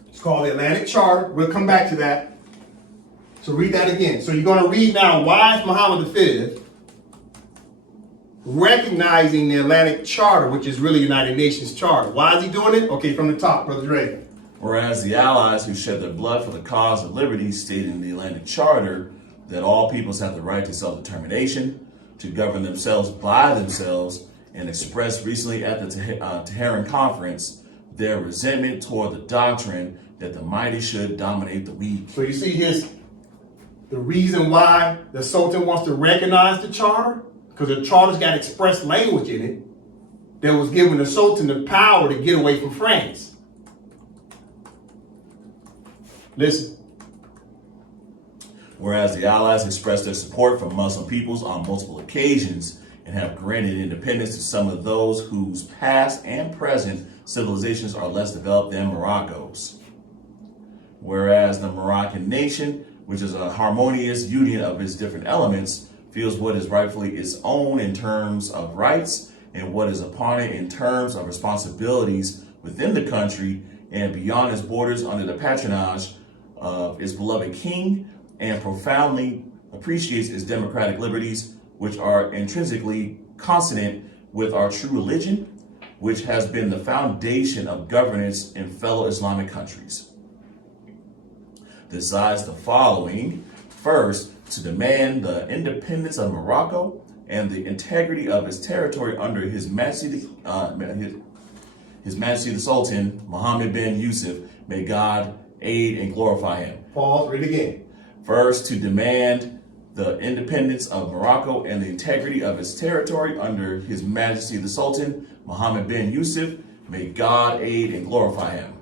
It's called the Atlantic Charter. We'll come back to that. So read that again. So you're going to read now, why is Muhammad V recognizing the Atlantic Charter, which is really United Nations Charter? Why is he doing it? Okay, from the top, Brother Dre. Whereas the Allies, who shed their blood for the cause of liberty, stated in the Atlantic Charter that all peoples have the right to self-determination, to govern themselves by themselves, and expressed recently at the Tehran Conference their resentment toward the doctrine that the mighty should dominate the weak. So you see the reason why the Sultan wants to recognize the charter, because the charter's got express language in it that was giving the Sultan the power to get away from France. Listen. Whereas the Allies expressed their support for Muslim peoples on multiple occasions and have granted independence to some of those whose past and present civilizations are less developed than Morocco's. Whereas the Moroccan nation, which is a harmonious union of its different elements, feels what is rightfully its own in terms of rights and what is upon it in terms of responsibilities within the country and beyond its borders under the patronage of its beloved king, and profoundly appreciates its democratic liberties, which are intrinsically consonant with our true religion, which has been the foundation of governance in fellow Islamic countries. Decides the following: first, to demand the independence of Morocco and the integrity of its territory under His Majesty the Sultan, Mohammed bin Yusuf, may God aid and glorify him. Pause, read again. First, to demand the independence of Morocco and the integrity of its territory under His Majesty the Sultan, Mohammed bin Yusuf, may God aid and glorify him.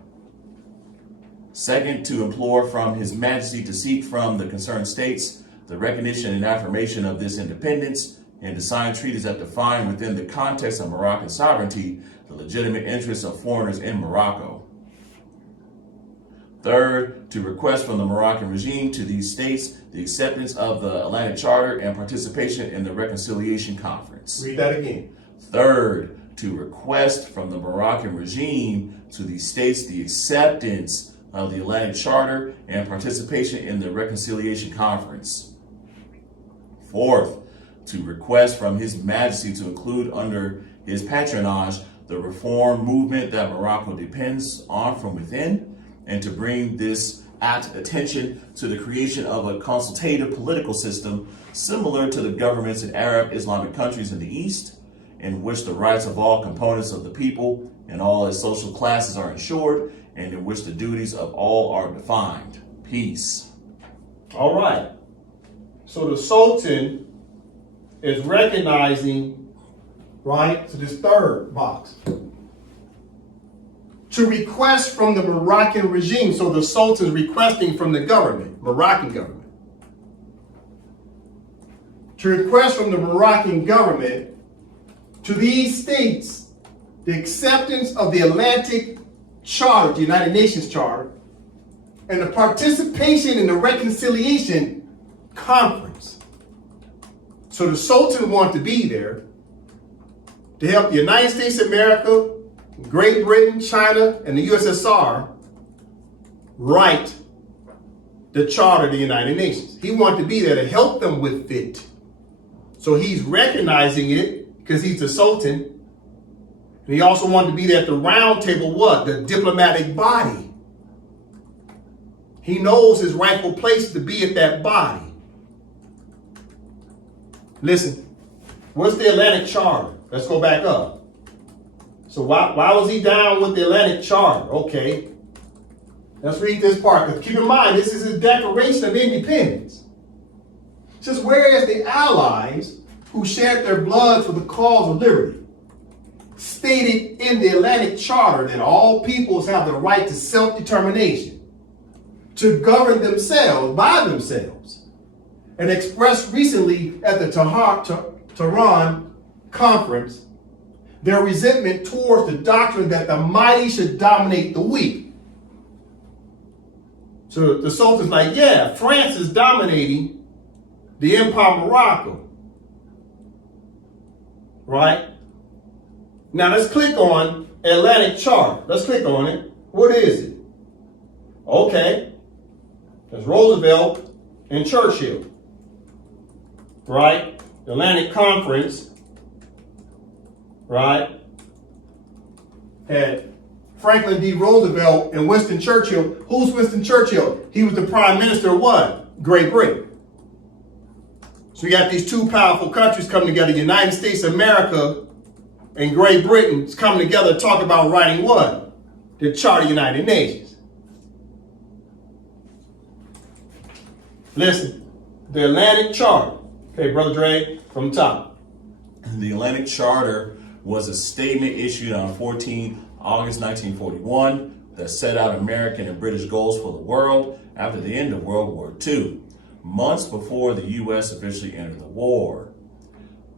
Second, to implore from His Majesty to seek from the concerned states the recognition and affirmation of this independence and to sign treaties that define within the context of Moroccan sovereignty the legitimate interests of foreigners in Morocco. Third, to request from the Moroccan regime to these states the acceptance of the Atlantic Charter and participation in the Reconciliation Conference. Read that again. Third, to request from the Moroccan regime to the states the acceptance of the Atlantic Charter and participation in the Reconciliation Conference. Fourth, to request from His Majesty to include under his patronage the reform movement that Morocco depends on from within, and to bring this act attention to the creation of a consultative political system similar to the governments in Arab Islamic countries in the East, in which the rights of all components of the people and all its social classes are ensured, and in which the duties of all are defined. Peace. All right. So the Sultan is recognizing, right, so this third box, to request from the Moroccan regime. So the Sultan's requesting from the government, Moroccan government, to request from the Moroccan government to these states the acceptance of the Atlantic Charter, the United Nations Charter, and the participation in the Reconciliation Conference. So the Sultan wanted to be there to help the United States of America, Great Britain, China, and the USSR write the Charter of the United Nations. He wanted to be there to help them with it. So he's recognizing it because he's the Sultan. And he also wanted to be there at the round table, what? The diplomatic body. He knows his rightful place to be at that body. Listen, what's the Atlantic Charter? Let's go back up. So why was he down with the Atlantic Charter? Okay, let's read this part. Because keep in mind, this is a Declaration of Independence. It says, whereas the Allies who shared their blood for the cause of liberty stated in the Atlantic Charter that all peoples have the right to self-determination, to govern themselves by themselves, and expressed recently at the Tehran Conference their resentment towards the doctrine that the mighty should dominate the weak. So the Sultan's like, yeah, France is dominating the Empire of Morocco. Right? Now let's click on Atlantic Charter. Let's click on it. What is it? Okay. There's Roosevelt and Churchill. Right? The Atlantic Conference. Right? Had Franklin D. Roosevelt and Winston Churchill. Who's Winston Churchill? He was the prime minister of what? Great Britain. So we got these two powerful countries coming together, United States of America and Great Britain is coming together to talk about writing what? The Charter of the United Nations. Listen, the Atlantic Charter. Okay, Brother Dre, from the top. The Atlantic Charter was a statement issued on 14 August 1941 that set out American and British goals for the world after the end of World War II, months before the U.S. officially entered the war.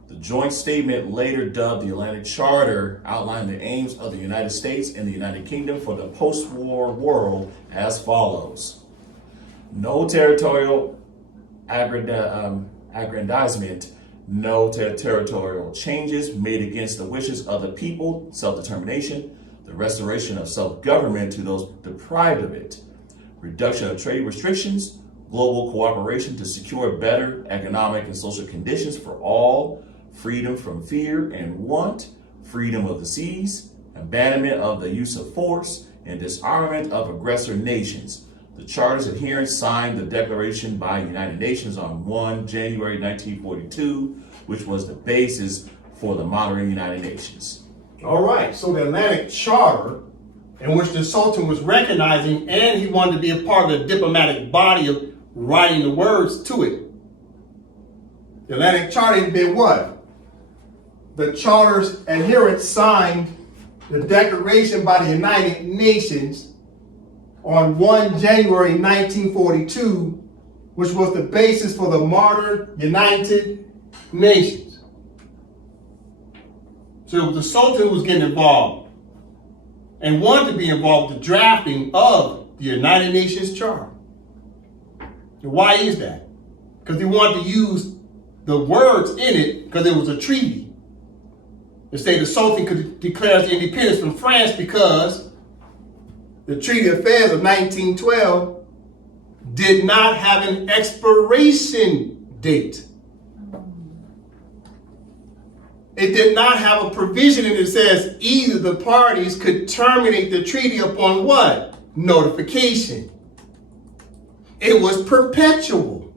The joint statement, later dubbed the Atlantic Charter, outlined the aims of the United States and the United Kingdom for the post-war world as follows. No territorial aggrandizement, no territorial changes made against the wishes of the people, self-determination, the restoration of self-government to those deprived of it, reduction of trade restrictions, global cooperation to secure better economic and social conditions for all, freedom from fear and want, freedom of the seas, abandonment of the use of force, and disarmament of aggressor nations. The Charter's adherents signed the declaration by the United Nations on 1 January 1942, which was the basis for the modern United Nations. All right, so the Atlantic Charter, in which the Sultan was recognizing, and he wanted to be a part of the diplomatic body of writing the words to it. The Atlantic Charter had been what? The Charter's adherents signed the declaration by the United Nations on 1 January 1942, which was the basis for the modern United Nations. So it was the Sultan who was getting involved and wanted to be involved with the drafting of the United Nations Charter. And why is that? Because he wanted to use the words in it because it was a treaty. to say the Sultan could declare his independence from France because the Treaty of Fez of 1912 did not have an expiration date. It did not have a provision in it that says either the parties could terminate the treaty upon what? Notification. It was perpetual.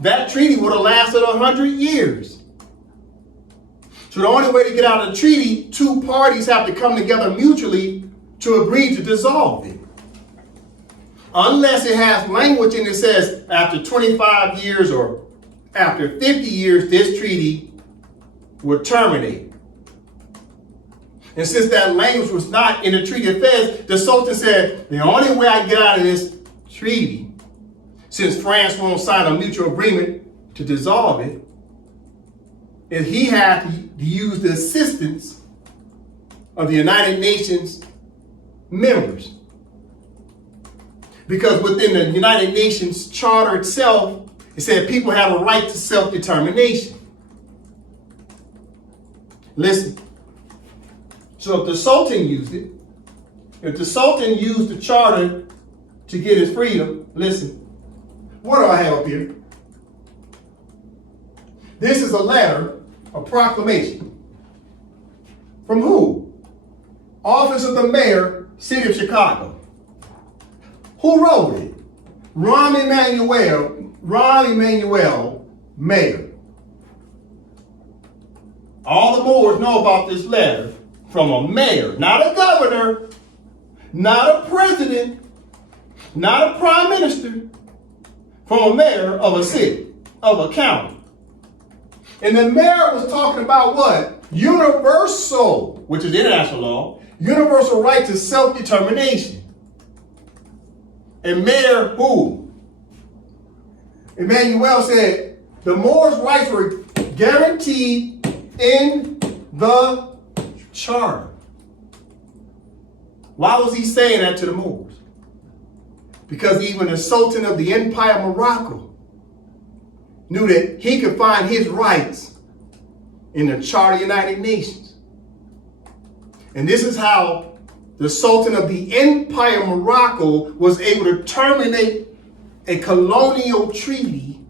That treaty would have lasted 100 years. So the only way to get out of the treaty, two parties have to come together mutually to agree to dissolve it. Unless it has language in it that says after 25 years or after 50 years, this treaty would terminate. And since that language was not in the Treaty of Fez, the Sultan said, the only way I get out of this treaty, since France won't sign a mutual agreement to dissolve it, is he had to use the assistance of the United Nations members. Because within the United Nations Charter itself, it said people have a right to self-determination. Listen. So if the Sultan used it, if the Sultan used the charter to get his freedom, listen, what do I have up here? This is a letter, a proclamation. From who? Office of the Mayor, City of Chicago. Who wrote it? Rahm Emanuel, Mayor. All the Moors know about this letter from a mayor, not a governor, not a president, not a prime minister, from a mayor of a city, of a county. And the mayor was talking about what? Universal, which is international law, universal right to self-determination. And Mayor who? Emmanuel said the Moors' rights were guaranteed in the charter. Why was he saying that to the Moors? Because even the Sultan of the Empire of Morocco knew that he could find his rights in the Charter of the United Nations. And this is how the Sultan of the Empire of Morocco was able to terminate a colonial treaty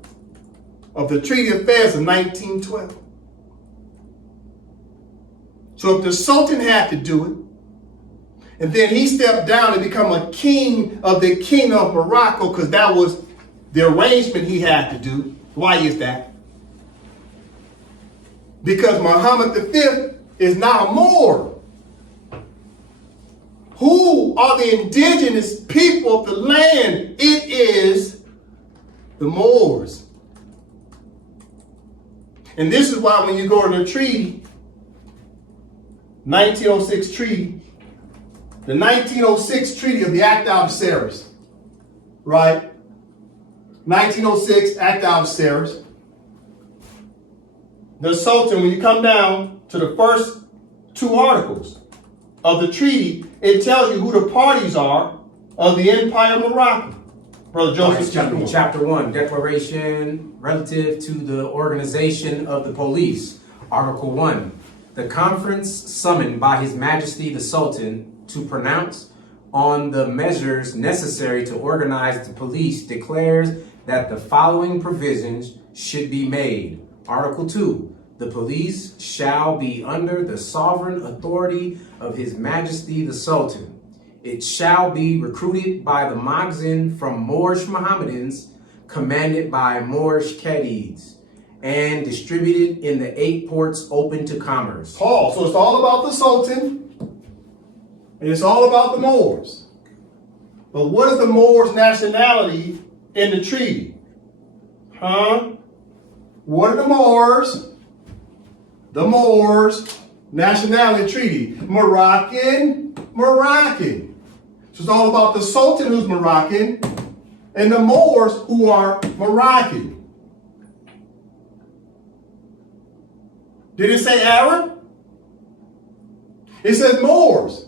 of the Treaty of Fez of 1912. So if the Sultan had to do it, and then he stepped down and become a king of the Kingdom of Morocco, because that was the arrangement he had to do. Why is that? Because Muhammad V is now a Moor. Who are the indigenous people of the land? It is the Moors. And this is why when you go to the treaty, 1906 treaty, the 1906 treaty of the Act of Ceres, right? 1906 Act of Ceres. The Sultan, when you come down to the first two articles of the treaty, it tells you who the parties are of the Empire of Morocco. Brother Joseph, chapter 1, declaration relative to the organization of the police. Article 1, the conference summoned by His Majesty the Sultan to pronounce on the measures necessary to organize the police declares that the following provisions should be made. Article 2, the police shall be under the sovereign authority of His Majesty the Sultan. It shall be recruited by the Muezzin from Moorish Mohammedans, commanded by Moorish Khedives, and distributed in the 8 ports open to commerce. Paul, so it's all about the Sultan, and it's all about the Moors. But what is the Moors' nationality in the treaty? What are the Moors? The Moors' nationality treaty. Moroccan. So it's all about the Sultan who's Moroccan and the Moors who are Moroccan. Did it say Arab? It says Moors.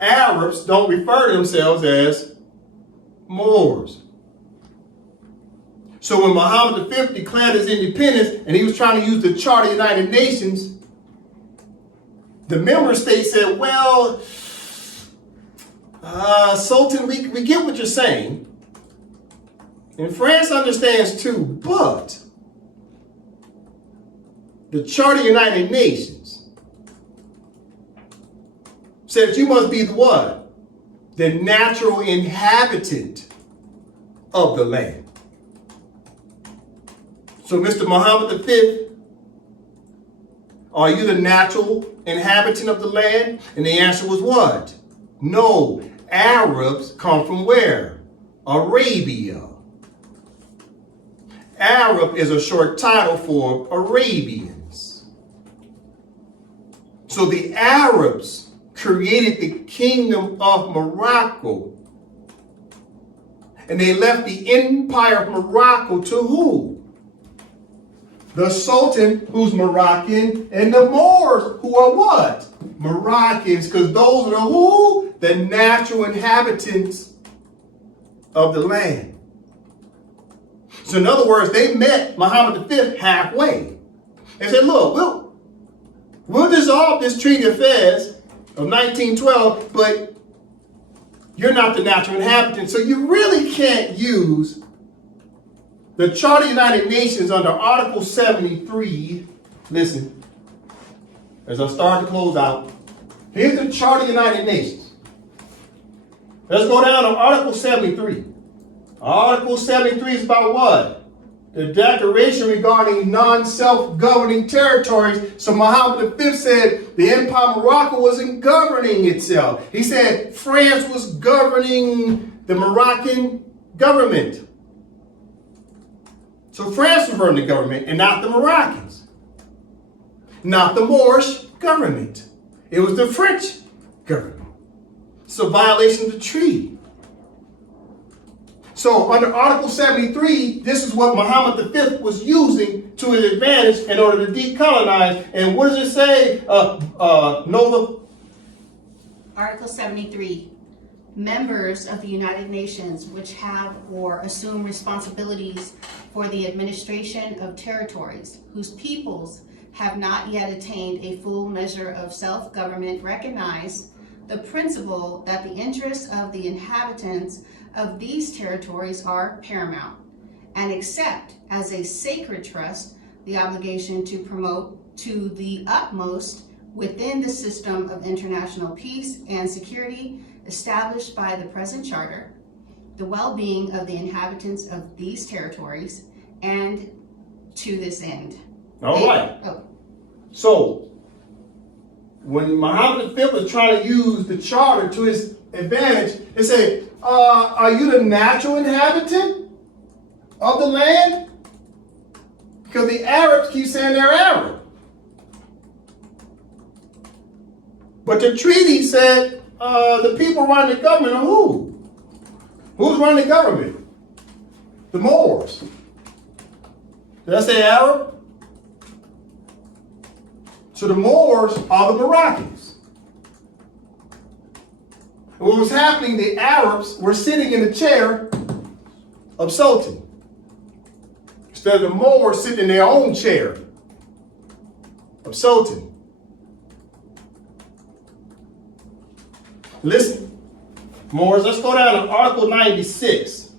Arabs don't refer to themselves as Moors. So when Muhammad V declared his independence and he was trying to use the Charter of the United Nations, the member states said, well, Sultan, we get what you're saying. And France understands too, but the Charter of the United Nations says you must be the what? The natural inhabitant of the land. So, Mr. Muhammad V, are you the natural inhabitant of the land? And the answer was what? No. Arabs come from where? Arabia. Arab is a short title for Arabians. So the Arabs created the kingdom of Morocco. And they left the empire of Morocco to who? The Sultan, who's Moroccan, and the Moors, who are what? Moroccans, because those are the who? The natural inhabitants of the land. So in other words, they met Muhammad V halfway. And said, look, we'll dissolve this Treaty of Fez of 1912, but you're not the natural inhabitant, so you really can't use the Charter of the United Nations under Article 73. Listen, as I start to close out, here's the Charter of the United Nations. Let's go down to Article 73. Article 73 is about what? The declaration regarding non-self-governing territories. So Muhammad V said the Empire of Morocco wasn't governing itself. He said France was governing the Moroccan government. So France was running the government and not the Moroccans. Not the Moorish government. It was the French government. So violation of the treaty. So under Article 73, this is what Muhammad V was using to his advantage in order to decolonize. And what does it say, Nova? Article 73. Members of the United Nations which have or assume responsibilities for the administration of territories whose peoples have not yet attained a full measure of self-government recognize the principle that the interests of the inhabitants of these territories are paramount, and accept as a sacred trust the obligation to promote to the utmost within the system of international peace and security established by the present charter, the well-being of the inhabitants of these territories, and to this end. All right. So, when Muhammad V was trying to use the charter to his advantage, it said, are you the natural inhabitant of the land? Because the Arabs keep saying they're Arab. But the treaty said the people running the government are who? Who's running the government? The Moors. Did I say Arab? So the Moors are the Moroccans. And what was happening, the Arabs were sitting in the chair of Sultan. Instead of the Moors sitting in their own chair of Sultan. Listen, Moors, let's go down to Article 96.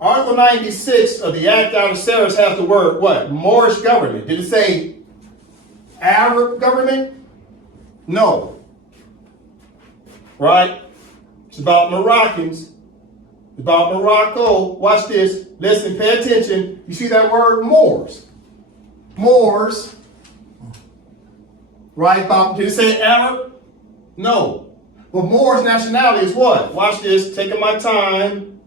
Article 96 of the Act out of Sarah's has the word what? Moorish government. Did it say Arab government? No. Right? It's about Moroccans. It's about Morocco. Watch this. Listen, pay attention. You see that word Moors? Moors. Right? Did it say Arab? No. But Moors nationality is what? Watch this. Taking my time.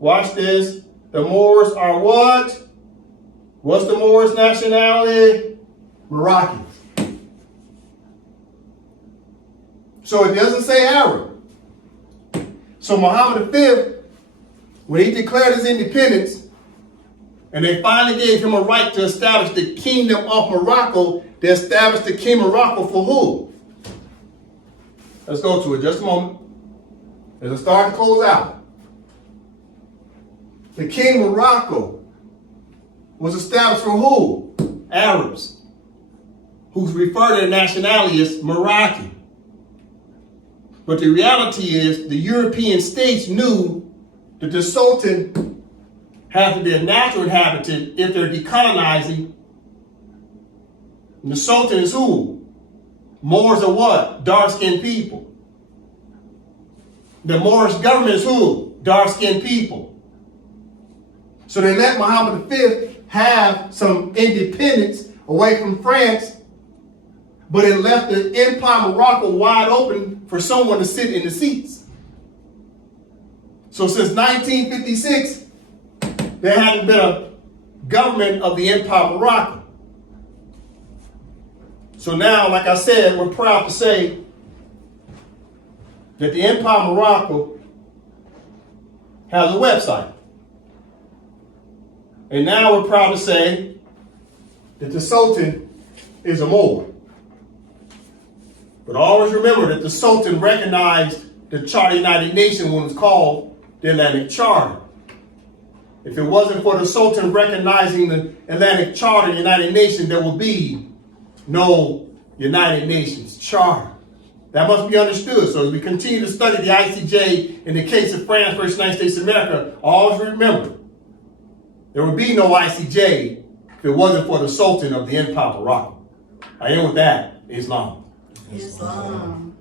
Watch this. The Moors are what? What's the Moors nationality? Moroccans. So it doesn't say Arab. So Muhammad V, when he declared his independence, and they finally gave him a right to establish the Kingdom of Morocco, they established the Kingdom of Morocco for who? Let's go to it just a moment. As I start to close out. The king of Morocco was established for who? Arabs, who's referred to their nationality as Moroccan. But the reality is the European states knew that the Sultan had to be a natural inhabitant if they're decolonizing. And the Sultan is who? Moors are what? Dark-skinned people. The Moorish government is who? Dark-skinned people. So they let Muhammad V have some independence away from France, but it left the Empire of Morocco wide open for someone to sit in the seats. So since 1956, there hadn't been a government of the Empire of Morocco. So now, like I said, we're proud to say that the Empire of Morocco has a website. And now we're proud to say that the Sultan is a Moor. But always remember that the Sultan recognized the Charter of the United Nations when it was called the Atlantic Charter. If it wasn't for the Sultan recognizing the Atlantic Charter of the United Nations, there would be no United Nations Charter. That must be understood. So as we continue to study the ICJ in the case of France versus United States of America, always remember, there would be no ICJ if it wasn't for the Sultan of the Empire of Morocco. I end with that. Islam. Islam.